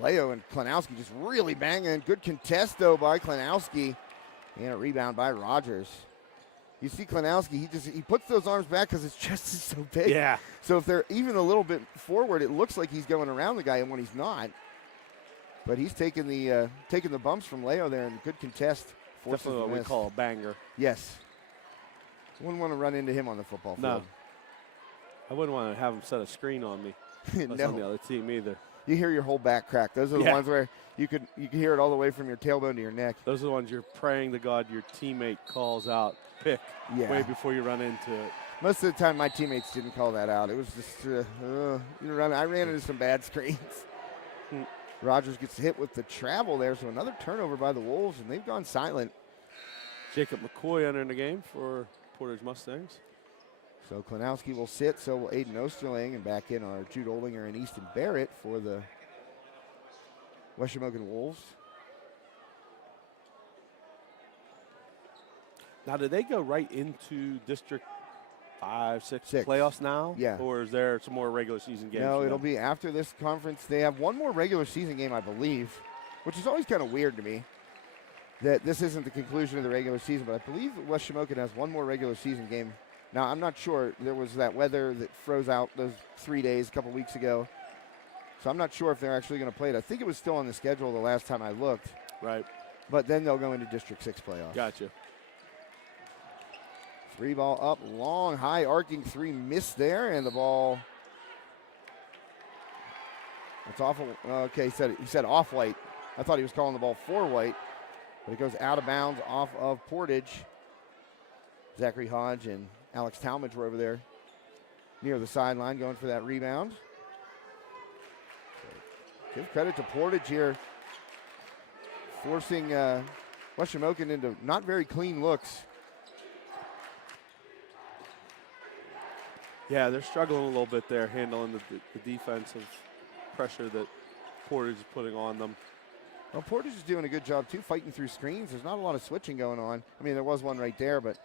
Leo and Klanowski just really banging. Good contest, though, by Klanowski. And a rebound by Rogers. You see Klanowski, he puts those arms back because his chest is so big. Yeah. So if they're even a little bit forward, it looks like he's going around the guy, and when he's not. But he's taking the bumps from Leo there, and good contest. Definitely what we call a banger. Yes. Wouldn't want to run into him on the football field. No. I wouldn't want to have him set a screen on me. That's on the other team either. You hear your whole back crack. Those are the ones where you can hear it all the way from your tailbone to your neck. Those are the ones you're praying to God your teammate calls out pick way before you run into it. Most of the time, my teammates didn't call that out. It was just I ran into some bad screens. Rogers gets hit with the travel there, so another turnover by the Wolves, and they've gone silent. Jacob McCoy entering the game for Portage Mustangs. So Klanowski will sit, so will Aiden Osterling, and back in are Jude Olinger and Easton Barrett for the West Shamokin Wolves. Now, do they go right into District 5, 6 Six. playoffs now? Yeah. Or is there some more regular season games? No, it'll be after this conference. They have one more regular season game, I believe, which is always kind of weird to me that this isn't the conclusion of the regular season, but I believe West Shamokin has one more regular season game. Now, I'm not sure. There was that weather that froze out those 3 days a couple weeks ago. So I'm not sure if they're actually going to play it. I think it was still on the schedule the last time I looked. Right. But then they'll go into District 6 playoffs. Gotcha. 3 ball up, long, high, arcing 3 missed there, and the ball. It's awful. Okay, he said off white. I thought he was calling the ball for white, but it goes out of bounds off of Portage. Zachary Hodge and Alex Talmadge were over there near the sideline going for that rebound. So give credit to Portage here, forcing West Shamokin into not very clean looks. Yeah, they're struggling a little bit there, handling the defensive pressure that Portage is putting on them. Well, Portage is doing a good job, too, fighting through screens. There's not a lot of switching going on. I mean, there was one right there, but,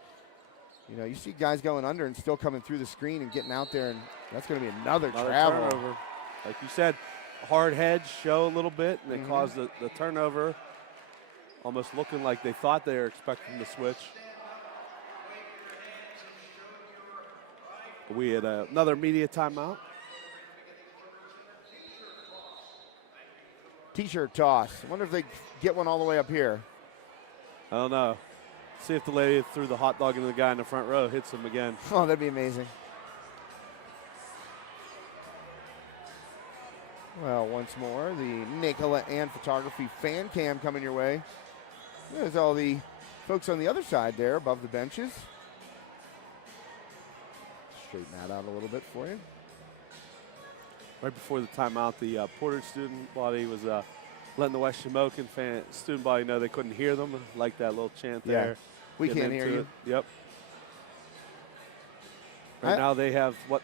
you see guys going under and still coming through the screen and getting out there, and that's going to be another travel. Turnover. Like you said, hard heads show a little bit, and they caused the turnover, almost looking like they thought they were expecting the switch. We had another media timeout. T-shirt toss. I wonder if they get one all the way up here. I don't know. See if the lady that threw the hot dog into the guy in the front row hits him again. Oh, that'd be amazing. Well, once more, the Nicola and Photography fan cam coming your way. There's all the folks on the other side there above the benches. Straighten that out a little bit for you. Right before the timeout, the Portage student body was letting the West Shamokin student body know they couldn't hear them, like that little chant there. We can't hear you. Yep. Right now they have a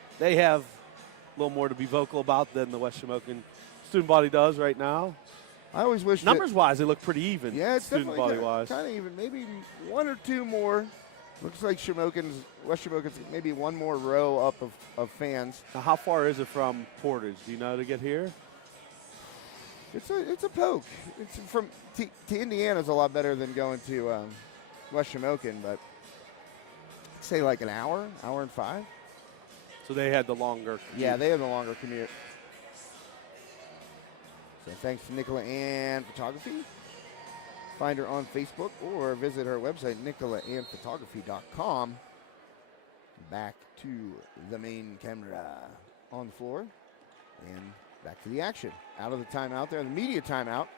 little more to be vocal about than the West Shamokin student body does right now. I always wish numbers-wise, they look pretty even. Yeah, it's student definitely body-wise. kind of even. Maybe one or two more. Looks like West Shamokin's maybe one more row up of fans. Now, how far is it from Portage? Do you know to get here? It's a poke. It's from to Indiana's a lot better than going to West Shamokin, but I'd say like an hour and 5. So they had the longer commute. Yeah, they had the longer commute. So thanks to Nicola Ann Photography. Find her on Facebook or visit her website, nicolaannphotography.com. Back to the main camera on the floor. And back to the action. Out of the timeout there, the media timeout.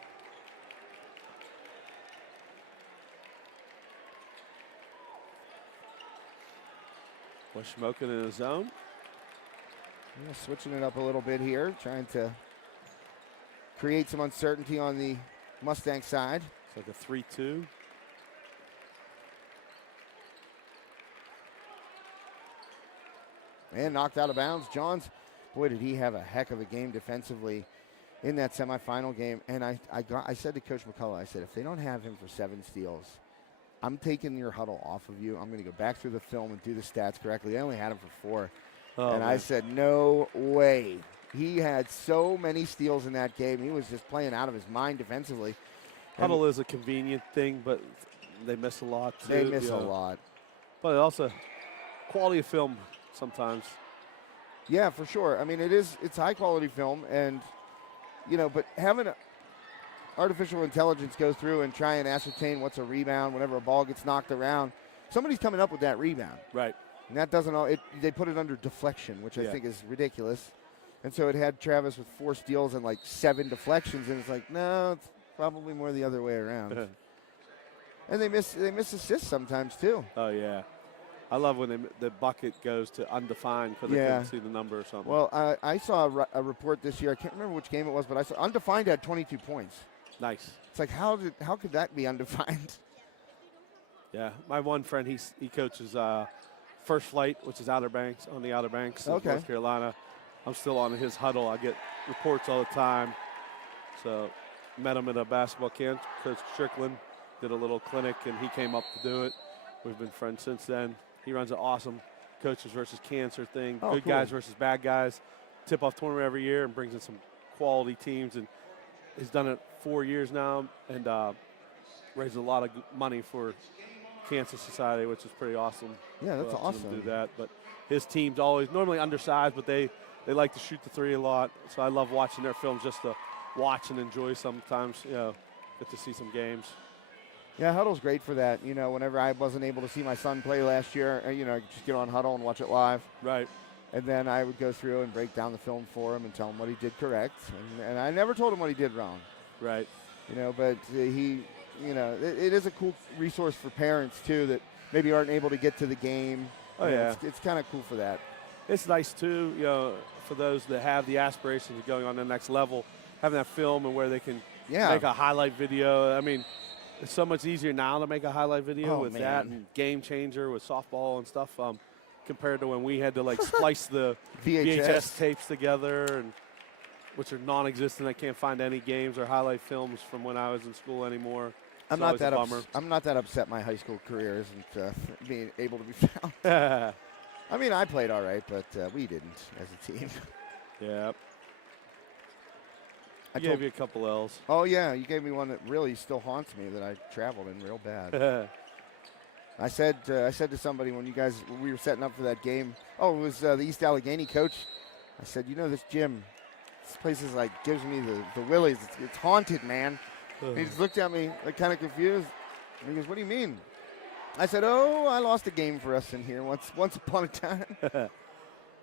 West Shamokin in his zone. Yeah, switching it up a little bit here, trying to create some uncertainty on the Mustang side. It's like a 3-2. And knocked out of bounds. Johns, boy, did he have a heck of a game defensively in that semifinal game. And I said to Coach McCullough, I said, if they don't have him for 7 steals, I'm taking your huddle off of you. I'm going to go back through the film and do the stats correctly. I only had him for 4. Oh, and man. I said, no way. He had so many steals in that game. He was just playing out of his mind defensively. Huddle is a convenient thing, but they miss a lot too. They miss a lot. But also quality of film sometimes. Yeah, for sure. I mean, it's high quality film, and but having artificial intelligence go through and try and ascertain what's a rebound whenever a ball gets knocked around, somebody's coming up with that rebound. Right. And that doesn't all. They put it under deflection, which I think is ridiculous. And so it had Travis with 4 steals and like 7 deflections, and it's like, no, it's probably more the other way around. And they miss assists sometimes too. Oh yeah, I love when the bucket goes to undefined because they couldn't see the number or something. Well, I saw a report this year. I can't remember which game it was, but I saw undefined had 22 points. Nice. It's like how could that be undefined? Yeah, my one friend he coaches First Flight, which is Outer Banks on the Outer Banks of North Carolina. I'm still on his huddle. I get reports all the time. So met him at a basketball camp. Coach Strickland did a little clinic, and he came up to do it. We've been friends since then. He runs an awesome coaches versus cancer thing, good guys versus bad guys, tip-off tournament every year, and brings in some quality teams. And he's done it 4 years now, and raised a lot of money for Cancer Society, which is pretty awesome. Yeah, that's awesome. To do that, but his team's always normally undersized, but they like to shoot the 3 a lot. So I love watching their films just to watch and enjoy sometimes. Get to see some games. Yeah, Huddle's great for that. Whenever I wasn't able to see my son play last year, I just get on Huddle and watch it live. Right. And then I would go through and break down the film for him and tell him what he did correct. And I never told him what he did wrong. Right. But he, it is a cool resource for parents, too, that maybe aren't able to get to the game. Oh, yeah. It's kind of cool for that. It's nice, too, for those that have the aspirations of going on the next level, having that film and where they can make a highlight video. I mean, it's so much easier now to make a highlight video with that and Game Changer with softball and stuff compared to when we had to, splice the VHS tapes together, and which are non-existent. I can't find any games or highlight films from when I was in school anymore. I'm not that upset my high school career isn't being able to be found. I mean, I played all right, but we didn't as a team. Yeah. I gave you a couple L's. Oh, yeah. You gave me one that really still haunts me that I traveled in real bad. I said to somebody when we were setting up for that game, it was the East Allegheny coach. I said, this gym, this place is gives me the willies. It's haunted, man. He just looked at me kind of confused. And he goes, what do you mean? I said, I lost a game for us in here once upon a time.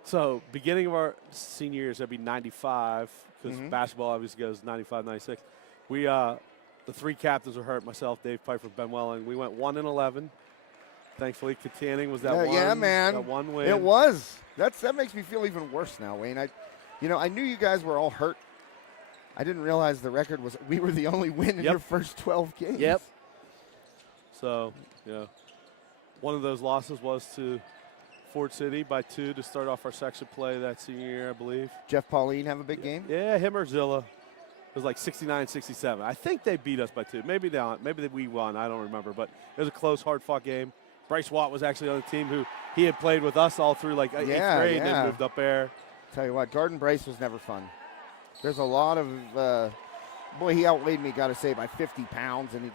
So beginning of our senior years, that'd be 95, because basketball obviously goes 95, 96. We, the 3 captains were hurt, myself, Dave Piper, Ben Welling. We went 1-11. Thankfully, Katanning was that one. Yeah, man. That one win. It was. That makes me feel even worse now, Wayne. I knew you guys were all hurt. I didn't realize the record was we were the only win in your first 12 games. Yep. So, one of those losses was to Ford City by 2 to start off our section play that senior year, I believe. Jeff Pauline have a big game? Yeah, him or Zilla. It was 69-67. I think they beat us by 2. Maybe not. Maybe we won. I don't remember. But it was a close, hard-fought game. Bryce Watt was actually on the team who he had played with us all through 8th grade and then moved up there. Tell you what, Garden Bryce was never fun. There's a lot of he outweighed me, got to say, by 50 pounds, and he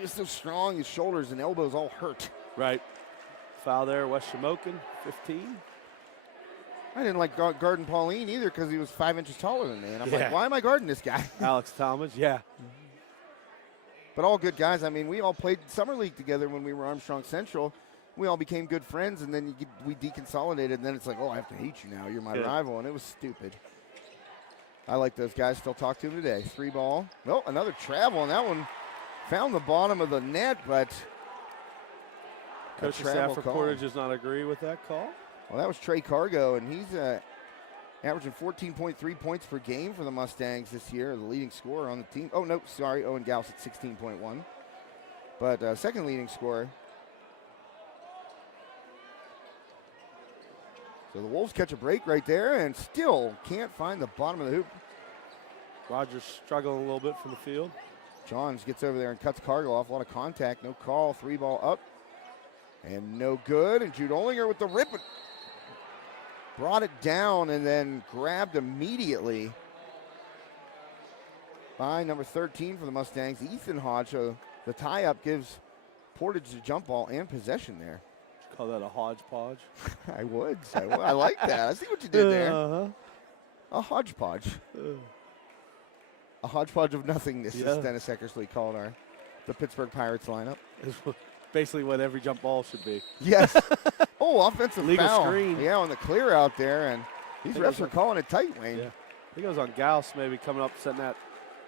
was so strong, his shoulders and elbows all hurt. Right. Foul there, West Shamokin, 15. I didn't like Garden Pauline either because he was 5 inches taller than me, and I'm like, why am I guarding this guy? Alex Talmadge, yeah. But all good guys. I mean, we all played summer league together when we were Armstrong Central. We all became good friends, and then we deconsolidated, and then it's like, I have to hate you now. You're my rival, and it was stupid. I like those guys. Still talk to them today. 3 ball. Well, another travel, and that one found the bottom of the net, but Coach Stafford Portage does not agree with that call. Well, that was Trey Cargo, and he's averaging 14.3 points per game for the Mustangs this year, the leading scorer on the team. Oh, no, sorry, Owen Gauss at 16.1. But second leading scorer. So the Wolves catch a break right there and still can't find the bottom of the hoop. Rogers struggling a little bit from the field. Johns gets over there and cuts Cargo off. A lot of contact, no call. 3 ball up. And no good. And Jude Olinger with the rip. brought it down and then grabbed immediately by number 13 for the Mustangs, Ethan Hodge. So the tie-up gives Portage the jump ball and possession there. Call that a hodgepodge? I would. I like that. I see what you did there. Uh-huh. A hodgepodge. A hodgepodge of nothingness, as Dennis Eckersley called the Pittsburgh Pirates lineup. It's basically what every jump ball should be. Yes. Oh, offensive Legal foul. screen. Yeah, on the clear out there, and these refs are calling it tight, Wayne. Yeah. I think it was on Gauss maybe coming up, setting that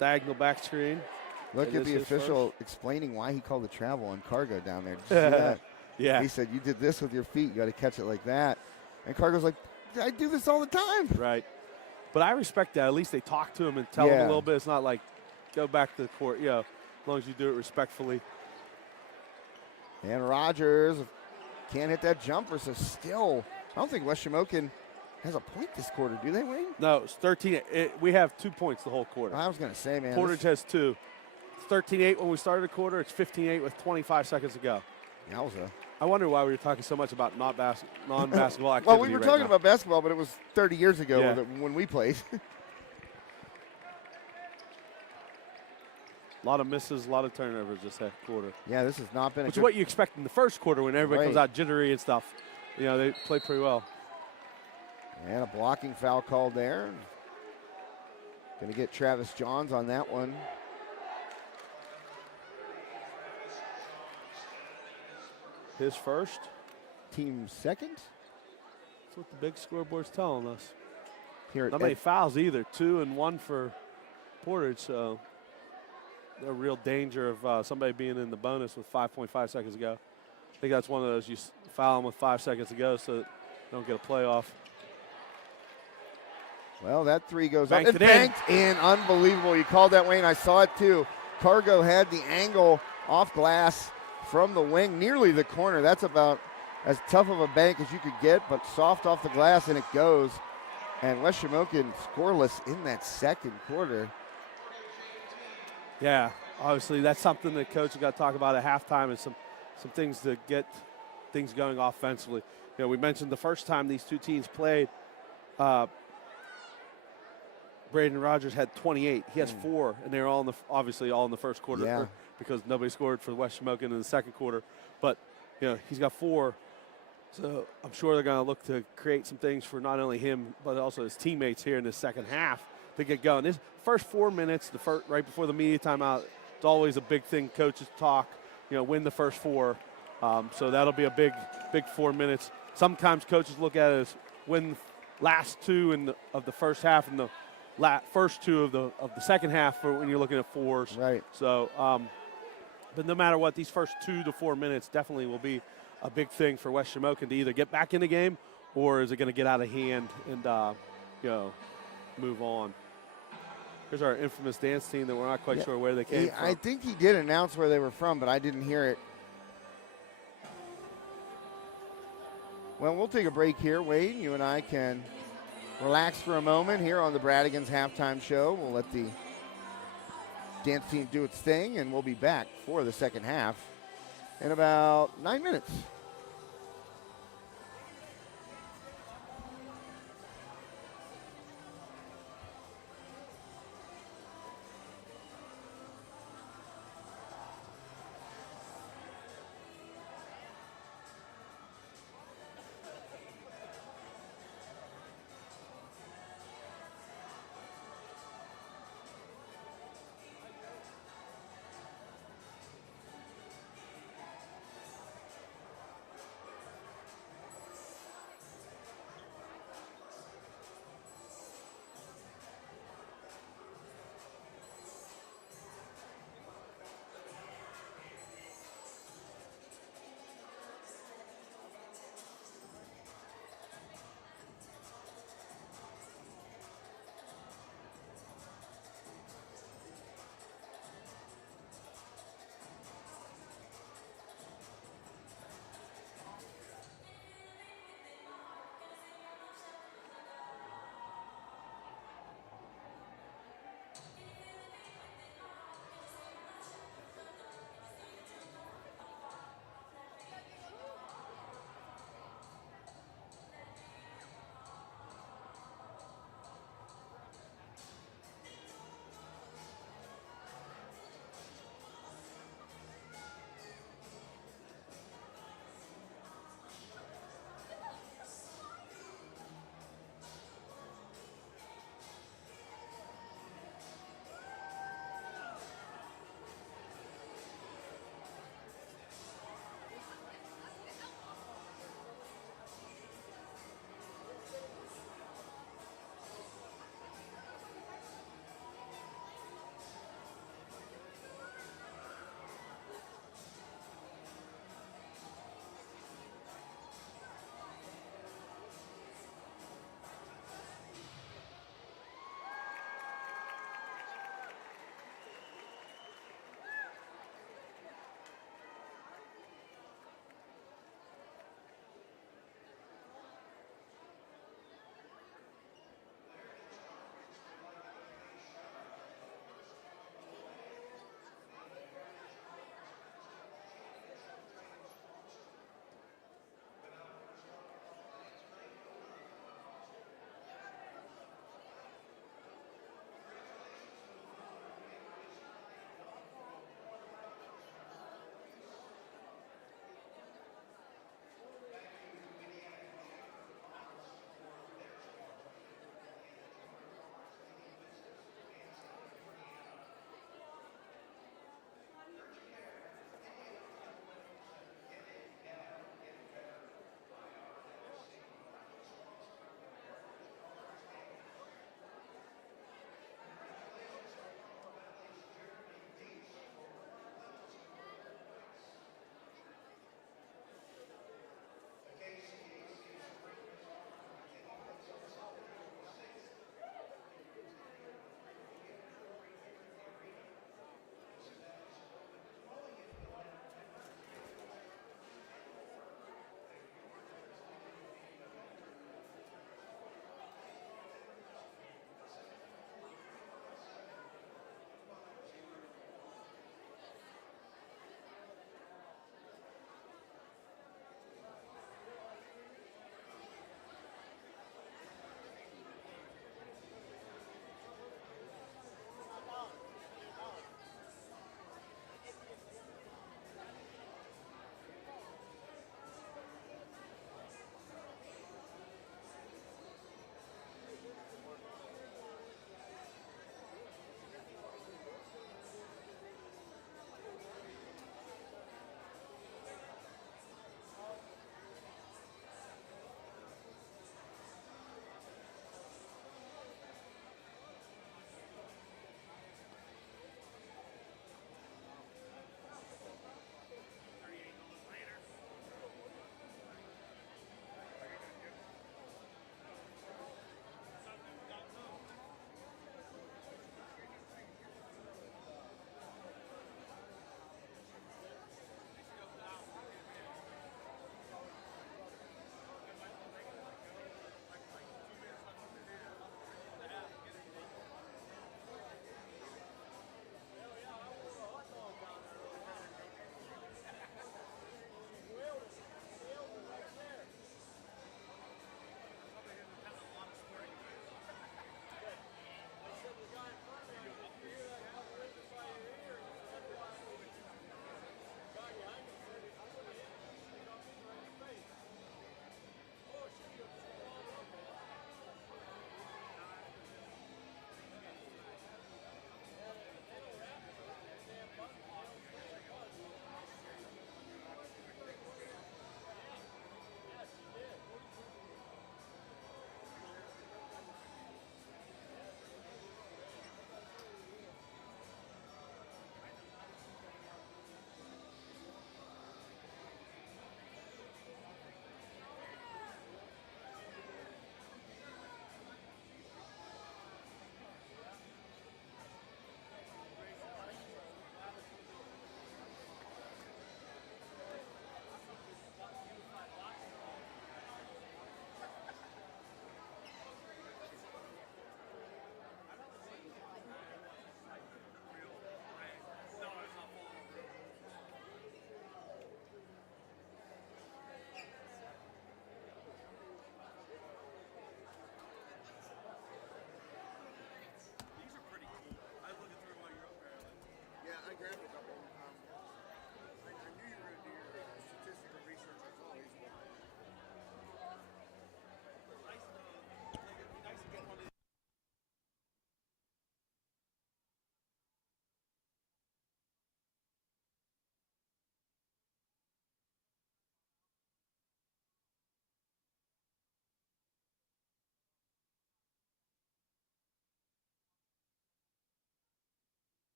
diagonal back screen. Look at the official explaining why he called the travel on Cargo down there. Did you see that? Yeah. He said, you did this with your feet. You got to catch it like that. And Cargo's like, I do this all the time. Right. But I respect that. At least they talk to him and tell him a little bit. It's not like go back to the court. You know, as long as you do it respectfully. And Rogers can't hit that jumper, so still, I don't think West Shamokin has a point this quarter, do they, Wayne? No, it's 13. We have 2 points the whole quarter. I was going to say, man. Portage has 2. It's 13-8 when we started the quarter. It's 15-8 with 25 seconds to go. Yowza. I wonder why we were talking so much about non-basketball activity. Well, we were right talking now. about basketball, but it was 30 years ago Yeah. when we played. A lot of misses, a lot of turnovers this quarter. Yeah, this has not been Which a is what you expect in the first quarter when everybody comes Right. out jittery and stuff. You know, they play pretty well. And a blocking foul called there. Going to get Travis Johns on that one. His first. Team second. That's what the big scoreboard's telling us. Here Not at many fouls either. 2 and 1 for Portage. So a real danger of somebody being in the bonus with 5.5 seconds to go. I think that's one of those you foul them with 5 seconds to go so that they don't get a playoff. Well, that three goes Banked up. it And in. banked in. Unbelievable. You called that, Wayne. I saw it too. Cargo had the angle off glass from the wing, nearly the corner. That's about as tough of a bank as you could get, but soft off the glass, and it goes. And West Shamokin scoreless in that second quarter. Yeah, obviously that's something that coach has got to talk about at halftime and some things to get things going offensively. You know, we mentioned the first time these two teams played, Braden Rogers had 28. He has 4, and they're all obviously all in the first quarter Yeah. because nobody scored for West Shamokin in the second quarter. But you know, he's got 4, so I'm sure they're going to look to create some things for not only him but also his teammates here in the second half to get going. This first 4 minutes, right before the media timeout, it's always a big thing. Coaches talk, you know, win the first 4. So that'll be a big 4 minutes. Sometimes coaches look at it as win last 2 of the first half and the first 2 of the second half for when you're looking at 4s. Right. So, but no matter what, these first 2 to 4 minutes definitely will be a big thing for West Shamokin to either get back in the game or is it going to get out of hand and you know, move on. Here's our infamous dance team that we're not quite sure where they came from. I think he did announce where they were from, but I didn't hear it. Well, we'll take a break here, Wade. You and I can relax for a moment here on the Bradigans halftime show. We'll let the dance team do its thing, and we'll be back for the second half in about 9 minutes.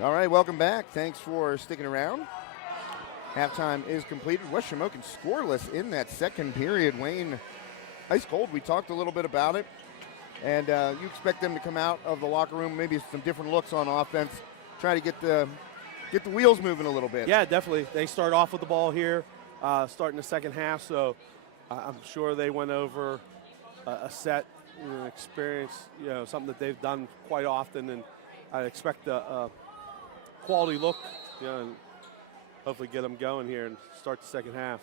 All right, welcome back. Thanks for sticking around. Halftime is completed. West Shamokin scoreless in that second period. Wayne, ice cold. We talked a little bit about it. And you expect them to come out of the locker room, maybe some different looks on offense, try to get the wheels moving a little bit. Yeah, definitely. They start off with the ball here, starting the second half. So I'm sure they went over a set, experience, something that they've done quite often. And I expect a quality look, and hopefully get them going here and start the second half.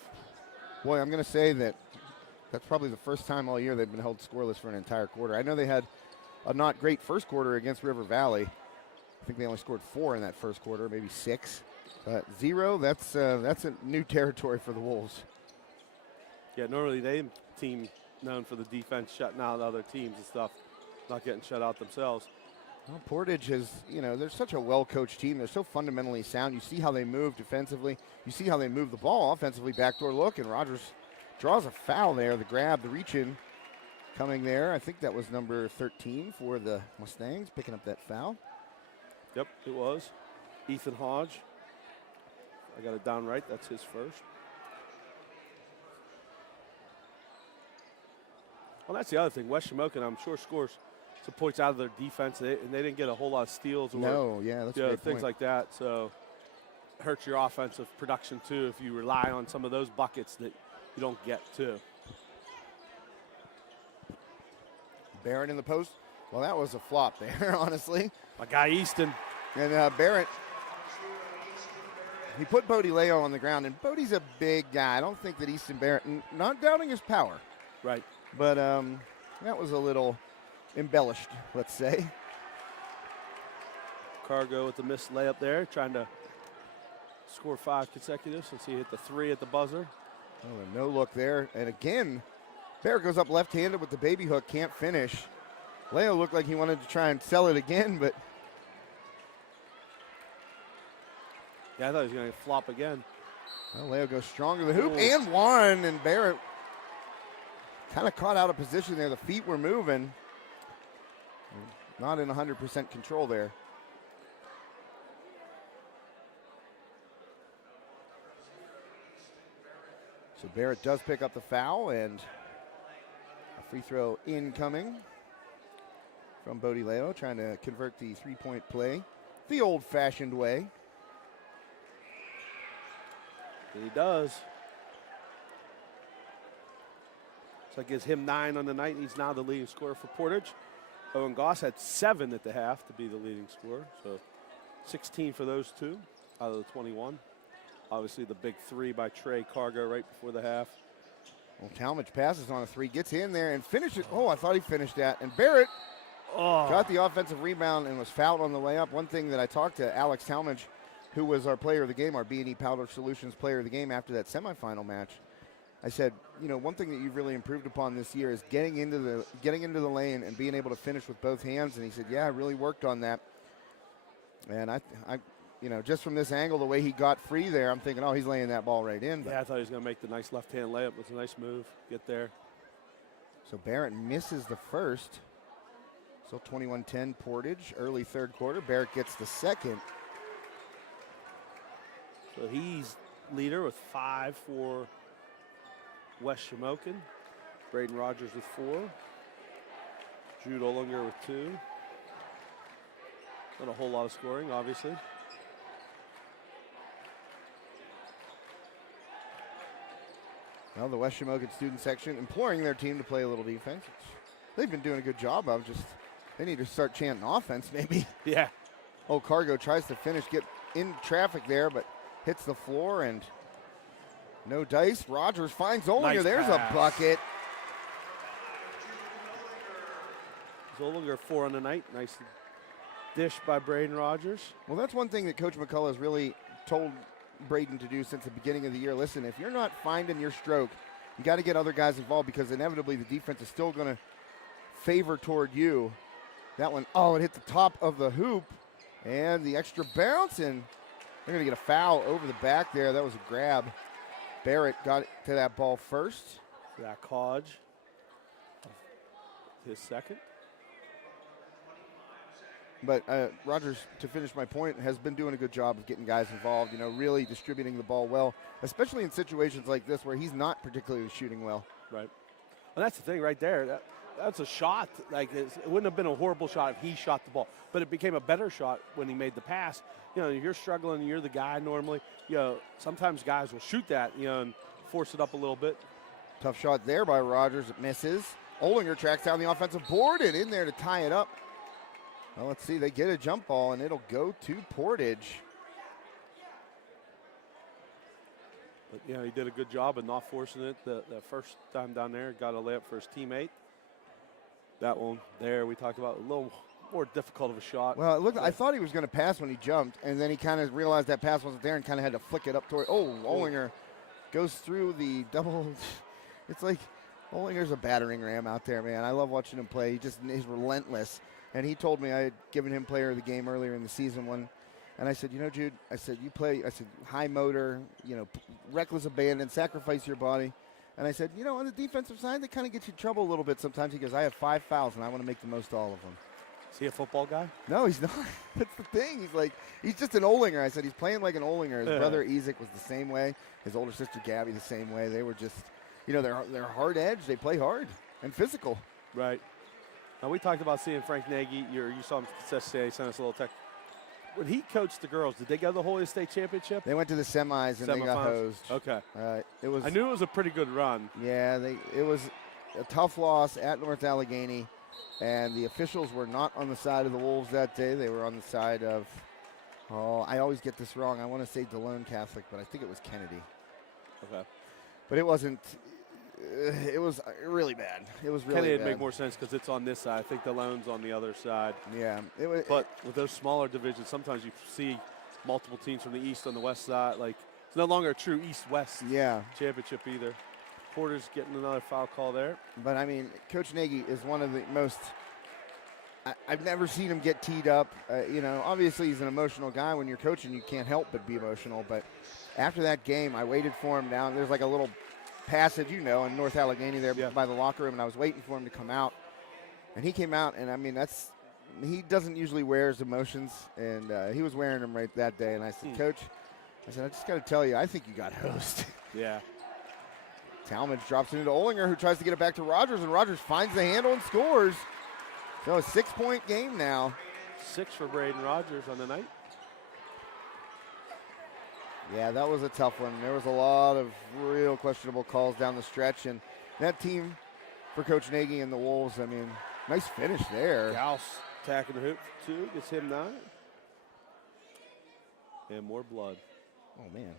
Boy, I'm going to say that's probably the first time all year they've been held scoreless for an entire quarter. I know they had a not great first quarter against River Valley. I think they only scored 4 in that first quarter, maybe 6. 0, that's a new territory for the Wolves. Yeah, normally they team known for the defense shutting out other teams and stuff, not getting shut out themselves. Well, Portage is, they're such a well-coached team. They're so fundamentally sound. You see how they move defensively. You see how they move the ball offensively, backdoor look, and Rogers draws a foul there. The grab, the reach-in coming there. I think that was number 13 for the Mustangs, picking up that foul. Yep, it was. Ethan Hodge. I got it down right. That's his first. Well, that's the other thing. West Shamokin, I'm sure, scores some points out of their defense, and they didn't get a whole lot of steals or that's a great things point. like that. So it hurts your offensive production, too, if you rely on some of those buckets that you don't get, too. Barrett in the post. Well, that was a flop there, honestly. My guy Easton. And Barrett, he put Bodie Leo on the ground, and Bodie's a big guy. I don't think that Easton Barrett, not doubting his power. Right. But that was a little embellished, let's say. Cargo with the missed layup there, trying to score 5 consecutive since he hit the 3 at the buzzer. Oh, a no look there. And again, Barrett goes up left-handed with the baby hook, can't finish. Leo looked like he wanted to try and sell it again, but yeah, I thought he was going to flop again. well, Leo goes strong to the hoop and one, and Barrett kind of caught out of position there. The feet were moving. Not in 100% control there. So Barrett does pick up the foul, and a free throw incoming from Bodie Leo, trying to convert the three-point play the old-fashioned way. And he does. So that gives him 9 on the night, and he's now the leading scorer for Portage. Owen Goss had 7 at the half to be the leading scorer, so 16 for those two out of the 21. Obviously the big 3 by Trey Cargo right before the half. Well, Talmadge passes on a 3, gets in there and finishes. Oh, I thought he finished that. And Barrett got the offensive rebound and was fouled on the way up. One thing that I talked to Alex Talmadge, who was our player of the game, our B&E Powder Solutions player of the game after that semifinal match. I said, one thing that you've really improved upon this year is getting into the lane and being able to finish with both hands. And he said, yeah, I really worked on that. And I just from this angle, the way he got free there, I'm thinking, oh, he's laying that ball right in. But Yeah, I thought he was going to make the nice left-hand layup. It was a nice move. Get there. so Barrett misses the first. So 21-10 Portage, early third quarter. Barrett gets the second. So he's leader with 5 for West Shamokin. Braden Rogers with 4. Jude Ollinger with 2. Not a whole lot of scoring, obviously. Well, the West Shamokin student section imploring their team to play a little defense. They've been doing a good job of they need to start chanting offense maybe. Yeah. Oh, Cargo tries to finish, get in traffic there, but hits the floor and no dice. Rogers finds Ollinger. Nice There's pass. a bucket. Ollinger 4 on the night. Nice dish by Braden Rogers. Well, that's one thing that Coach McCullough has really told Braden to do since the beginning of the year. Listen, if you're not finding your stroke, you got to get other guys involved because inevitably the defense is still going to favor toward you. That one, it hit the top of the hoop and the extra bounce, and they're going to get a foul over the back there. That was a grab. Barrett got to that ball first. Zach Hodge, his second. But Rogers, to finish my point, has been doing a good job of getting guys involved, really distributing the ball well, especially in situations like this where he's not particularly shooting well. Right. And that's the thing right there. That's a shot. Like it wouldn't have been a horrible shot if he shot the ball, but it became a better shot when he made the pass. If you're struggling and you're the guy normally, sometimes guys will shoot that, and force it up a little bit. Tough shot there by Rogers. It misses. Olinger tracks down the offensive board and in there to tie it up. Well, let's see. They get a jump ball, and it'll go to Portage. But, he did a good job of not forcing it. The first time down there, got a layup for his teammate. That one there, we talked about a little more difficult of a shot. Well, I thought he was going to pass when he jumped, and then he kind of realized that pass wasn't there and kind of had to flick it up toward. Olinger goes through the double. It's like Olinger's a battering ram out there, man. I love watching him play. He's relentless. And he told me I had given him player of the game earlier in the season and I said, Jude, you play, high motor, reckless abandon, sacrifice your body. And I said, on the defensive side, they kind of get you in trouble a little bit sometimes. He goes, I have 5 fouls, and I want to make the most of all of them. Is he a football guy? No, he's not. That's the thing. He's just an Olinger. I said, he's playing like an Olinger. His brother Ezek was the same way. His older sister Gabby the same way. They were just, they're hard edge. They play hard and physical. Right. Now, we talked about seeing Frank Nagy. You saw him today, sent us a little text. When he coached the girls, did they go to the Holy State Championship? They went to the semis and they got hosed. Okay. I knew it was a pretty good run. Yeah, it was a tough loss at North Allegheny, and the officials were not on the side of the Wolves that day. They were on the side of, I always get this wrong. I want to say DeLone Catholic, but I think it was Kennedy. Okay. But it wasn't. It was really bad. It was really Kennedy bad. would make more sense because it's on this side. I think DeLone's on the other side. Yeah. But with those smaller divisions, sometimes you see multiple teams from the east on the west side. Like, it's no longer a true east-west championship either. Porter's getting another foul call there. But, Coach Nagy is one of the most – I've never seen him get teed up. Obviously he's an emotional guy. When you're coaching, you can't help but be emotional. But after that game, I waited for him down. There's like a little passage, in North Allegheny there by the locker room, and I was waiting for him to come out. And he came out, and, he doesn't usually wear his emotions, and he was wearing them right that day. And I said, Coach, I just got to tell you, I think you got hosed. Yeah. Talmadge drops it into Olinger, who tries to get it back to Rogers, and Rogers finds the handle and scores. So a 6-point game now. 6 for Braden Rogers on the night. Yeah, that was a tough one. There was a lot of real questionable calls down the stretch, and that team for Coach Nagy and the Wolves, nice finish there. Gauss attacking the hoop, too, gets him 9. And more blood. Oh, man.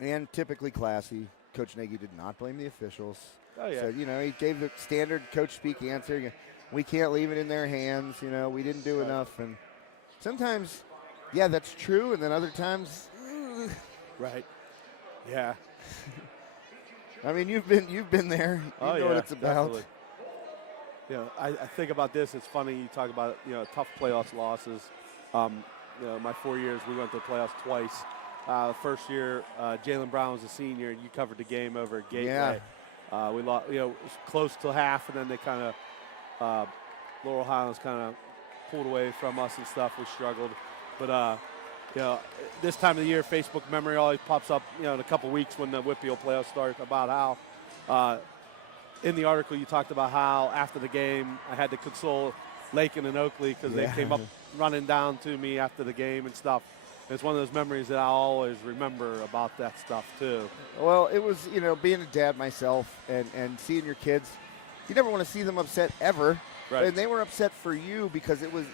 And typically classy. Coach Nagy did not blame the officials. Oh, yeah. So, he gave the standard coach speak answer. We can't leave it in their hands. We didn't do enough. And sometimes, yeah, that's true. And then other times, right. Yeah. You've been there. You know what it's about. Definitely. I think about this. It's funny you talk about, tough playoffs losses. My 4 years, we went to the playoffs twice. The first year, Jalen Brown was a senior, and you covered the game over at Gateway. Yeah. We lost, it was close to half, and then they kind of, Laurel Highlands kind of pulled away from us and stuff. We struggled. But, this time of the year, Facebook memory always pops up, in a couple weeks when the Whitfield playoffs start, about how, in the article you talked about how after the game I had to console Lakin and Oakley because they came up running down to me after the game and stuff. It's one of those memories that I always remember about that stuff, too. Well, it was, being a dad myself and seeing your kids, you never want to see them upset ever. Right. And they were upset for you because it was,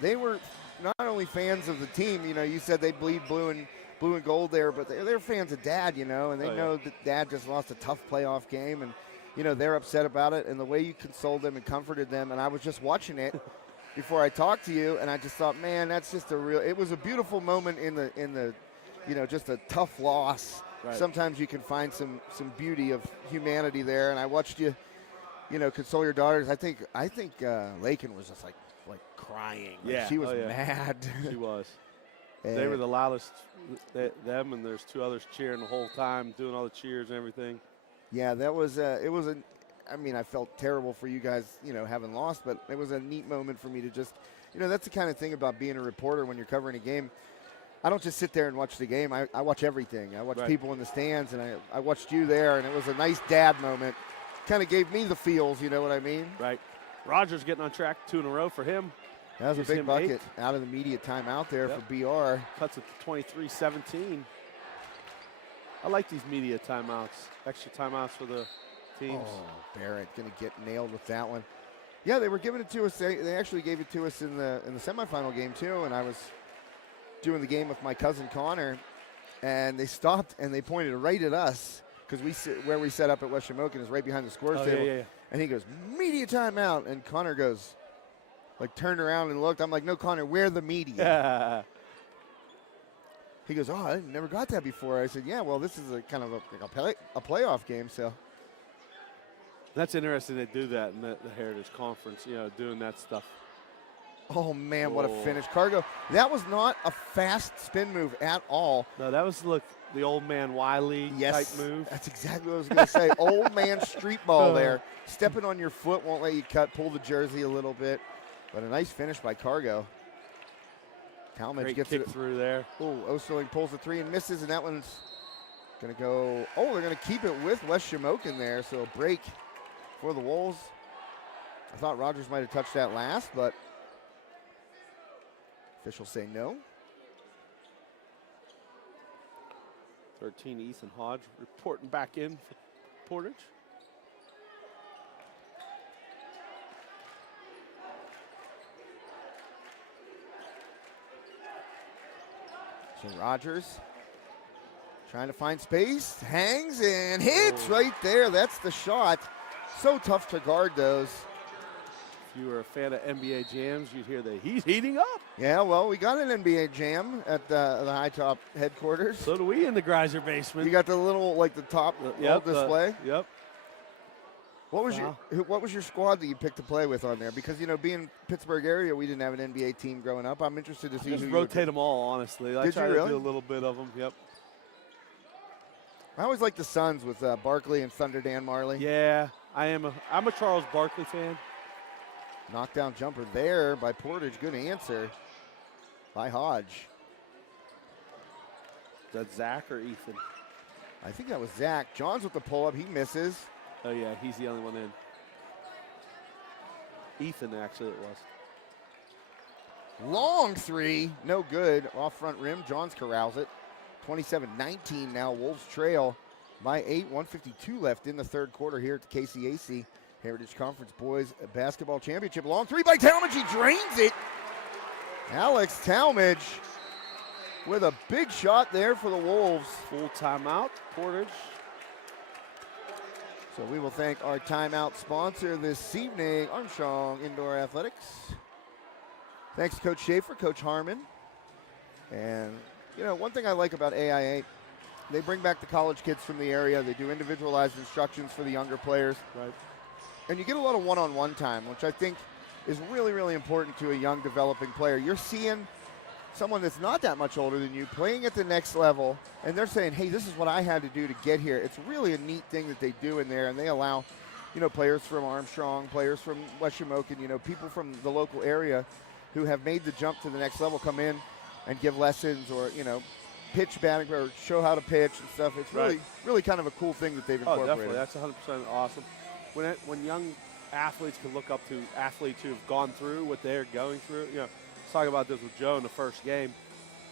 they were not only fans of the team, you said they bleed blue and gold there, but they're fans of Dad, and they know that Dad just lost a tough playoff game, and, they're upset about it. And the way you consoled them and comforted them, and I was just watching it before I talked to you, and I just thought, man, that's just it was a beautiful moment in the just a tough loss. Right. Sometimes you can find some beauty of humanity there, and I watched you, console your daughters. I think Lakin was just like crying. Yeah. She was mad. She was. They were the loudest, them, and there's 2 others cheering the whole time, doing all the cheers and everything. Yeah, that was it was I mean, I felt terrible for you guys, having lost, but it was a neat moment for me to just, that's the kind of thing about being a reporter when you're covering a game. I don't just sit there and watch the game. I watch everything. I watch people in the stands, and I watched you there, and it was a nice dad moment. Kind of gave me the feels, you know what I mean? Right. Rogers getting on track 2 in a row for him. That was Gives a big him bucket 8. out of the immediate timeout there for BR. Cuts it to 23-17. I like these media timeouts, extra timeouts for the teams. Oh, Barrett going to get nailed with that one. Yeah, they were giving it to us. They actually gave it to us in the semifinal game too, and I was doing the game with my cousin Connor, and they stopped and they pointed right at us because where we set up at West Shamokin is right behind the scores table. Yeah. And he goes, media timeout, and Connor goes, turned around and looked. I'm like, no, Connor, we're the media. He goes, oh, I never got that before. I said, yeah, well, this is a kind of a playoff game, so. That's interesting they do that in the Heritage Conference, doing that stuff. Oh, man, what a finish. Cargo, that was not a fast spin move at all. No, that was, the old man Wiley type move. That's exactly what I was going to say. Old man street ball there. Stepping on your foot won't let you cut, pull the jersey a little bit. But a nice finish by Cargo. Talmadge gets it through there. Oh, Osterling pulls the 3 and misses, and that one's going to go. Oh, they're going to keep it with West Shamokin there, so a break for the Wolves. I thought Rogers might have touched that last, but officials say no. 13, Ethan Hodge reporting back in for Portage. So Rogers trying to find space, hangs and hits right there. That's the shot. So tough to guard those. If you were a fan of NBA jams, you'd hear that he's heating up. Yeah, well, we got an NBA jam at the High Top headquarters. So do we in the Greiser basement. You got the little, the top display. Yep. What was your squad that you picked to play with on there? Because being Pittsburgh area, we didn't have an NBA team growing up. I'm interested to see just who rotate them all. Honestly, I try to do a little bit of them. Yep. I always like the Suns with Barkley and Thunder Dan Marley. Yeah, I'm a Charles Barkley fan. Knockdown jumper there by Portage. Good answer by Hodge. Is that Zach or Ethan? I think that was Zach. Johns with the pull-up. He misses. Oh, yeah, he's the only one in. Ethan, actually, it was. Long 3. No good. Off front rim. Johns corrals it. 27-19 now. Wolves trail by 8. 1:52 left in the third quarter here at the KCAC Heritage Conference Boys Basketball Championship. Long 3 by Talmadge. He drains it. Alex Talmadge with a big shot there for the Wolves. Full timeout, Portage. So we will thank our timeout sponsor this evening, Armstrong Indoor Athletics. Thanks to Coach Schaefer, Coach Harmon. And, one thing I like about AIA, they bring back the college kids from the area. They do individualized instructions for the younger players. Right. And you get a lot of one-on-one time, which I think is really, really important to a young developing player. You're seeing someone that's not that much older than you playing at the next level, and they're saying, hey, this is what I had to do to get here. It's really a neat thing that they do in there, and they allow, players from Armstrong, players from West Shamokin, people from the local area who have made the jump to the next level come in and give lessons or, pitch batting or show how to pitch and stuff. It's really, really kind of a cool thing that they've incorporated. Oh, definitely. That's 100% awesome. When young athletes can look up to athletes who have gone through what they're going through, talking about this with Joe in the first game.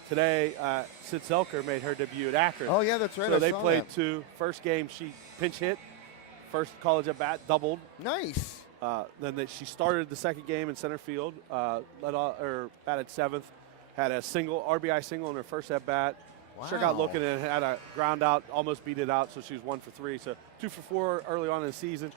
Today, Sid Selker made her debut at Akron. Oh, yeah, that's right. So they played 2. First game, she pinch hit. First college at bat, doubled. Nice. Then she started the second game in center field, batted 7th, had a RBI single in her first at bat. Wow. Sure got looking and had a ground out, almost beat it out, so she was 1 for 3. So 2 for 4 early on in the season.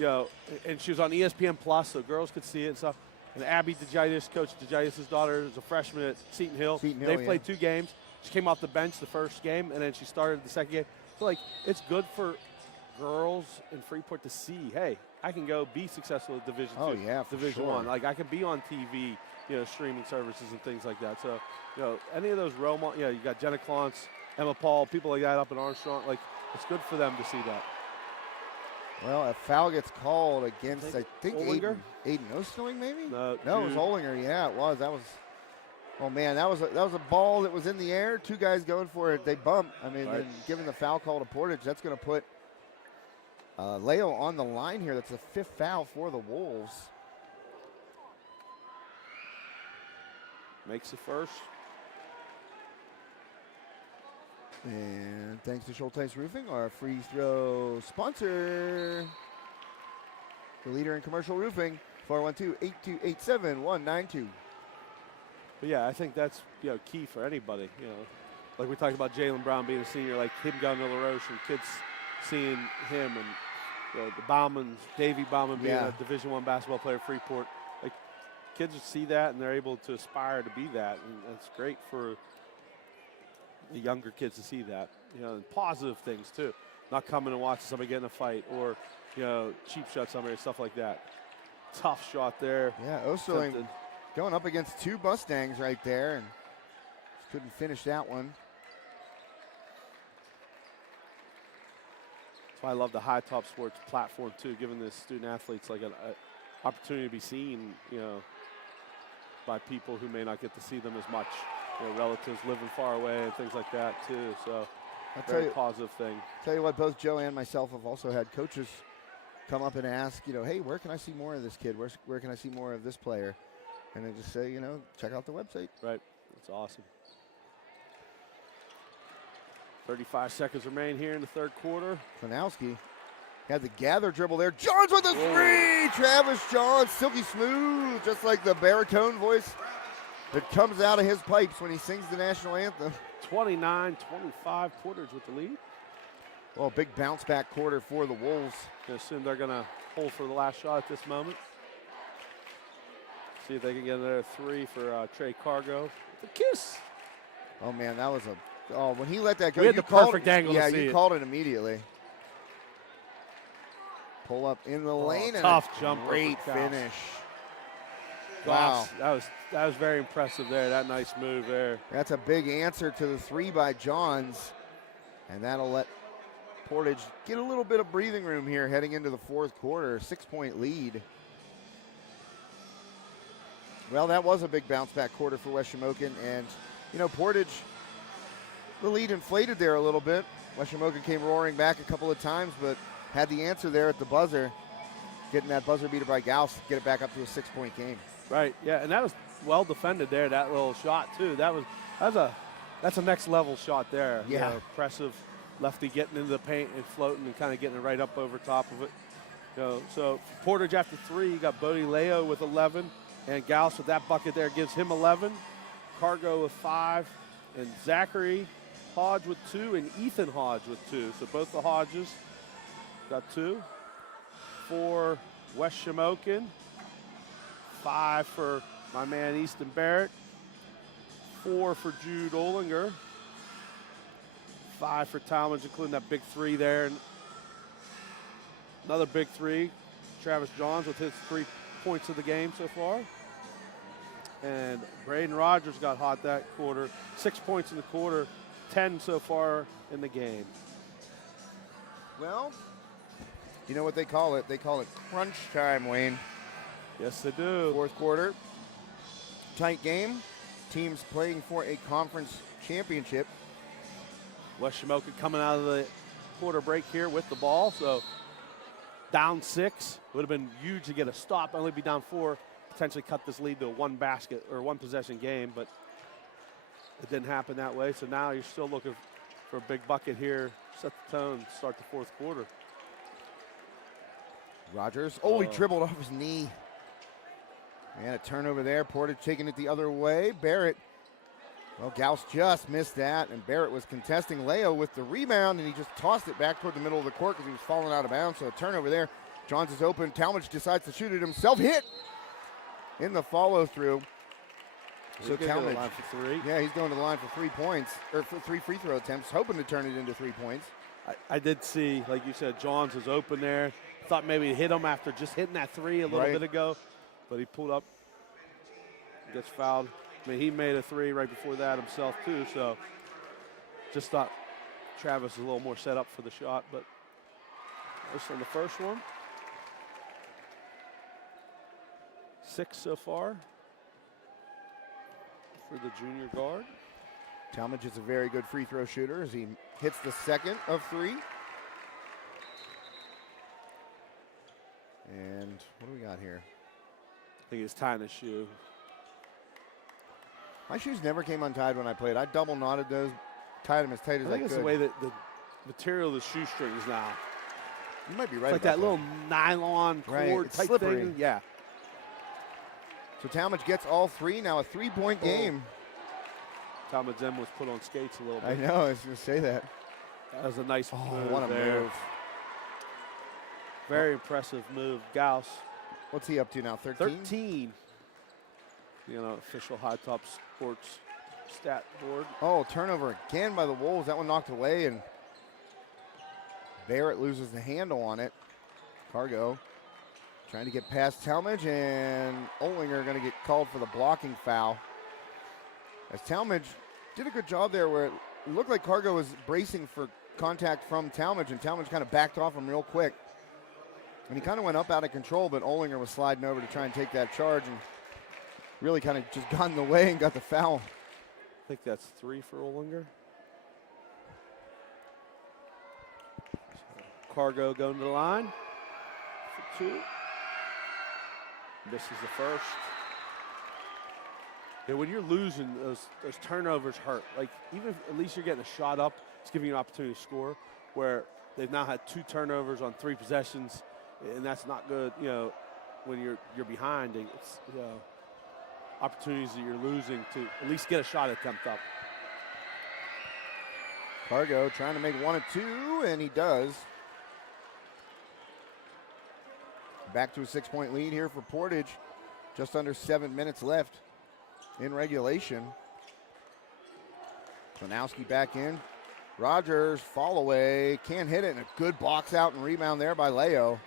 And she was on ESPN Plus, so girls could see it and stuff. And Abby DeGitis, Coach DeGitis' daughter, is a freshman at Seton Hill. They played 2 games. She came off the bench the first game, and then she started the second game. So, it's good for girls in Freeport to see, hey, I can go be successful at Division II, Division I. I can be on TV, streaming services and things like that. So, any of those role models, you got Jenna Clontz, Emma Paul, people like that up in Armstrong. It's good for them to see that. Well, a foul gets called against, I think Olinger? Aiden Osterling, maybe? No, it was Jude. Olinger. Yeah, it was. That was. Oh man, that was a ball that was in the air. Two guys going for it. They bump. I mean, Right. and given the foul call to Portage, that's going to put Leo on the line here. That's the 5th foul for the Wolves. Makes the first. And thanks to Schulteis Roofing, our free throw sponsor, the leader in commercial roofing, 412-8287-192. But yeah, I think that's key for anybody. Like we talked about Jalen Brown being a senior, like him going to LaRoche and kids seeing him, and the Bauman, Davey Bauman being a Division I basketball player at Freeport. Like kids see that and they're able to aspire to be that, and that's great for the younger kids to see that. And positive things too, not coming and watching somebody get in a fight or cheap shot somebody, stuff like that. Tough shot there. Yeah, Osterling going up against 2 Mustangs right there, and just couldn't finish that one. That's why I love the High Top Sports platform too, giving the student athletes like an opportunity to be seen, by people who may not get to see them as much, relatives living far away and things like that too. So, very positive thing. Tell you what, both Joe and myself have also had coaches come up and ask, hey, where can I see more of this kid? Where can I see more of this player? And they just say, check out the website. Right. That's awesome. 35 seconds remain here in the third quarter. Klanowski had the gather dribble there. Johns with the three! Travis Johns, silky smooth, just like the baritone voice that comes out of his pipes when he sings the national anthem. 29-25, Portage with the lead. Well, big bounce back quarter for the Wolves. I assume they're going to hold for the last shot at this moment. See if they can get another 3 for Trey Cargo. The kiss. Oh man, that was when he let that go, We had the perfect angle to see you it. called it immediately. Pull up in the lane and tough a jumper. great finish. Wow. That was very impressive there. That nice move there. That's a big answer to the 3 by Johns, and that'll let Portage get a little bit of breathing room here heading into the 4th quarter. 6-point lead. Well, that was a big bounce back quarter for West Shamokin, and Portage, the lead inflated there a little bit. West Shamokin came roaring back a couple of times, but had the answer there at the buzzer, getting that buzzer beater by Gauss, get it back up to a 6-point game. Right, yeah, and that was well defended there, that little shot too. That's a next level shot there. Yeah. Impressive lefty getting into the paint and floating and kind of getting it right up over top of it. So Portage after 3, you got Bodie Leo with 11, and Gauss with that bucket there gives him 11. Cargo with 5, and Zachary Hodge with 2, and Ethan Hodge with 2. So both the Hodges got 2. For West Shamokin, 5 for my man Easton Barrett, 4 for Jude Olinger, 5 for Talmadge, including that big 3 there, and another big 3, Travis Johns with his 3 points of the game so far. And Braden Rogers got hot that quarter, 6 points in the quarter, 10 so far in the game. Well, you know what they call it? They call it crunch time, Wayne. Yes, they do. 4th quarter, tight game. Teams playing for a conference championship. West Shamokin coming out of the quarter break here with the ball, so down 6. Would have been huge to get a stop, only be down 4, potentially cut this lead to a 1 basket or 1 possession game, but it didn't happen that way. So now you're still looking for a big bucket here, set the tone, start the 4th quarter. Rogers, he dribbled off his knee. And a turnover there. Portage taking it the other way. Barrett, well, Gauss just missed that, and Barrett was contesting Leo with the rebound, and he just tossed it back toward the middle of the court because he was falling out of bounds. So a turnover there. Johns is open. Talmadge decides to shoot it himself. Hit in the follow-through. So Talmadge, line for 3. yeah, he's going to the line for 3 points, or for 3 free throw attempts, hoping to turn it into 3 points. I did see, like you said, Johns was open there. Thought maybe he'd hit him after just hitting that 3 a little bit ago, but he pulled up, gets fouled. I mean, he made a 3 right before that himself too, so just thought Travis was a little more set up for the shot, but Just on the first one. 6 so far for the junior guard. Talmadge is a very good free throw shooter as he hits the second of 3. And what do we got here? I think it's tying the shoe. My shoes never came untied when I played. I double knotted those, tied them as tight as I I think it's could. the way that the material of the shoestrings now. You might be right It's like about that little nylon Right, cord it's type slippery. thing. Yeah. So Talmadge gets all 3, now a 3-point game. Talmadge then was put on skates a little bit. I know, I was going to say that. That was a nice move What a there. move. Very impressive move. Gauss. What's he up to now, 13? 13. You know, official High Top Sports stat board. Oh, turnover again by the Wolves. That one knocked away, and Barrett loses the handle on it. Cargo trying to get past Talmadge, and Olinger going to get called for the blocking foul. As Talmadge did a good job there where it looked like Cargo was bracing for contact from Talmadge, and Talmadge kind of backed off him real quick. And he kind of went up out of control, but Olinger was sliding over to try and take that charge and really kind of just got in the way and got the foul. I think that's 3 for Olinger. Cargo going to the line for 2. This is the first. Yeah, when you're losing, those turnovers hurt. Like, even if at least you're getting a shot up, it's giving you an opportunity to score, where they've now had 2 turnovers on 3 possessions, and that's not good, you know, when you're behind. It's, you know, opportunities that you're losing to at least get a shot attempt up. Cargo trying to make 1 of 2, and he does. Back to a 6-point lead here for Portage. Just under 7 minutes left in regulation. Klanowski back in. Rogers, fall away, can't hit it, and a good box out and rebound there by Leo.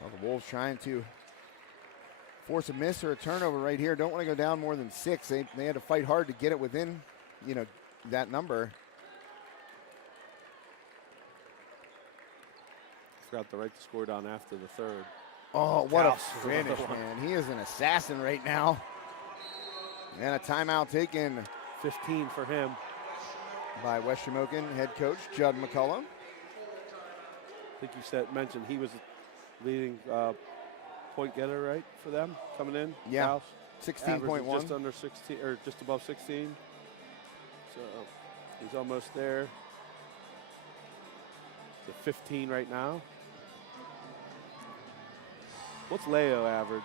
Well, the Wolves trying to force a miss or a turnover right here. Don't want to go down more than 6. They had to fight hard to get it within, you know, that number. Forgot to write the score down after the third. Oh, what Gauss a for finish, another one. man. He is an assassin right now. And a timeout taken 15 for him. by West Shamokin head coach Judd McCullough. I think you mentioned he was leading point getter, right, for them coming in? Yeah, Gauss. 16.1. Averaging just under 16, or just above 16. So he's almost there. He's at 15 right now. What's Leo average?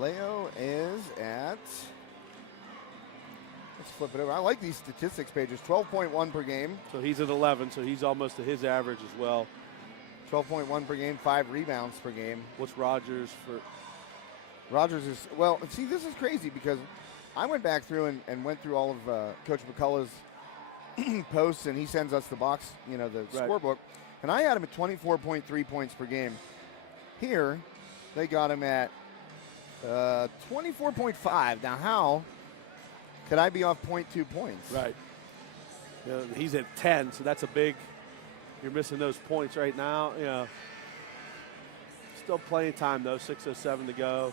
Leo is at, let's flip it over. I like these statistics pages. 12.1 per game. So he's at 11, so he's almost to his average as well. 12.1 per game, 5 rebounds per game. What's Rogers for? Rogers is, well, see, this is crazy because I went back through and went through all of Coach McCullough's posts, and he sends us the box, you know, the scorebook. And I had him at 24.3 points per game. Here, they got him at 24.5. Now, how could I be off 0.2 points? Right. You know, he's at 10, so that's a big. You're missing those points right now. You know, still plenty of time though. 6:07 to go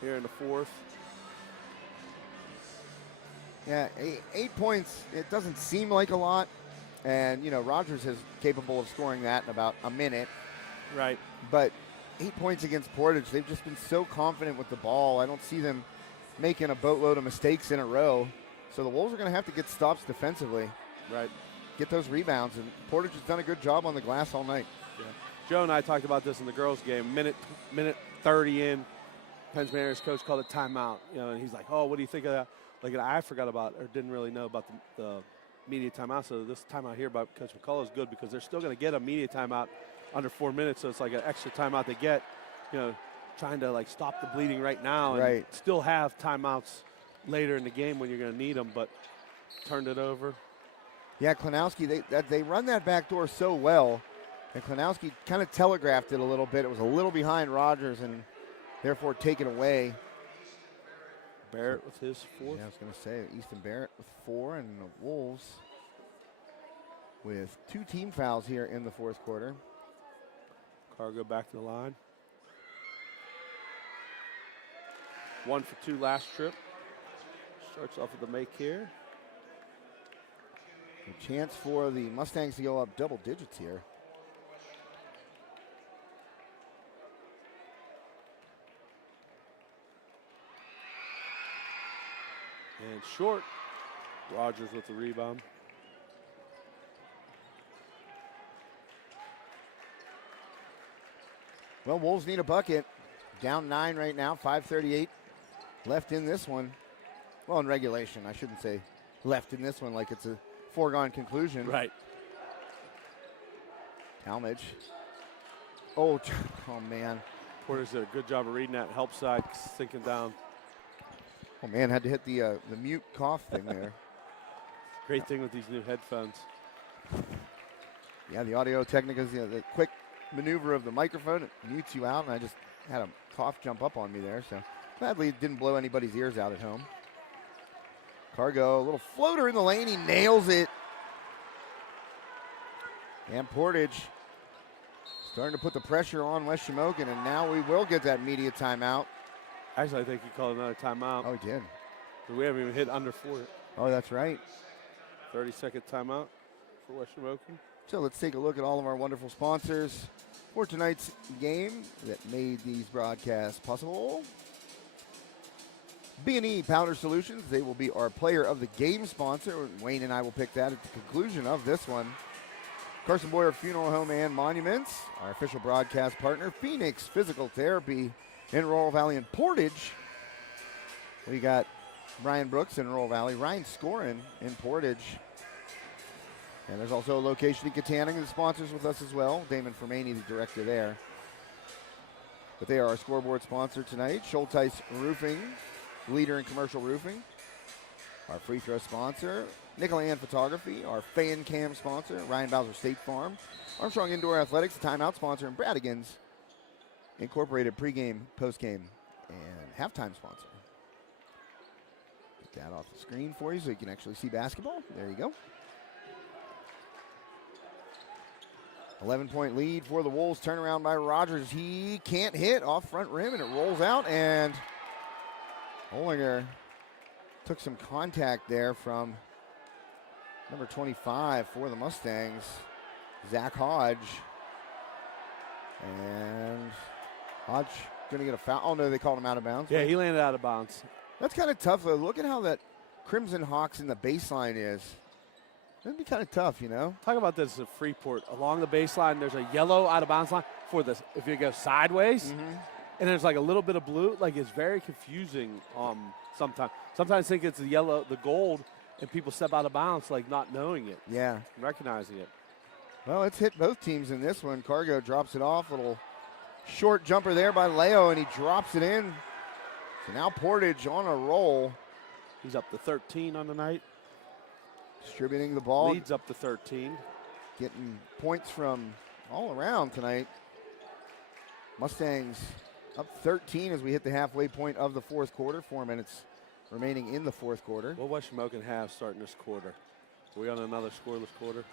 here in the fourth. Yeah, 8 points. It doesn't seem like a lot, and you know Rogers is capable of scoring that in about a minute. Right. But 8 points against Portage, they've just been so confident with the ball. I don't see them making a boatload of mistakes in a row. So the Wolves are going to have to get stops defensively. Right. Get those rebounds, and Portage has done a good job on the glass all night. Yeah. Joe and I talked about this in the girls' game. Minute 30 in, Penn's Manor's coach called it timeout. You know, and he's like, "Oh, what do you think of that?" Like, and I forgot about or didn't really know about the media timeout. So this timeout here by Coach McCullough is good because they're still going to get a media timeout under 4 minutes. So it's like an extra timeout they get. You know, trying to like stop the bleeding right now and still have timeouts later in the game when you're going to need them, but turned it over. Yeah, Klanowski, they run that back door so well, And Klanowski kind of telegraphed it a little bit. It was a little behind Rogers and therefore taken away. Barrett with his 4th. Yeah, I was going to say Easton Barrett with 4, and the Wolves with 2 team fouls here in the fourth quarter. Cargo back to the line. 1 for 2 last trip. Starts off with the make here. A chance for the Mustangs to go up double digits here. And short. Rogers with the rebound. Well, Wolves need a bucket. Down 9 right now, 5:38 left in this one. Well, in regulation, I shouldn't say left in this one like it's a foregone conclusion. Right. Talmadge. Oh, oh man. Portage did a good job of reading that help side, sinking down. Oh man, had to hit the mute cough thing there. Great thing with these new headphones. Yeah, the Audio Technica's the quick maneuver of the microphone, it mutes you out, and I just had a cough jump up on me there, so gladly it didn't blow anybody's ears out at home. Cargo, a little floater in the lane, he nails it. And Portage starting to put the pressure on West Shamokin, and now we will get that media timeout. Actually, I think he called another timeout. Oh, he did. We haven't even hit under 4. Oh, that's right. 30-second timeout for West Shamokin. So let's take a look at all of our wonderful sponsors for tonight's game that made these broadcasts possible. B&E Powder Solutions, they will be our player of the game sponsor. Wayne and I will pick that at the conclusion of this one. Carson Boyer Funeral Home and Monuments, our official broadcast partner. Phoenix Physical Therapy in Royal Valley and Portage. We got Brian Brooks in Royal Valley, Ryan Scorin in Portage. And there's also a location in Katanning that sponsors with us as well. Damon Fermani, the director there. But they are our scoreboard sponsor tonight. Schulteis Roofing, leader in commercial roofing. Our free throw sponsor. Nicolan Photography, our fan cam sponsor. Ryan Bowser State Farm. Armstrong Indoor Athletics, the timeout sponsor. And Bradigans Incorporated pregame, postgame, and halftime sponsor. Get that off the screen for you so you can actually see basketball. There you go. 11-point lead for the Wolves. Turnaround by Rogers. He can't hit off front rim, and it rolls out. And Olinger took some contact there from number 25 for the Mustangs, Zach Hodge. And Hodge going to get a foul. Oh, no, they called him out of bounds. Yeah, he landed out of bounds. That's kind of tough, though. Look at how that Crimson Hawks in the baseline is. That'd be kind of tough, you know? Talk about this at Freeport. Along the baseline, there's a yellow out of bounds line for this. If you go sideways, and there's like a little bit of blue, like it's very confusing sometimes. Sometimes I think it's the yellow, the gold, and people step out of bounds like not knowing it. Yeah. Recognizing it. Well, it's hit both teams in this one. Cargo drops it off. Little short jumper there by Leo, and he drops it in. So now Portage on a roll. He's up to 13 on the night. Distributing the ball. Leads up to 13. Getting points from all around tonight. Mustangs up 13 as we hit the halfway point of the fourth quarter. 4 minutes remaining in the fourth quarter. What West Shamokin have starting this quarter? Are we on another scoreless quarter?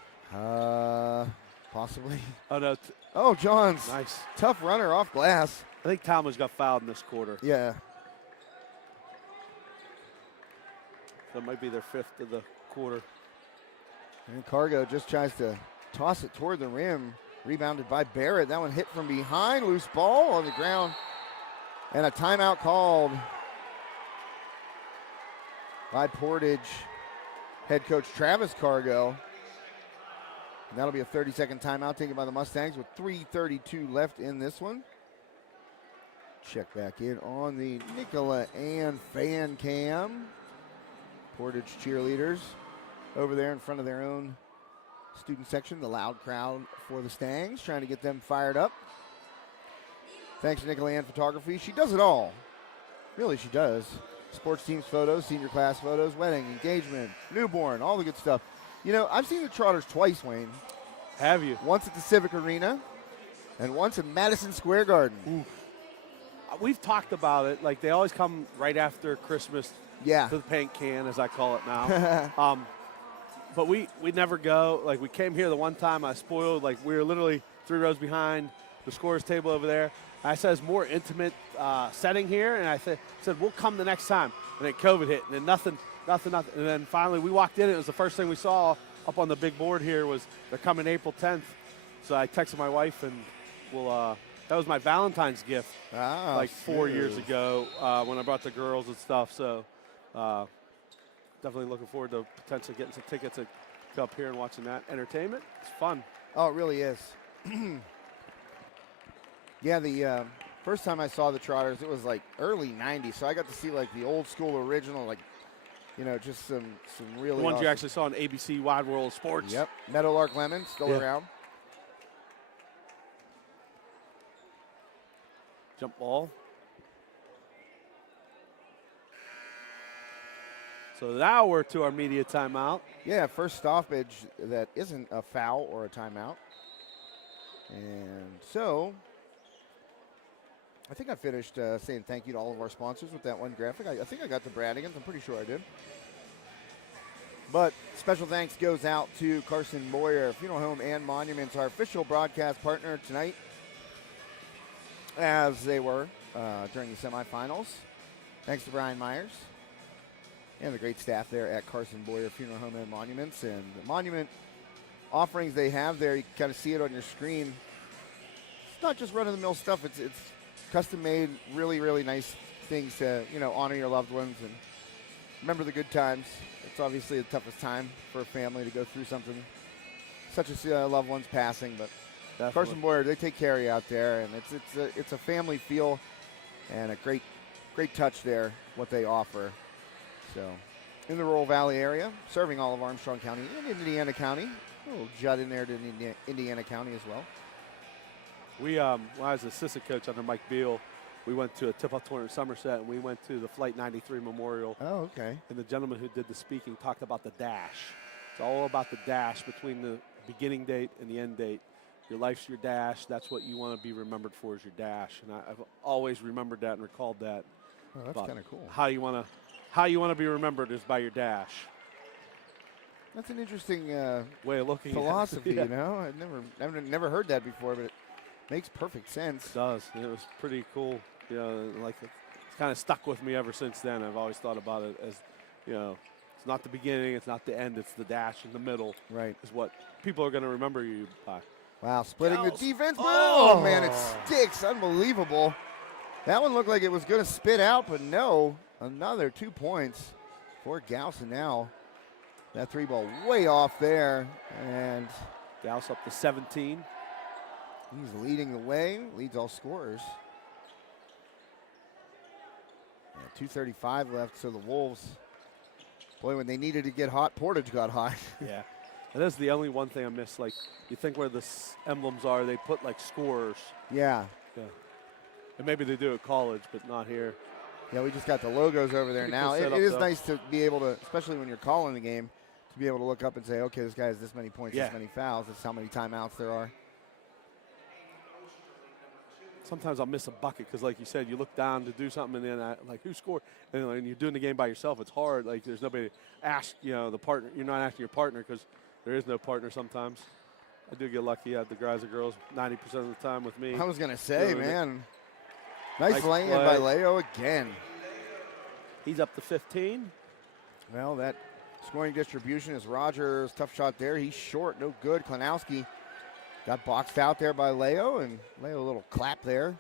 Possibly. Oh, no. Oh, Johns. Nice. Tough runner off glass. I think Talmadge got fouled in this quarter. Yeah. That might be their 5th of the quarter. And Cargo just tries to toss it toward the rim. Rebounded by Barrett. That one hit from behind. Loose ball on the ground. And a timeout called by Portage head coach Travis Cargo. And that'll be a 30-second timeout taken by the Mustangs with 3:32 left in this one. Check back in on the Nicola and fan cam. Portage cheerleaders over there in front of their own student section. The loud crowd for the Stangs, trying to get them fired up. Thanks to Nicola Ann Photography. She does it all. Really, she does. Sports teams photos, senior class photos, wedding, engagement, newborn, all the good stuff. You know, I've seen the Trotters twice, Wayne. Have you? Once at the Civic Arena and once at Madison Square Garden. We've talked about it. Like, they always come right after Christmas Yeah. to the paint can, as I call it now. But we never go. Like, we came here the one time, I spoiled. Like, we were literally 3 rows behind the scorer's table over there. I said it's more intimate setting here, and I said we'll come the next time. And then COVID hit, and then nothing. And then finally we walked in. It was the first thing we saw up on the big board here was they're coming April 10th. So I texted my wife, and that was my Valentine's gift like 4 years ago when I brought the girls and stuff. So definitely looking forward to potentially getting some tickets to come up here and watching that entertainment. It's fun. Oh, it really is. Yeah, the first time I saw the Trotters, it was like early 90s. So I got to see like the old school original, like, you know, just some really The ones awesome. you actually saw on ABC Wide World of Sports. Yep. Meadowlark Lemon still around. Jump ball. So now we're to our media timeout. Yeah, first stoppage that isn't a foul or a timeout. And so I think I finished saying thank you to all of our sponsors with that one graphic. I think I got the Bradigans. I'm pretty sure I did. But special thanks goes out to Carson Boyer, Funeral Home and Monuments, our official broadcast partner tonight, as they were during the semifinals. Thanks to Brian Myers and the great staff there at Carson Boyer Funeral Home and Monuments. And the monument offerings they have there, you kind of see it on your screen. It's not just run-of-the-mill stuff. It's custom-made, really, really nice things to, you know, honor your loved ones and remember the good times. It's obviously the toughest time for a family to go through something such as loved ones passing, but Definitely. Carson Boyer, they take care of you out there, and it's a family feel and a great touch there, what they offer. So, in the Rural Valley area, serving all of Armstrong County and Indiana County. A little jut in there to Indiana County as well. We, when I was assistant coach under Mike Beal, we went to a tip-off tournament in Somerset, and we went to the Flight 93 Memorial. Oh, okay. And the gentleman who did the speaking talked about the dash. It's all about the dash between the beginning date and the end date. Your life's your dash. That's what you want to be remembered for, is your dash. And I've always remembered that and recalled that. Oh, that's kind of cool. How you want to be remembered is by your dash. That's an interesting way of looking philosophy, at it. you know? I've never heard that before, but it makes perfect sense. It does. It was pretty cool. You know, like it's kind of stuck with me ever since then. I've always thought about it as, you know, it's not the beginning, it's not the end, it's the dash in the middle. Right. Is what people are going to remember you by. Wow, splitting the Gals. defense. Oh. Oh, man, it sticks. Unbelievable. That one looked like it was going to spit out, but no. Another 2 points for Gauss, now that three ball way off there. And Gauss up to 17. he's leading the way, leads all scorers. 2:35 left, so the Wolves, boy, when they needed to get hot, Portage got hot. Yeah. And that's the only one thing I miss. Like, you think where the emblems are, they put like scorers. Yeah. Yeah. And maybe they do at college, but not here. Yeah, we just got the logos over there Pretty now. cool It setup, is though. nice to be able to, especially when you're calling the game, to be able to look up and say, okay, this guy has this many points, Yeah. this many fouls, this is how many timeouts there are. Sometimes I'll miss a bucket because, like you said, you look down to do something, and then like, who scored? And when you're doing the game by yourself, it's hard. Like, there's nobody to ask, you know, the partner. You're not asking your partner because there is no partner sometimes. I do get lucky. I have the guys and girls 90% of the time with me. I was going to say, Doing it. man, nice Nice lay-in play. by Leo again. He's up to 15. Well, that scoring distribution is Rogers. Tough shot there. He's short. No good. Klanowski got boxed out there by Leo, and Leo a little clap there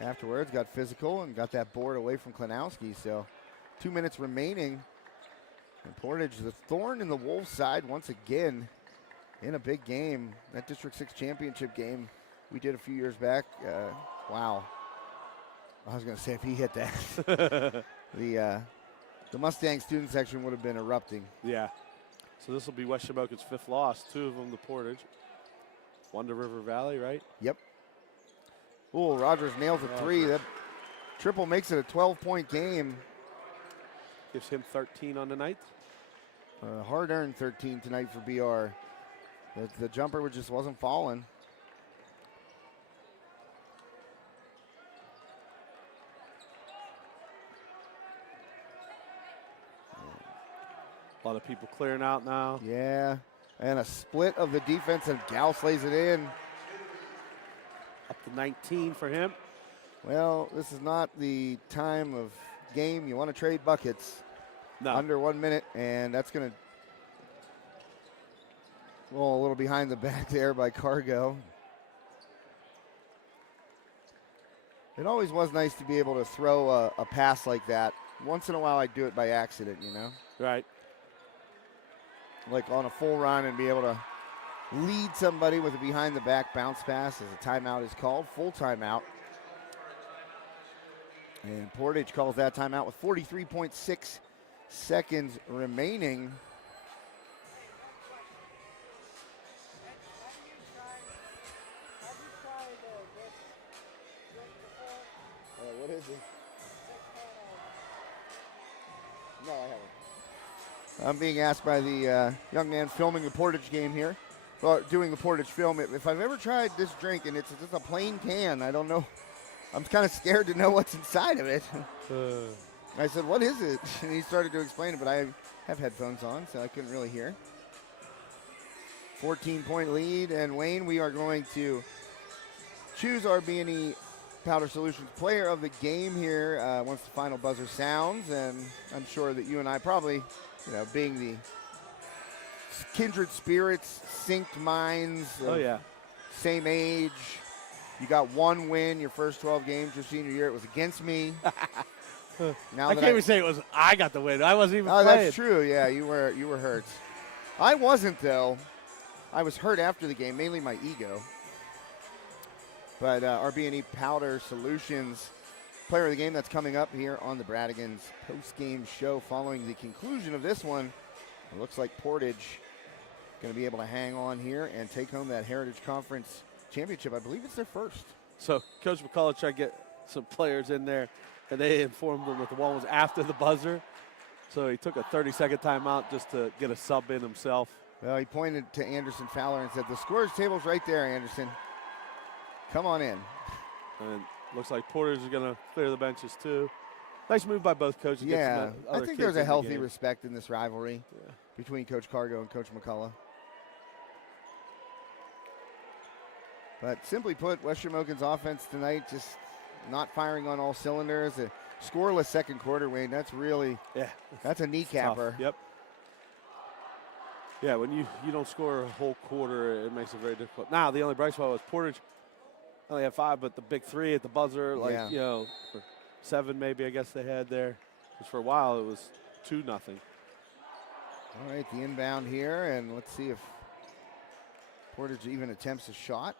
afterwards. Got physical and got that board away from Klanowski. So 2 minutes remaining. And Portage, the thorn in the Wolves' side once again in a big game. That District 6 championship game we did a few years back. Wow. I was going to say if he hit that. The Mustang student section would have been erupting. Yeah. So this will be West Shamokin's 5th loss. 2 of them to Portage. 1 to River Valley, right? Yep. Ooh, Rogers nails a three. That triple makes it a 12-point game. Gives him 13 on the night. Hard-earned 13 tonight for BR. The jumper just wasn't falling. A lot of people clearing out now. Yeah, and a split of the defense, and Gauss lays it in. Up to 19 for him. Well, this is not the time of game you want to trade buckets. No. Under 1 minute, and that's going to roll a little behind the back there by Cargo. It always was nice to be able to throw a pass like that. Once in a while, I'd do it by accident, you know? Right. Like on a full run and be able to lead somebody with a behind the back bounce pass as a timeout is called, full timeout. And Portage calls that timeout with 43.6 seconds remaining. What is it? No, I haven't. I'm being asked by the young man filming the Portage game here, well, doing the Portage film, if I've ever tried this drink, and it's just a plain can. I don't know. I'm kind of scared to know what's inside of it. I said, what is it? And he started to explain it, but I have headphones on, so I couldn't really hear. 14-point lead, and Wayne, we are going to choose our B&E Powder Solutions player of the game here once the final buzzer sounds, and I'm sure that you and I probably, you know, being the kindred spirits, synced minds, Oh, yeah. same age. You got one win your first 12 games your senior year. It was against me. Now I that can't even say it was I got the win. I wasn't even Oh, playing. that's true. Yeah, you were hurt. I wasn't, though. I was hurt after the game, mainly my ego. But our B&E Powder Solutions player of the game, that's coming up here on the Bradigans post-game show following the conclusion of this one. It looks like Portage going to be able to hang on here and take home that Heritage Conference championship. I believe it's their first. So Coach McCullough tried to get some players in there, and they informed them that the one was after the buzzer. So he took a 30-second timeout just to get a sub in himself. Well, he pointed to Anderson Fowler and said, the scores table's right there, Anderson. Come on in. And looks like Portage is going to clear the benches too. Nice move by both coaches. Yeah, I think there's a healthy game. respect in this rivalry between Coach Cargo and Coach McCullough. But simply put, West Shamokin's offense tonight just not firing on all cylinders. A scoreless second quarter, Wayne. That's really, that's a kneecapper. Yep. Yeah, when you don't score a whole quarter, it makes it very difficult. Now, the only bright spot was Portage only had 5, but the big 3 at the buzzer, like, you know, or 7 maybe I guess they had there. Because for a while it was 2-0. All right, the inbound here, and let's see if Portage even attempts a shot.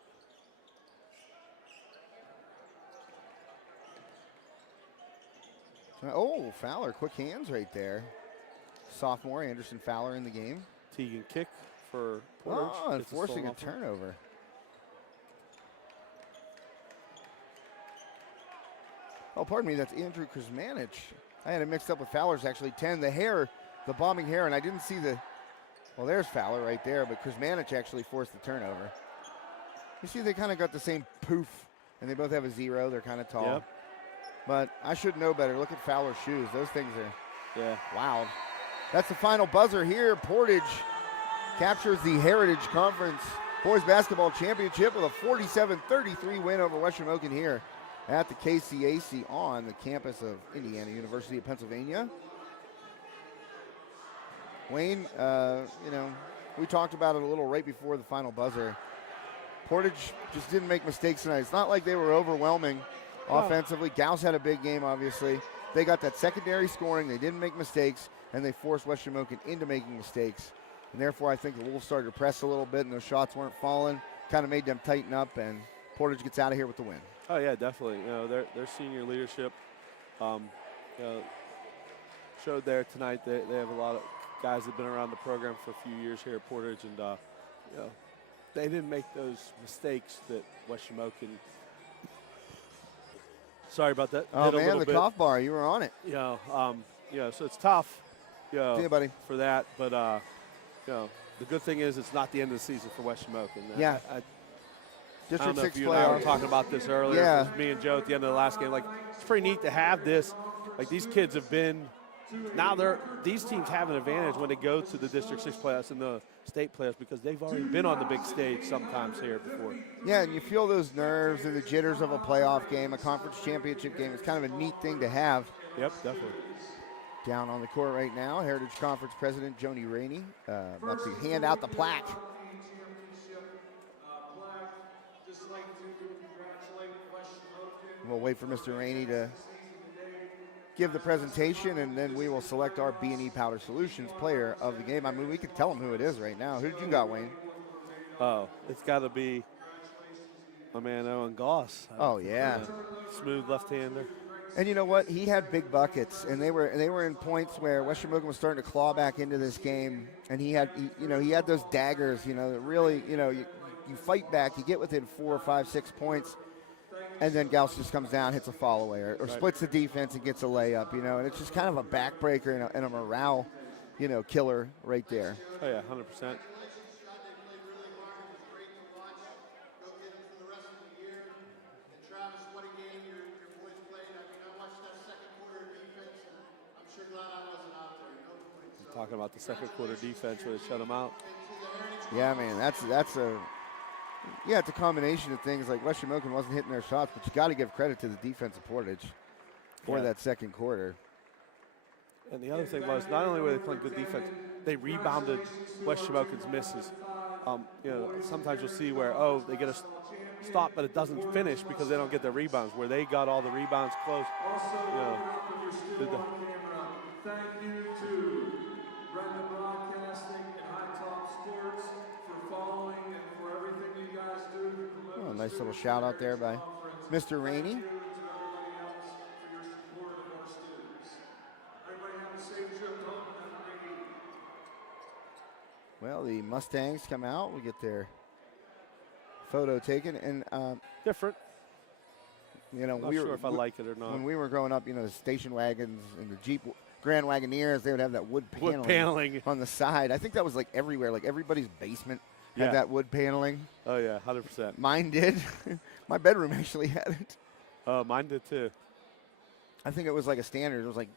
Oh, Fowler, quick hands right there. Sophomore Anderson Fowler in the game. Teagan kick for Portage. Oh, and forcing a turnover. Oh, pardon me, that's Andrew Krzmanich. I had it mixed up with Fowler's actually 10. The hair, the bobbing hair, and I didn't see the, well, there's Fowler right there, but Krzmanich actually forced the turnover. You see they kind of got the same poof, and they both have a 0. They're kind of tall. Yep. But I should know better. Look at Fowler's shoes. Those things are loud. That's the final buzzer here. Portage captures the Heritage Conference Boys Basketball Championship with a 47-33 win over West Shamokin here at the KCAC on the campus of Indiana University of Pennsylvania. Wayne, you know, we talked about it a little right before the final buzzer. Portage just didn't make mistakes tonight. It's not like they were overwhelming offensively. Gauss had a big game, obviously. They got that secondary scoring. They didn't make mistakes, and they forced West Shamokin into making mistakes. And therefore, I think the Wolves started to press a little bit, and those shots weren't falling. Kind of made them tighten up, and Portage gets out of here with the win. Oh, yeah, definitely. You know, their senior leadership you know, showed there tonight. They have a lot of guys that have been around the program for a few years here at Portage, and you know, they didn't make those mistakes that West Shamokin. Sorry about that. Oh, man, the cough bar. You were on it. You know, so it's tough, you know, See you, buddy. for that. But, you know, the good thing is it's not the end of the season for West Shamokin. Yeah. I District don't know 6 if you and I were playoffs. talking about this earlier. Yeah. It was me and Joe at the end of the last game. Like, it's pretty neat to have this. Like, these kids have been – now these teams have an advantage when they go to the District 6 playoffs and the state playoffs because they've already been on the big stage sometimes here before. Yeah, and you feel those nerves and the jitters of a playoff game, a conference championship game. It's kind of a neat thing to have. Yep, definitely. Down on the court right now, Heritage Conference President Joni Rainey about to hand out the plaque. We'll wait for Mr. Rainey to give the presentation, and then we will select our B&E Powder Solutions player of the game. I mean, we could tell him who it is right now. Who did you got, Wayne? Oh, it's got to be my man Owen Goss. Oh, yeah. Smooth left-hander. And you know what? He had big buckets, and they were in points where West Shamokin was starting to claw back into this game, and he had those daggers, that really, you fight back, you get within 4, 5, 6 points, and then Gauss just comes down, hits a fall away, or splits the defense and gets a layup, and it's just kind of a backbreaker and a morale, killer right there. Oh yeah, 100%. Talking about the second quarter defense where they shut them out. Yeah, man, it's a combination of things. Like West Shamokin wasn't hitting their shots, but you got to give credit to the defense of Portage for that second quarter. And the other thing was not only were they playing good defense, they rebounded West Shamokin's misses. Sometimes you'll see where they get a stop, but it doesn't finish because they don't get their rebounds. Where they got all the rebounds close. Thank you to Brenda Broadcasting and High Top Sports for following and for everything you guys do. Oh, nice little shout out there by Mr. Rainey. Well, the Mustangs come out. We get their photo taken, and different. Not we sure were, if I like it or not. When we were growing up, the station wagons and the Jeep Grand Wagoneers, they would have that wood paneling on the side. I think that was like everywhere. Like everybody's basement had that wood paneling. Oh yeah, 100%. Mine did. My bedroom actually had it. Oh, mine did too. I think it was like a standard. It was like,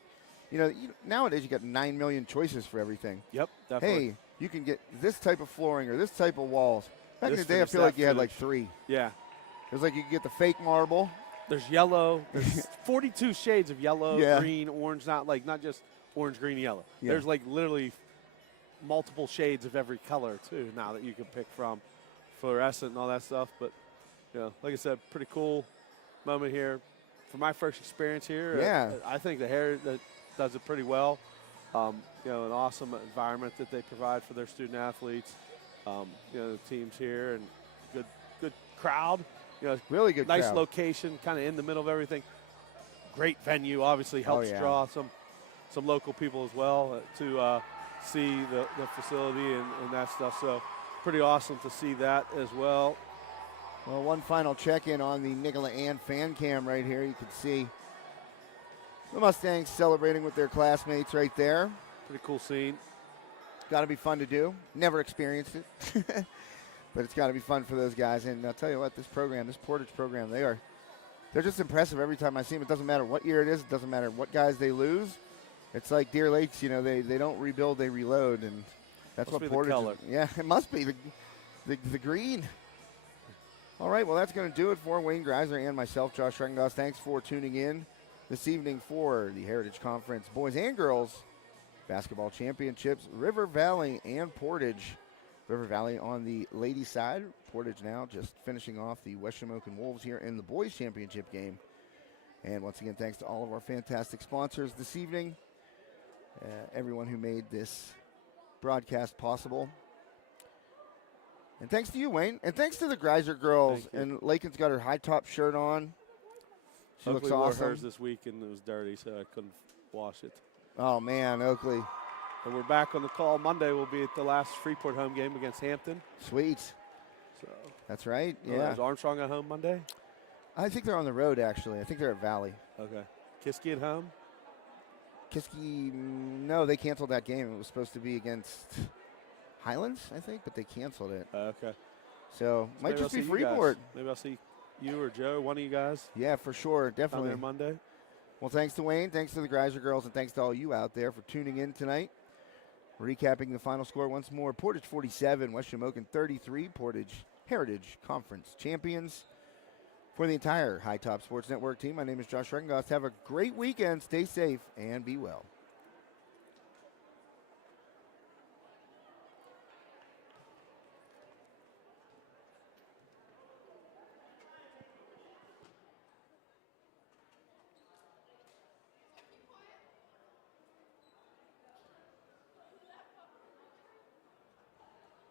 nowadays you got 9 million choices for everything. Yep, definitely. Hey, you can get this type of flooring or this type of walls. Back in the day, I finish, feel like you had finish. like 3. Yeah. It was like you could get the fake marble. There's yellow. There's 42 shades of yellow, Yeah. green, orange. Not just orange, green, yellow. Yeah. There's like literally multiple shades of every color too now that you can pick from, fluorescent and all that stuff. But like I said, pretty cool moment here. For my first experience here, Yeah. I think the Heritage does it pretty well. An awesome environment that they provide for their student athletes. The teams here and good crowd. Really good nice crowd. location, kind of in the middle of everything. Great venue, obviously helps draw some local people as well to see the facility and that stuff. So pretty awesome to see that as well. Well, one final check-in on the Nicola Ann fan cam right here. You can see the Mustangs celebrating with their classmates right there. Pretty cool scene. Got to be fun to do. Never experienced it. But it's got to be fun for those guys. And I'll tell you what, this Portage program, they're just impressive every time I see them. It doesn't matter what year it is. It doesn't matter what guys they lose. It's like Deer Lakes, they don't rebuild, they reload. And that's Must what be Portage the color. is. Yeah, it must be the green. All right, well, that's going to do it for Wayne Greiser and myself, Josh Schreckengoss. Thanks for tuning in this evening for the Heritage Conference Boys and Girls Basketball Championships, River Valley and Portage. River Valley on the ladies' side. Portage now just finishing off the West Shamokin Wolves here in the boys' championship game. And once again, thanks to all of our fantastic sponsors this evening. Everyone who made this broadcast possible. And thanks to you, Wayne. And thanks to the Greiser girls. And Lakin's got her high top shirt on. She Hopefully looks awesome. wore hers this week and it was dirty, so I couldn't wash it. Oh, man, Oakley. And we're back on the call Monday. We'll be at the last Freeport home game against Hampton. Sweet. So that's right. Yeah. Is Armstrong at home Monday? I think they're on the road, actually. I think they're at Valley. Okay. Kiski at home? Kiski, no, they canceled that game. It was supposed to be against Highlands, I think, but they canceled it. Okay. So might Maybe just I'll be see you guys. Freeport. Maybe I'll see you or Joe, one of you guys, Yeah, for sure, down definitely. there Monday. Well, thanks to Wayne, thanks to the Greiser girls, and thanks to all you out there for tuning in tonight. Recapping the final score once more: Portage 47, West Shamokin 33. Portage Heritage Conference champions. For the entire High Top Sports Network team, my name is Josh Reckengost. Have a great weekend. Stay safe and be well.